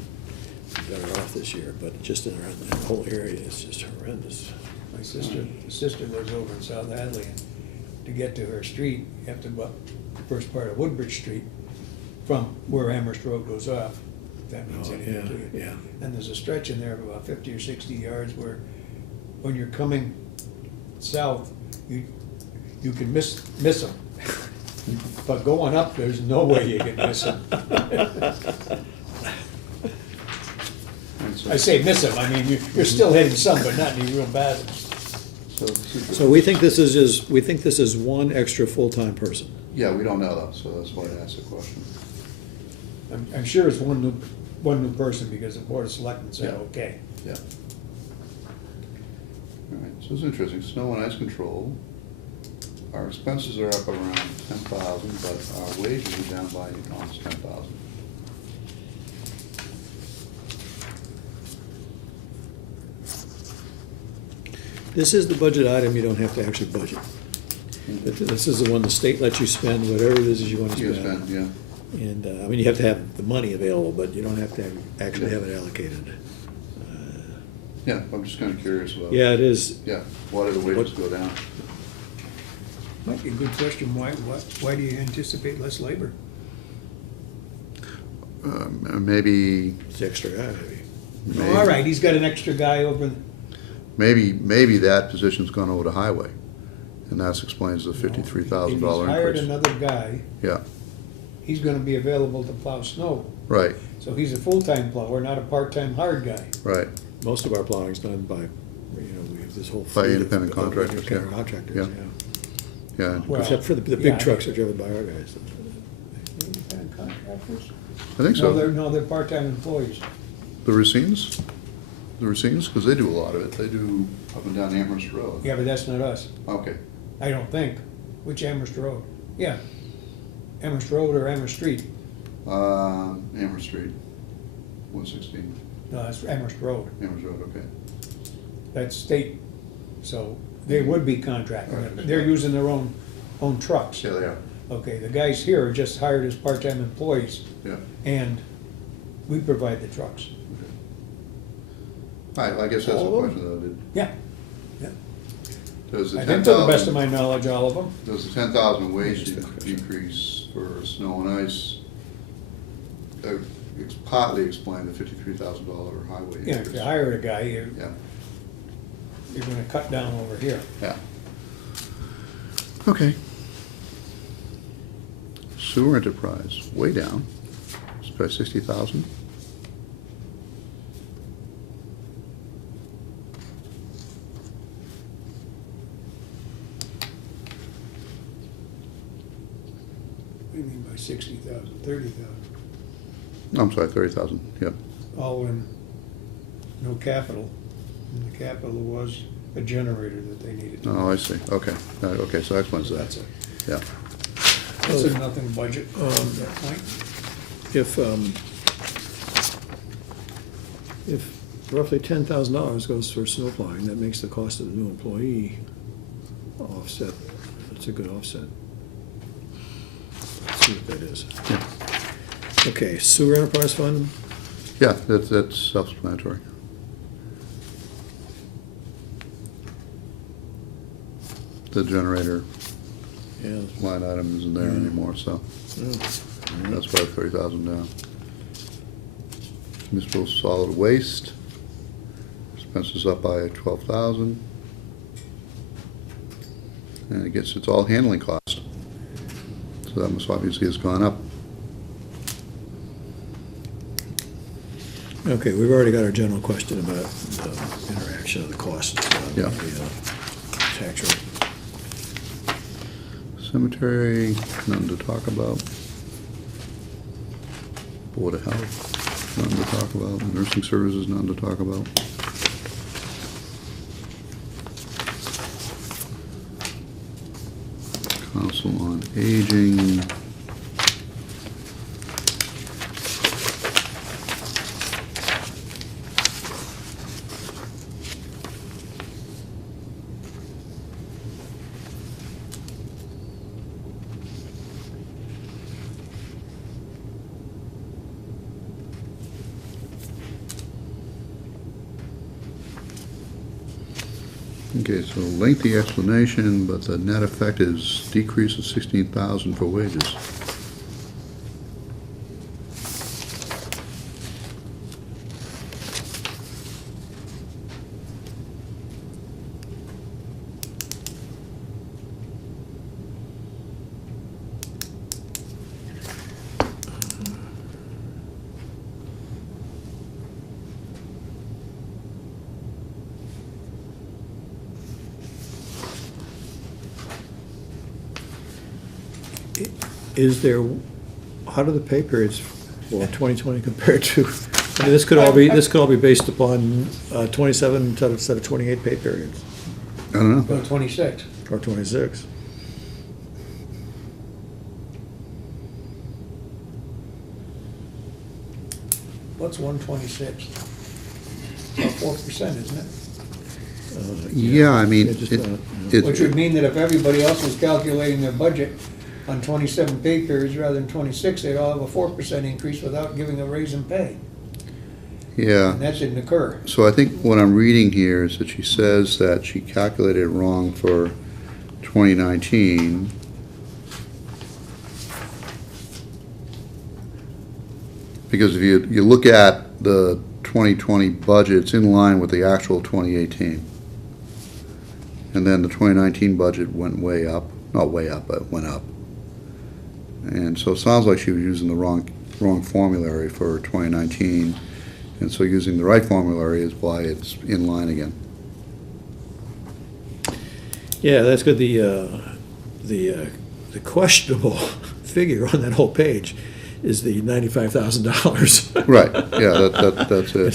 better off this year, but just in the whole area, it's just horrendous. My sister lives over in South Hadley, and to get to her street, you have to go up the first part of Woodbridge Street from where Amherst Road goes off, if that means Oh, anything to you. yeah, yeah. And there's a stretch in there of about 50 or 60 yards where, when you're coming south, you can miss them. But going up, there's no way you can miss them. And so- I say miss them, I mean, you're still hitting some, but not any real bad ones. So we think this is one extra full-time person. Yeah, we don't know though, so that's why I asked the question. I'm sure it's one new person because the Board of Selectmen said, Yeah. okay. Yeah. All right, so it's interesting, snow and ice control. Our expenses are up around 10,000, but our wages are down by almost 10,000. This is the budget item you don't have to actually budget. But this is the one the state lets you spend whatever it is you want to You spend. spend, yeah. And, I mean, you have to have the money available, but you don't have to actually have it allocated. Yeah, I'm just kinda curious about. Yeah, it is. Yeah, why do the wages go down? Might be a good question, why do you anticipate less labor? Maybe, It's extra guy, maybe. maybe. All right, he's got an extra guy over, Maybe that position's gone over to highway, and that explains the $53,000 If he's hired increase. another guy, Yeah, he's gonna be available to plow snow. right, So he's a full-time plower, not a part-time hired guy. right, Most of our plowing's done by, we have this whole. By fleet of- independent of contractors, independent yeah. contractors, Yeah. yeah. yeah. Well, Except for the yeah, big trucks are driven by our guys. Independent contractors? I think No, so. they're part-time employees. The Racines, because they do a lot of it, they do up and down Amherst Road. Yeah, but that's not us. Okay, I don't think. Which Amherst Road? Yeah. Amherst Road or Amherst Street? Amherst Street, 116, No, that's Amherst Road. Amherst Road, okay. That's state, so they would be contracting. Right. They're using their own trucks. Yeah, they are, Okay, the guys here are just hired as part-time employees, yeah. and we provide the trucks. Okay. All right, I guess that's the All of them? question though, Yeah, yeah. does the I think to the best 10,000, of my knowledge, all of them. does the 10,000 wage Just a question. decrease for snow and ice partly explain the $53,000 highway increase? Yeah, if you hire a guy, Yeah, you're gonna cut down over here. yeah. Okay. Sewer enterprise, way down, it's by 60,000. What do you mean by 60,000, 30,000? I'm sorry, 30,000, yep. All in, no capital. And the capital was a generator that they needed. Oh, I see, okay, okay, so that explains that, That's it. yeah. That's a nothing budget at that point. If roughly $10,000 goes for snow plowing, that makes the cost of the new employee offset. That's a good offset. Let's see what that is. Okay, sewer enterprise fund, Yeah, that's self-explanatory. The generator yeah. line item isn't there anymore, so that's why 30,000 down. Municipal solid waste, expenses up by 12,000. and it's all handling cost. So that must obviously has gone up. Okay, we've already got our general question about the interaction of the cost. Yeah. The tax rate. Cemetery, none to talk about. Board of Health, none to talk about. Nursing services, none to talk about. Council on Aging. Okay, so lengthy explanation, but the net effect is decrease of 16,000 for wages. Is there, how do the pay periods for 2020 compared to, I mean, this could all be based upon 27 instead of 28 pay periods, I don't know. About 26. or 26. What's 126? About 4%, isn't it? Yeah, I mean, Yeah, just, it, Which would it, mean that if everybody else was calculating their budget on 27 pay periods rather than 26, they'd all have a 4% increase without giving a raise in pay. yeah. And that didn't occur. So I think what I'm reading here is that she says that she calculated it wrong for 2019. Because if you look at the 2020 budget, it's in line with the actual 2018. And then the 2019 budget went way up, not way up, but went up. And so it sounds like she was using the wrong formulary for 2019. And so using the right formulary is why it's in line again. Yeah, that's good. The questionable figure on that whole page is the $95,000. Right, yeah, that's it.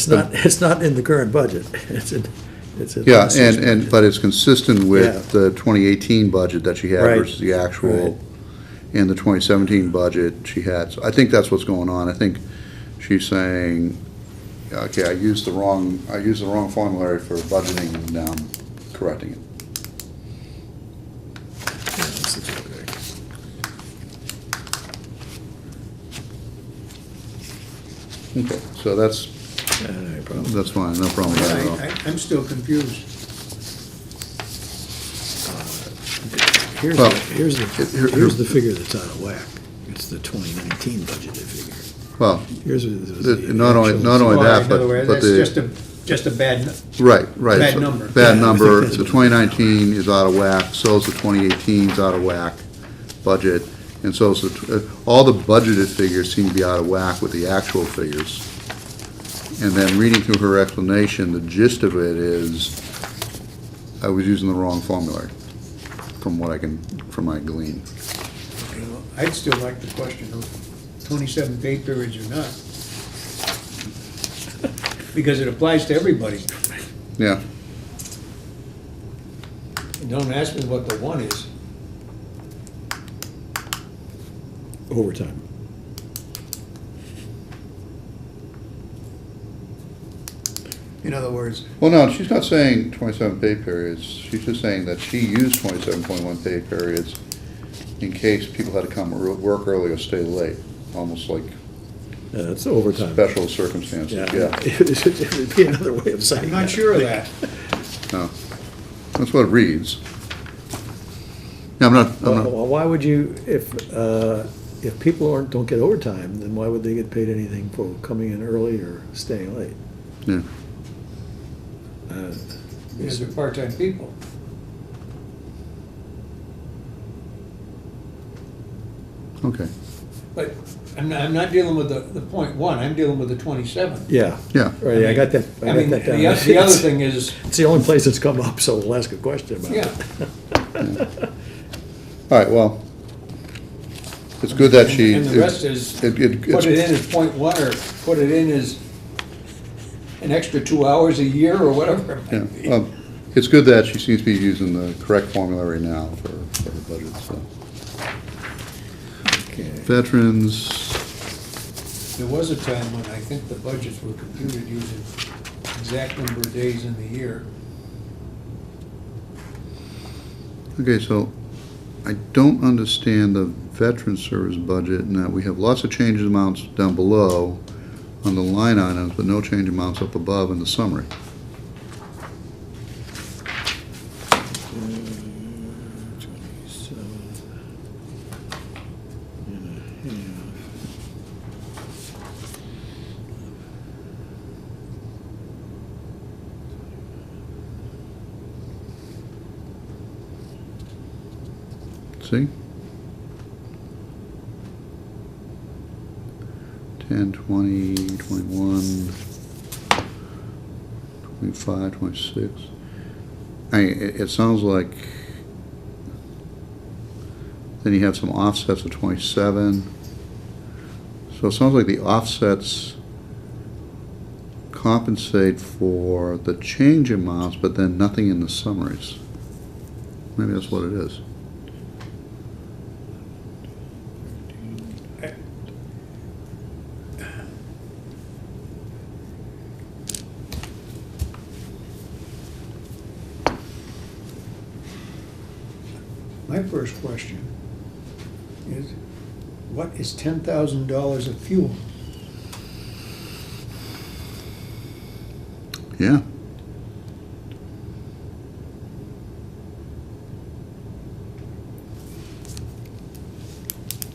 It's not in the current budget. It's in Yeah, last year's and budget. but it's consistent Yeah. with the 2018 budget that she had Right, versus the actual, right. and the 2017 budget she had. So I think that's what's going on. I think she's saying, okay, I used the wrong formulary for budgeting, and now I'm correcting it. Yeah, that's the joke there. Okay, so that's No problem. fine, no problem with that at all. I'm still confused. Here's Well, here's the figure that's out of whack. It's the 2019 budgeted figure. Well, Here's not only Well, that, in but other words, but that's the. just a bad, Right. Bad so number. Bad Yeah, I number, think the that's 2019 is out of whack, so is the 2018 is out of whack budget, and so is all the budgeted figures seem to be out of whack with the actual figures. And then reading through her explanation, the gist of it is, I was using the wrong formulary, from my glean. I'd still like the question of 27 pay periods or not. Because it applies to everybody. Yeah, Don't ask me what the one is. overtime. In other words, well, no, she's not saying 27 pay periods, she's just saying that she used 27.1 pay periods in case people had to come work early or stay late, almost like Yeah, that's overtime. special circumstances, yeah. It would be another way of saying I'm that. not sure of that. No, that's what it reads. Yeah, I'm not, Well, why would you, if people don't get overtime, then why would they get paid anything for coming in early or staying late? yeah. Because they're part-time people. Okay, But I'm not dealing with the .1, I'm dealing with the 27. Yeah. yeah. Right, I got that, I I got mean, that down. the other thing is, It's the only place it's come up, so we'll ask a question about yeah. it. All right, well, it's good that she. And the rest is, put it's- it in as .1 or put it in as an extra 2 hours a year or whatever. it Yeah, might be. it's good that she seems to be using the correct formula right now for her budget, so. Okay. Veterans, There was a time when I think the budgets were computed using exact number of days in the year. okay, so I don't understand the veteran service budget in that we have lots of change amounts down below on the line items, but no change amounts up above in the summary. See? 10, 20, 21, 25, 26. It sounds like then you have some offsets of 27. So it sounds like the offsets compensate for the change amounts, but then nothing in the summaries. Maybe that's what it is. My first question is, what is $10,000 of fuel? Yeah.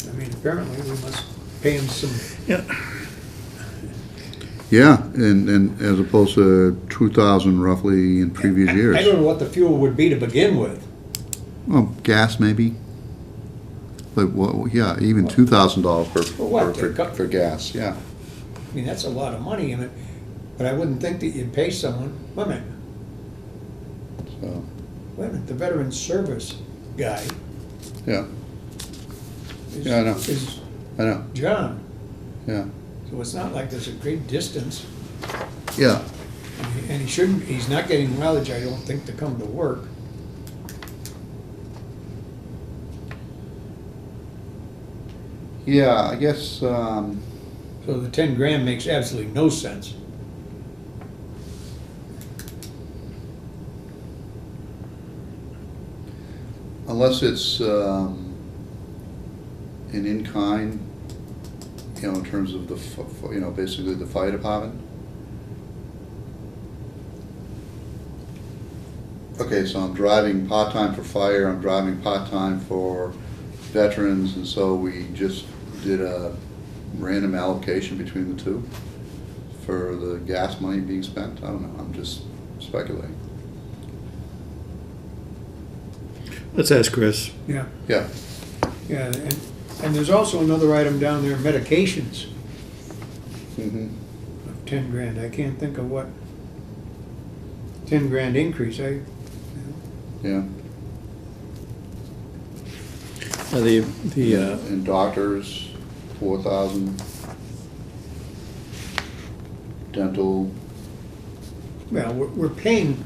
I mean, apparently we must pay him some, Yeah, Yeah, and as opposed to 2,000 roughly in previous years. I don't know what the fuel would be to begin with. Well, gas maybe. But, well, yeah, even $2,000 For what? for gas, yeah. I mean, that's a lot of money in it, but I wouldn't think that you'd pay someone, wait a minute, So, the veteran service guy yeah, is, Yeah, I know. is I know, John. yeah. So it's not like there's a great distance, Yeah, and he shouldn't, he's not getting mileage, I don't think, to come to work. yeah, I guess, So the 10 grand makes absolutely no sense. unless it's an in-kind, you know, in terms of the, you know, basically the fire department. Okay, so I'm driving part-time for fire, I'm driving part-time for veterans, and so we just did a random allocation between the two for the gas money being spent. I don't know, I'm just speculating. let's ask Chris. Yeah. Yeah, Yeah, and there's also another item down there, medications mm-hmm, of 10 grand. I can't think of what 10 grand increase, yeah. The And doctors, 4,000. Dental, well, we're paying,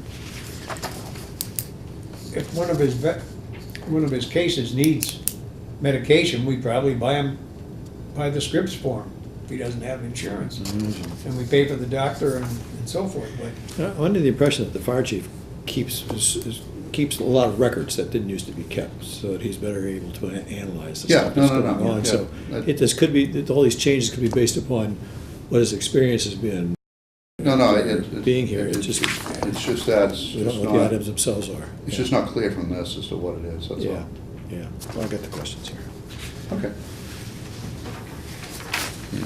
if one of his cases needs medication, we probably buy the scripts for him, if he doesn't have insurance. And we pay for the doctor and so forth, but I'm under the impression that the fire chief keeps a lot of records that didn't used to be kept, so that he's better able to analyze the Yeah, stuff that's no, going on. yeah, So that- this could be, all these changes could be based upon what his experience has been no, being here. It's just, it's just that, we don't know what the items themselves are. it's just not clear from this as to what it is, that's Yeah, all. yeah. Well, I got the questions here. Okay. Yeah.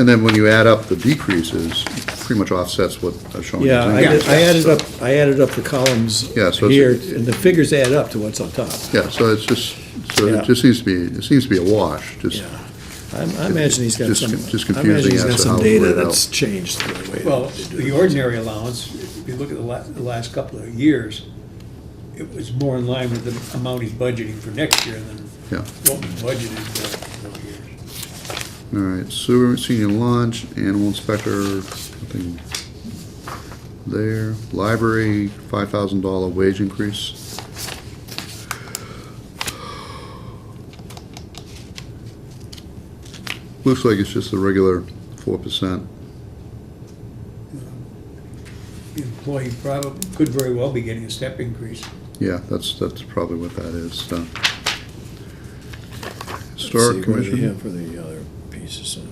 And then when you add up the decreases, pretty much offsets what I've shown you. Yeah, I added up the columns Yeah, so here, it's- and the figures add up to what's on top. Yeah, so it's just So Yeah. it just seems to be a wash, just. Yeah. I imagine he's got Just- some, just I imagine confusing he's as got to some how it's data laid out. that's changed the way. Well, they do the it. ordinary allowance, if you look at the last couple of years, it was more in line with the amount he's budgeting for next year than Yeah. what we budgeted for the years. All right, sewer, senior lunch, animal inspector, nothing there. Library, $5,000 wage increase. Looks like it's just the regular 4%. The employee probably, could very well be getting a step increase. Yeah, that's probably what that is, so. Let's see, Historic what do they Commission. have for the other pieces in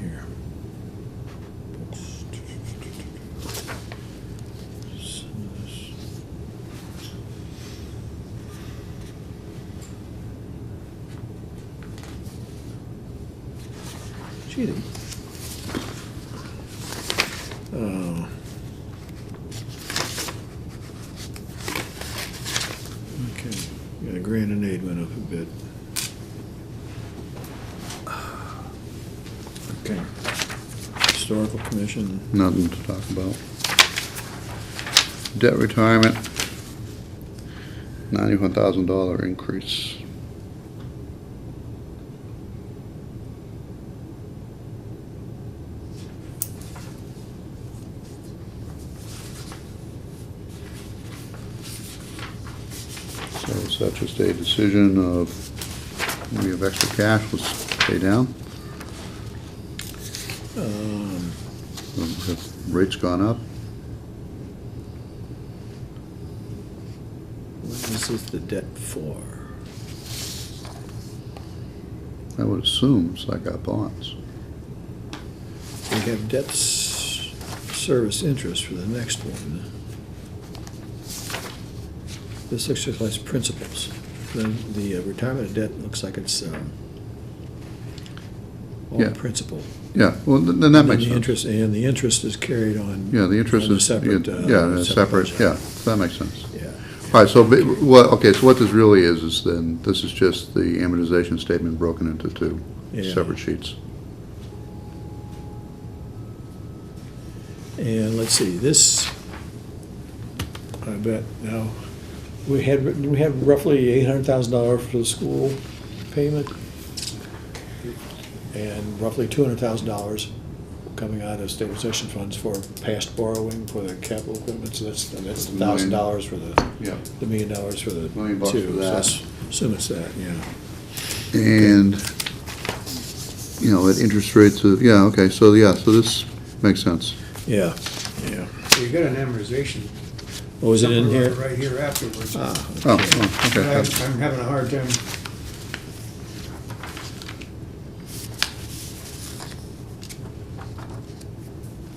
here? Gee, oh. Okay, yeah, the grant and aid went up a bit. Okay. Historical Commission, Nothing to talk about. Debt retirement, $91,000 increase. So is that just a decision of, we have extra cash, let's pay down? Have rates gone up? what is this the debt for? I would assume it's like our bonds. We have debt service interest for the next one. This looks just like principals. Then the retirement debt looks like it's all Yeah. principal. Yeah, well, then that And makes the sense. interest, and the interest is carried on. Yeah, the interest on a is, separate, yeah, separate, budget. yeah, that makes sense. Yeah. All right, so, okay, so what this really is then, this is just the amortization statement broken into two Yeah. separate sheets. And let's see, this, I bet now, we have roughly $800,000 for the school payment, and roughly $200,000 coming out of stabilization funds for past borrowing for the capital equipment, so that's $1,000 for Yeah. the $1 million for the $1 million two. for So that. let's assume it's that, yeah. And, at interest rates of, yeah, okay, so this makes sense. Yeah, yeah. So you got an amortization. Oh, is it in number here? Right here afterwards. Ah, Oh, okay. okay. I'm having a hard time.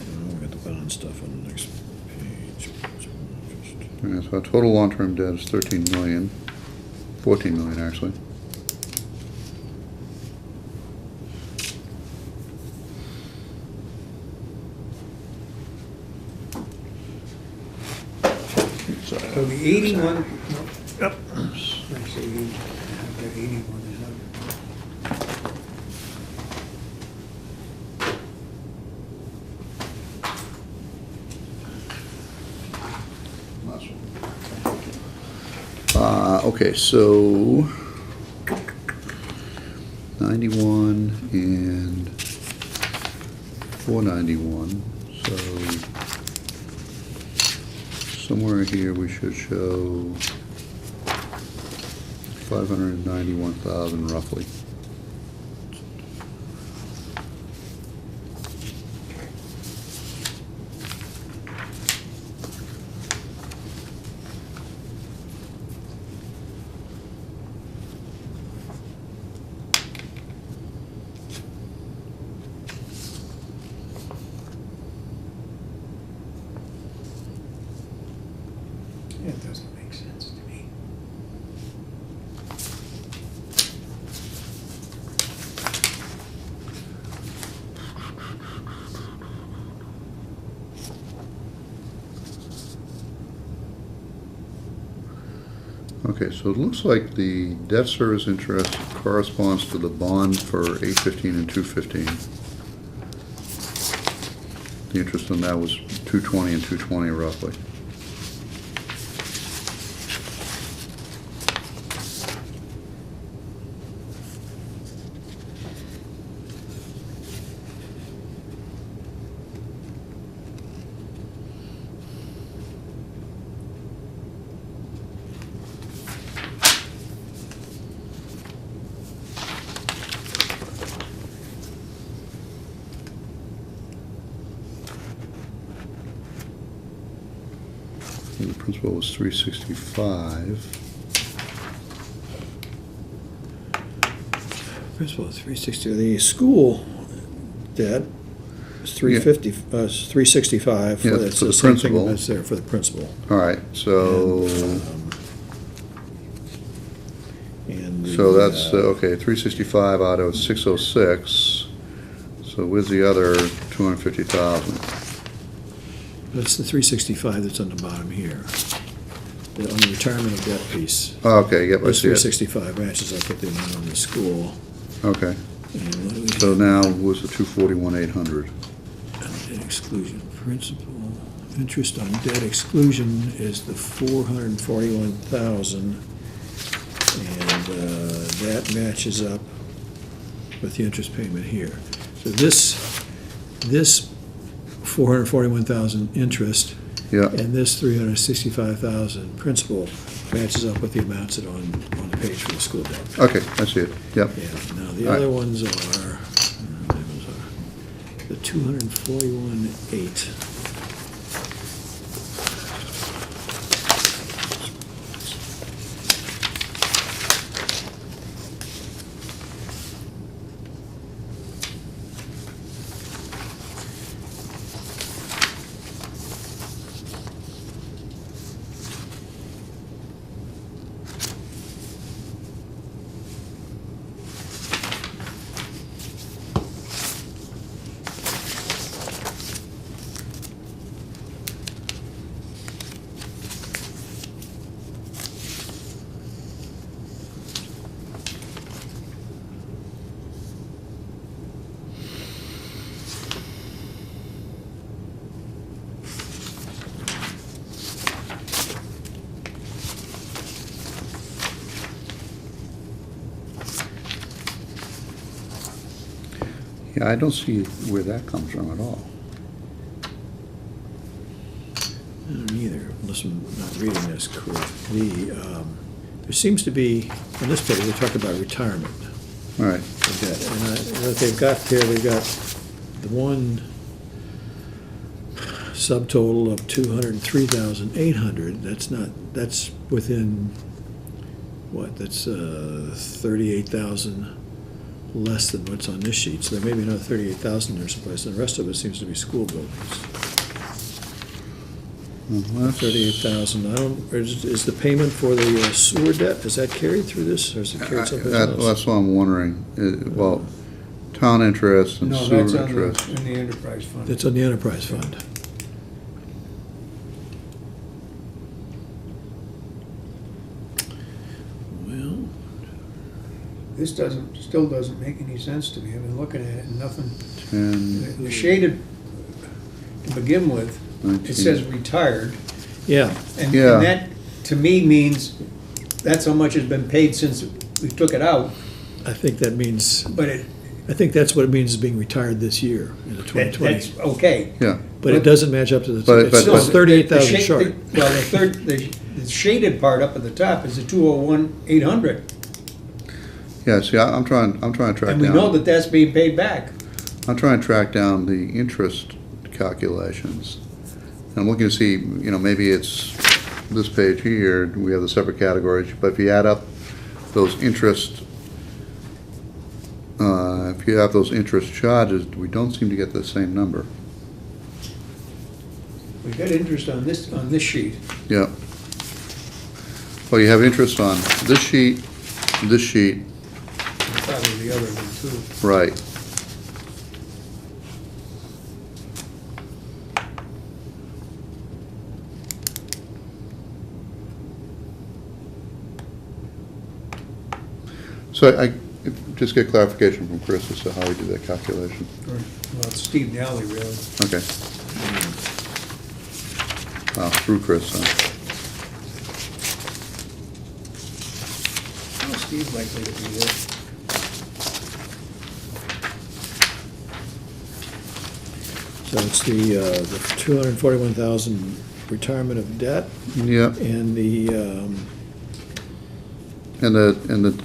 Oh, we got the balance stuff on the next page. Yeah, so our total long-term debt is 13 million, 14 million, actually. So the 81, no, Yep. I say 80, I've got 81 is up. Okay, so 91 and 491, so somewhere here we should show 591,000 roughly. It doesn't make sense to me. Okay, so it looks like the debt service interest corresponds to the bond for 815 and 215. The interest on that was 220 and 220 roughly. And the principal was 365. Principal, 360, the school debt is 350, 365. Yeah, That's for the the same thing principal. that's there for the principal. All right, so, And the, so that's, okay, 365 out of 606. So where's the other 250,000? That's the 365 that's on the bottom here. On the retirement of debt piece. Okay, yep, I This see it. 365 matches up with the amount on the school. Okay, And what do we so have? now was the 241,800. Debt exclusion, principal, interest on debt exclusion is the 441,000. And that matches up with the interest payment here. So this 441,000 interest Yeah, and this 365,000 principal matches up with the amounts that are on the page for the school debt. okay, I see it, yep. Yeah, now the All right. other ones are, the 241,800. Yeah, I don't see where that comes from at all. I don't either, unless I'm not reading this correct. There seems to be, on this page, they talk about retirement All right, of debt. And what they've got here, they've got the one subtotal of 203,800. That's not, that's within, what, that's 38,000 less than what's on this sheet. So there may be another 38,000 there someplace, and the rest of it seems to be school buildings. well, that's- 38,000, I don't, is the payment for the sewer debt, is that carried through this, or is it carried someplace else? That's what I'm wondering. Well, town interest and No, sewer that's on interest. in the enterprise fund. It's on the enterprise fund. Well, This still doesn't make any sense to me. I've been looking at it and nothing, And the shaded, to begin with, 19. it says retired. yeah, And Yeah. and that, to me, means that's how much has been paid since we took it out, I think that means, but it, I think that's what it means is being retired this year, in the that- 2020. that's okay. Yeah, But it doesn't match up to the, But- it's but- still but- 38,000 The short. Well, the shaded part up at the top is the 201,800. yeah, see, I'm trying to track And we know down, that that's being paid back. I'm trying to track down the interest calculations. And I'm looking to see, maybe it's this page here, we have the separate categories, but if you add up those interest, if you have those interest charges, we don't seem to get the same number. We got interest on this sheet. Yeah. Well, you have interest on this sheet, And probably the other one too. right. So I just get clarification from Chris as to how he did that calculation. Well, it's Steve Nally, really. Okay. Through Chris, Well, Steve's likely to be there. So it's the 241,000 retirement of debt Yeah, and the and the,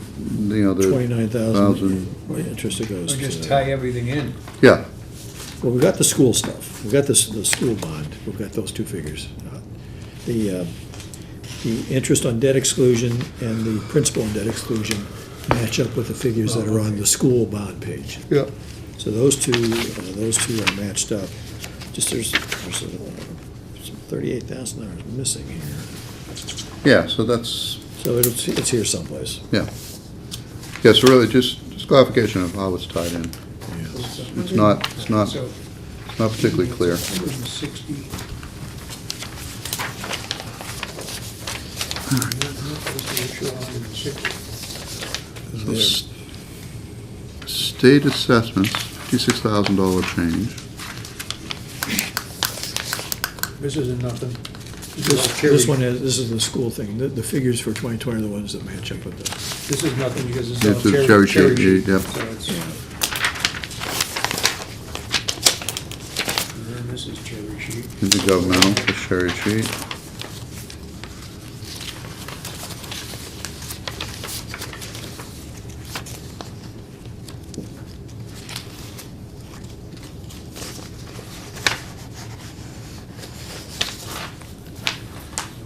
you know, the. 29,000 interest that goes Or to. just tie everything in. Yeah, Well, we've got the school stuff. We've got the school bond. We've got those two figures. The interest on debt exclusion and the principal on debt exclusion match up with the figures that are on the school bond page. yeah. So those two are matched up. Just there's some $38,000 missing here. Yeah, so that's, So it's here someplace. yeah. Yeah, so really just clarification of how it's tied in. It's not So, particularly clear. 160. So State assessments, $56,000 change. This isn't nothing. This is the school thing. The figures for 2020 are the ones that match up with the. This is nothing because it's Yeah, all it's a cherry sheet, yeah. So it's, and then this is cherry sheet. Intergovernmental, the cherry sheet.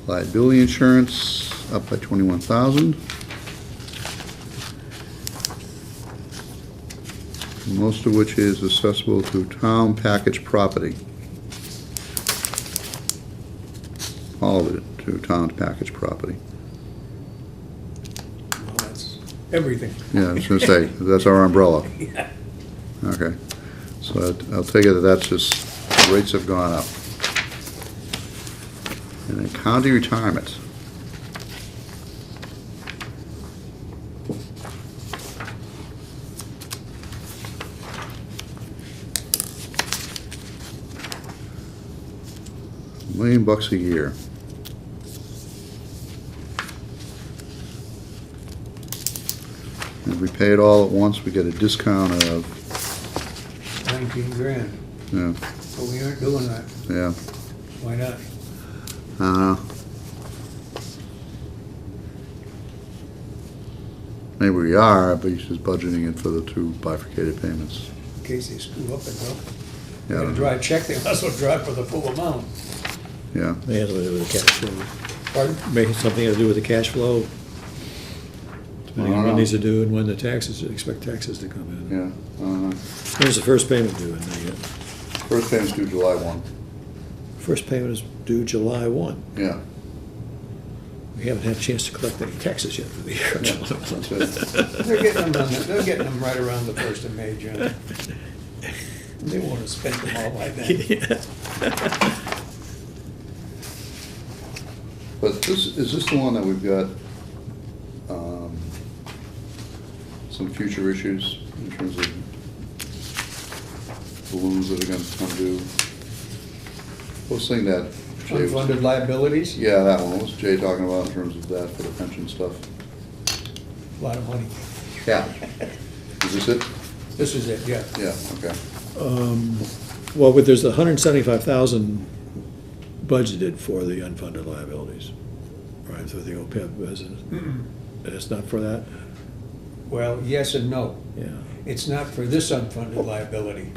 Liability insurance up by 21,000. Most of which is accessible to town package property. All of it to town package property. Well, that's everything. Yeah, I was gonna say, that's our umbrella. Yeah. Okay, so I'll take it that that's just, rates have gone up. And then county retirement. $1 million a year. And if we pay it all at once, we get a discount of, 19 grand. yeah, But we aren't doing that. yeah. Why not? Maybe we are, but he's just budgeting it for the two bifurcated payments. In case they screw up and go. Yeah, I Get a don't know. dry check, they might as well drive for the full amount. Yeah, May have something to do with the cash flow. Pardon? May have something to do with the cash flow. Depending on when these are due and when the taxes, expect taxes to come in. yeah. When's the first payment due? First payment's due July 1. First payment is due July 1. Yeah. We haven't had a chance to collect any taxes yet for the year. Yeah, that's it. They're getting them right around the 1st of May, John. They want to spend them all by then. Yeah. But is this the one that we've got some future issues in terms of balloons that are gonna come due? What was the thing that Jay was? Unfunded liabilities, Yeah, that one. What was Jay talking about in terms of that for the pension stuff? a lot of money. Yeah. Is this it? This is it, yeah. Yeah, okay. Well, there's 175,000 budgeted for the unfunded liabilities, right, through the OPEB, isn't it? And it's not for that? Well, yes and no. Yeah. It's not for this unfunded liability.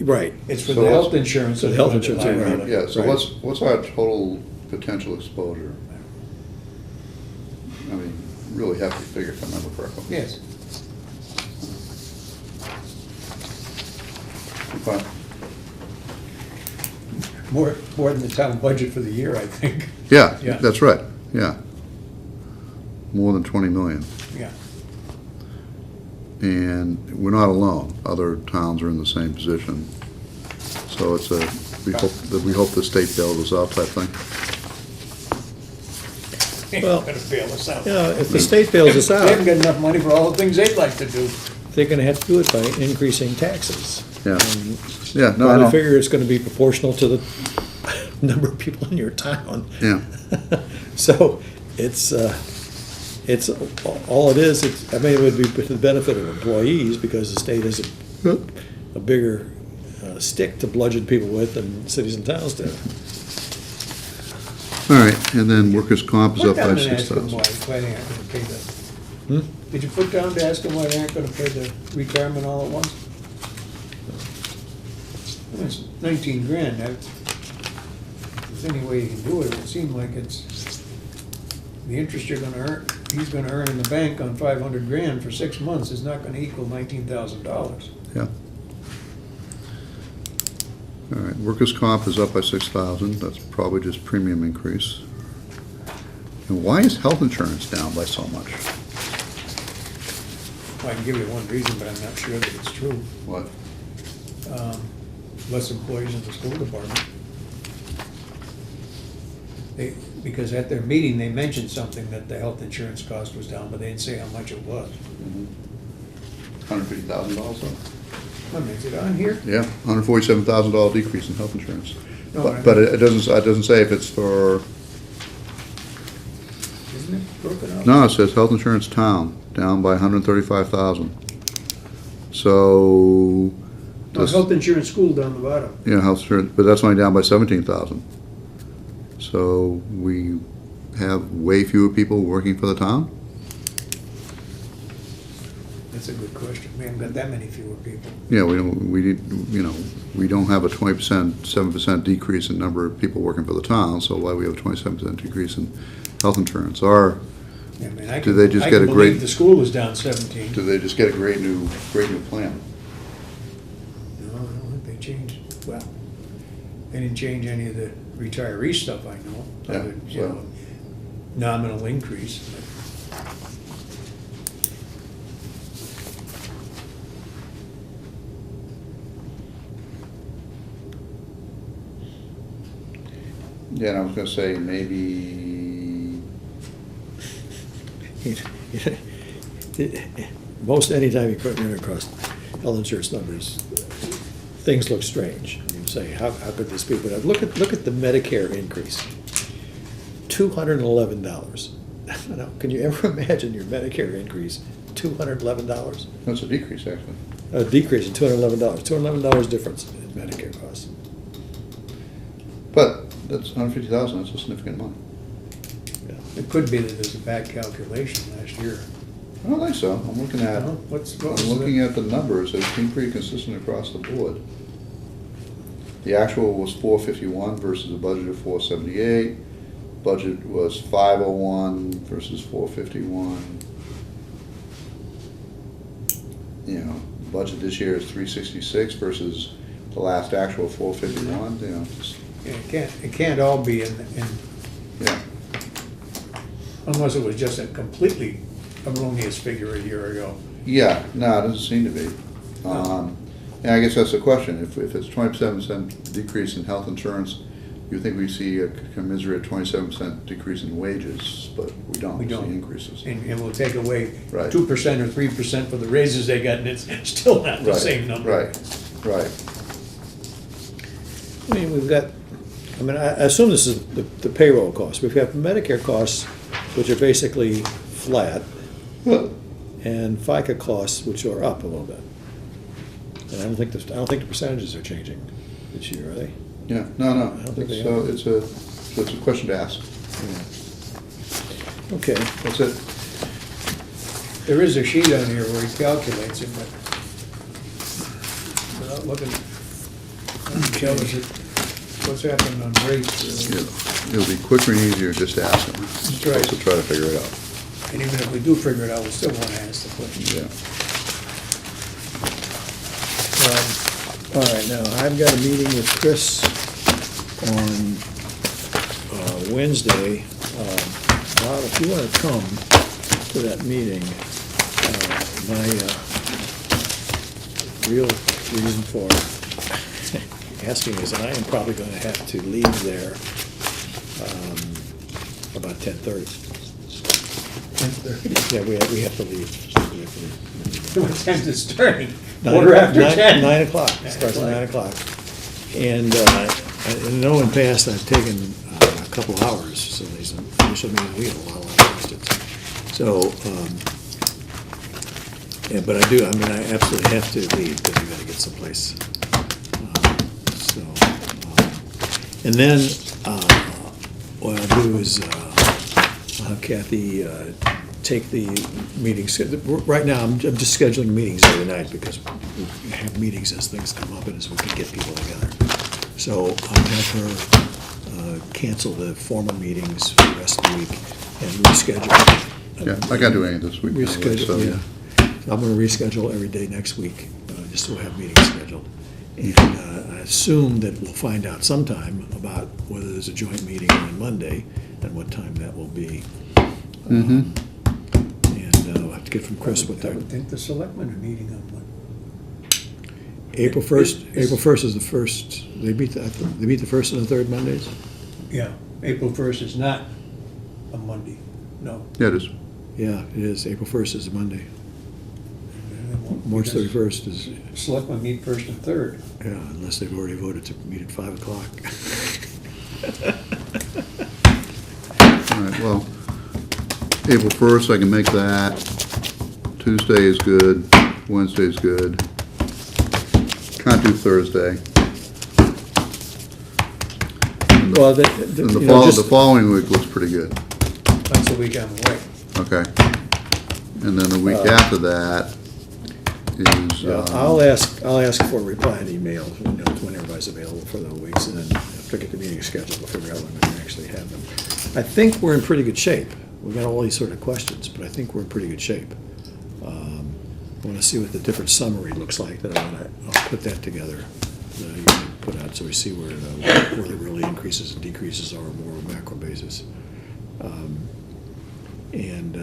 Right. It's for So the what's- health insurance. For the health unfunded insurance, right. liability. Yeah, so Right. what's our total potential exposure? I mean, really hefty figure if I remember correctly. Yes. Okay. More than the town budget for the year, I think. Yeah, Yeah. that's right, yeah. More than 20 million. Yeah. And we're not alone. Other towns are in the same position. So it's we hope the state bails us out type thing. They Well, ain't gonna bail us out. You know, if the state bails us They haven't out, got enough money for all the things they'd like to do. they're gonna have to do it by increasing taxes. Yeah. And Yeah, no, I probably know. figure it's gonna be proportional to the number of people in your town. Yeah, So it's, all it is, I mean, it would be to the benefit of employees because the state has a bigger stick to bludgeon people with than cities and towns do. all right, and then workers' comp is Put up down by and ask them 6,000. why they aren't gonna pay the, Hmm? did you put down to ask them why they aren't gonna pay the retirement all at once? I mean, it's 19 grand, if there's any way you can do it, it would seem like it's, the interest you're gonna earn, he's gonna earn in the bank on 500 grand for 6 months is not gonna equal $19,000. Yeah. All right, workers' comp is up by 6,000, that's probably just premium increase. And why is health insurance down by so much? Well, I can give you one reason, but I'm not sure that it's true. What? Less employees in the school department. Because at their meeting, they mentioned something that the health insurance cost was down, but they didn't say how much it was. $150,000 also? What, is it on here? Yeah, $147,000 decrease in health insurance. No, I- But it doesn't say if it's for, Isn't it broken out? no, it says health insurance town, down by 135,000. So, No, this- health insurance school down the bottom. yeah, health insurance, but that's only down by 17,000. So we have way fewer people working for the town? That's a good question. We haven't got that many fewer people. Yeah, we don't have a 20%, 7% decrease in number of people working for the town, so why we have a 27% decrease in health insurance? Or I mean, I Do can, they just I get can a great- believe the school is down 17. do they just get a great new plan? No, I don't think they changed, well, they didn't change any of the retiree stuff, I know. Yeah, Other, you so- know, nominal increase. Yeah, and I was gonna say, maybe, Most anytime you put in across health insurance numbers, things look strange. You say, how could this be? But look at the Medicare increase, $211. Now, can you ever imagine your Medicare increase, $211? that's a decrease, actually. A decrease in $211, $211 difference in Medicare costs. But that's 150,000, that's a significant amount. Yeah. It could be that there's a bad calculation last year. I don't think so, I'm looking at, No? What was I'm looking the- at the numbers, they've been pretty consistent across the board. The actual was 451 versus a budget of 478. Budget was 501 versus 451. You know, budget this year is 366 versus the last actual 451, you know, just, Yeah, it can't all be in, yeah. unless it was just a completely erroneous figure a year ago. Yeah, no, it doesn't seem to be. And I guess that's the question, if it's 27% decrease in health insurance, you think we see a commensurate 27% decrease in wages, but we don't, We we see don't. increases. And we'll take away Right. 2% or 3% for the raises they got, and it's still not the Right, same number. Right. I mean, I assume this is the payroll costs. We've got Medicare costs, which are basically flat, and FICA costs, which are up a little bit. And I don't think the percentages are changing this year, are they? Yeah, no, I don't think they so are. it's a question to ask. Okay. That's it. There is a sheet on here where he calculates it, but without looking, tells us what's happening on rates. It'll be quicker and easier just to ask them. That's right. To try to figure it out. And even if we do figure it out, we still want to ask the question. Yeah. All right, now, I've got a meeting with Chris on Wednesday. Bob, if you want to come to that meeting, my real reason for asking is I am probably going to have to leave there about 10:30. 10:30. Yeah, we have to leave. We have to leave. What time's it starting? Quarter after 10? 9 o'clock, it starts at 9 o'clock. And I know in the past I've taken a couple hours, so these initial meetings, we get a lot of questions. So, yeah, but I absolutely have to leave because we gotta get someplace. And then, what I'll do is, I'll have Kathy take the meetings. Right now, I'm just scheduling meetings every night because we have meetings as things come up and as we can get people together. So I'll have her cancel the formal meetings for the rest of the week and reschedule. Yeah, I can't do any this week. anyway, Reschedule, so- yeah. I'm gonna reschedule every day next week, just so we'll have meetings scheduled. And I assume that we'll find out sometime about whether there's a joint meeting on Monday and what time that will be. Mhm. And we'll have to get from Chris what I their, would think the selectmen are meeting on one. April first Is- is the first, they meet the first and the third Mondays? Yeah, April 1st is not a Monday, no. Yeah, it is. Yeah, it is, April first is a Monday. March 31st is, Selectmen meet 1st and 3rd. yeah, unless they've already voted to meet at 5 o'clock. All right, well, April 1st, I can make that. Tuesday is good, Wednesday is good. Can't do Thursday. And Well, the following week looks pretty good, That's the week I'm away. okay? And then the week after that is, Yeah, I'll ask for a reply and email, when everybody's available for those weeks, and then after I get the meeting scheduled, we'll figure out when we can actually have them. I think we're in pretty good shape. We've got all these sort of questions, but I think we're in pretty good shape. I wanna see what the different summary looks like, I'll put that together, that you can put out, so we see where the really increases and decreases are on more of a macro basis. And,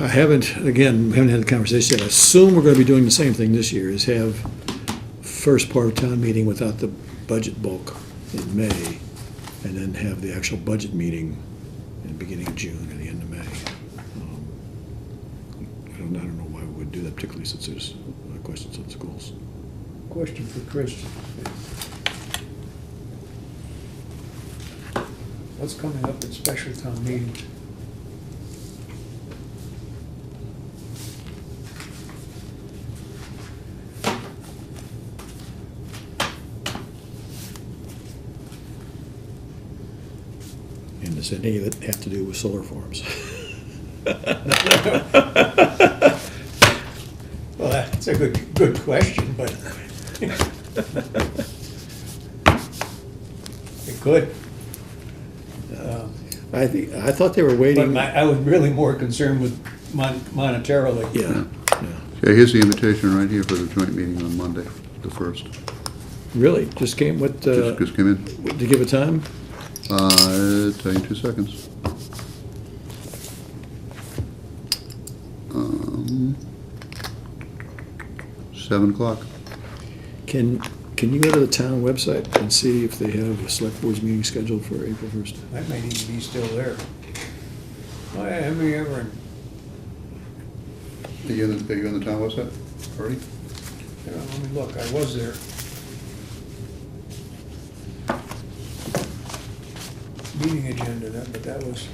I haven't had the conversation yet. I assume we're gonna be doing the same thing this year, is have first part of town meeting without the budget bulk in May, and then have the actual budget meeting in the beginning of June or the end of May. I don't know why we would do that, particularly since there's questions on schools. Question for Chris. What's coming up at special town meeting? And does any of it have to do with solar farms? Well, that's a good question, but it could. I thought they were But waiting. I was really more concerned with monetarily. Yeah, yeah. okay, here's the invitation right here for the joint meeting on Monday, the 1st. Really? Just came, Just came in. to give a time? Tell you in 2 seconds. 7 o'clock. Can you go to the town website and see if they have a select board's meeting scheduled for April 1st? That may even be still there. Oh, yeah, have we ever, Are you on the town website already? let me look, I was there. Meeting agenda, but that was.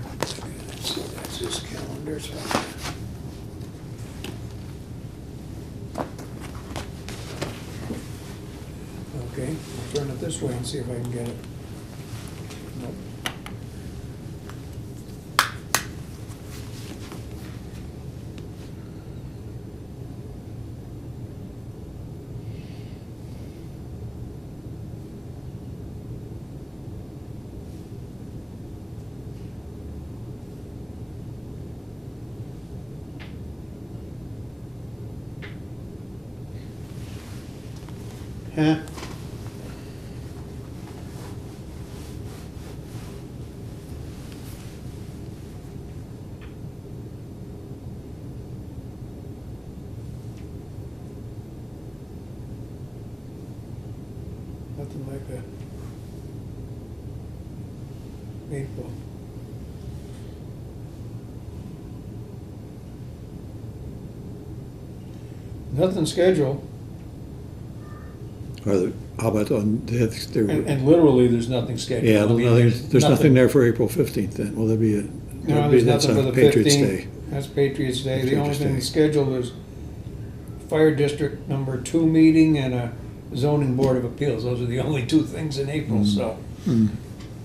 That's his calendar, it's right there. Okay, I'll turn it this way and see if I can get it. Nope. Huh? Nothing like April. Nothing scheduled, How about on, and literally, there's nothing scheduled. yeah, I mean, there's nothing there for April 15th then. Well, that'd be a, No, there's that's nothing for on the Patriots 15th. Day. That's Patriots Day. The only Patriots thing Day. scheduled is Fire District Number 2 meeting and a zoning board of appeals. Those are the only two things in April, so Hmm.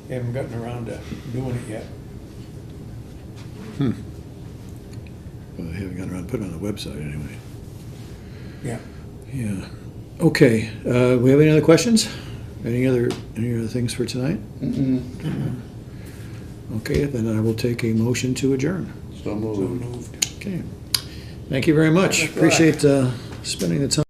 haven't gotten around to doing it yet. Well, I haven't gotten around to putting it on the website anyway. Yeah. Yeah. Okay, we have any other questions? Any other things for tonight? Okay, then I will take a motion to adjourn. So So moved. moved. Okay. Thank you very much. That's right. Appreciate spending the time.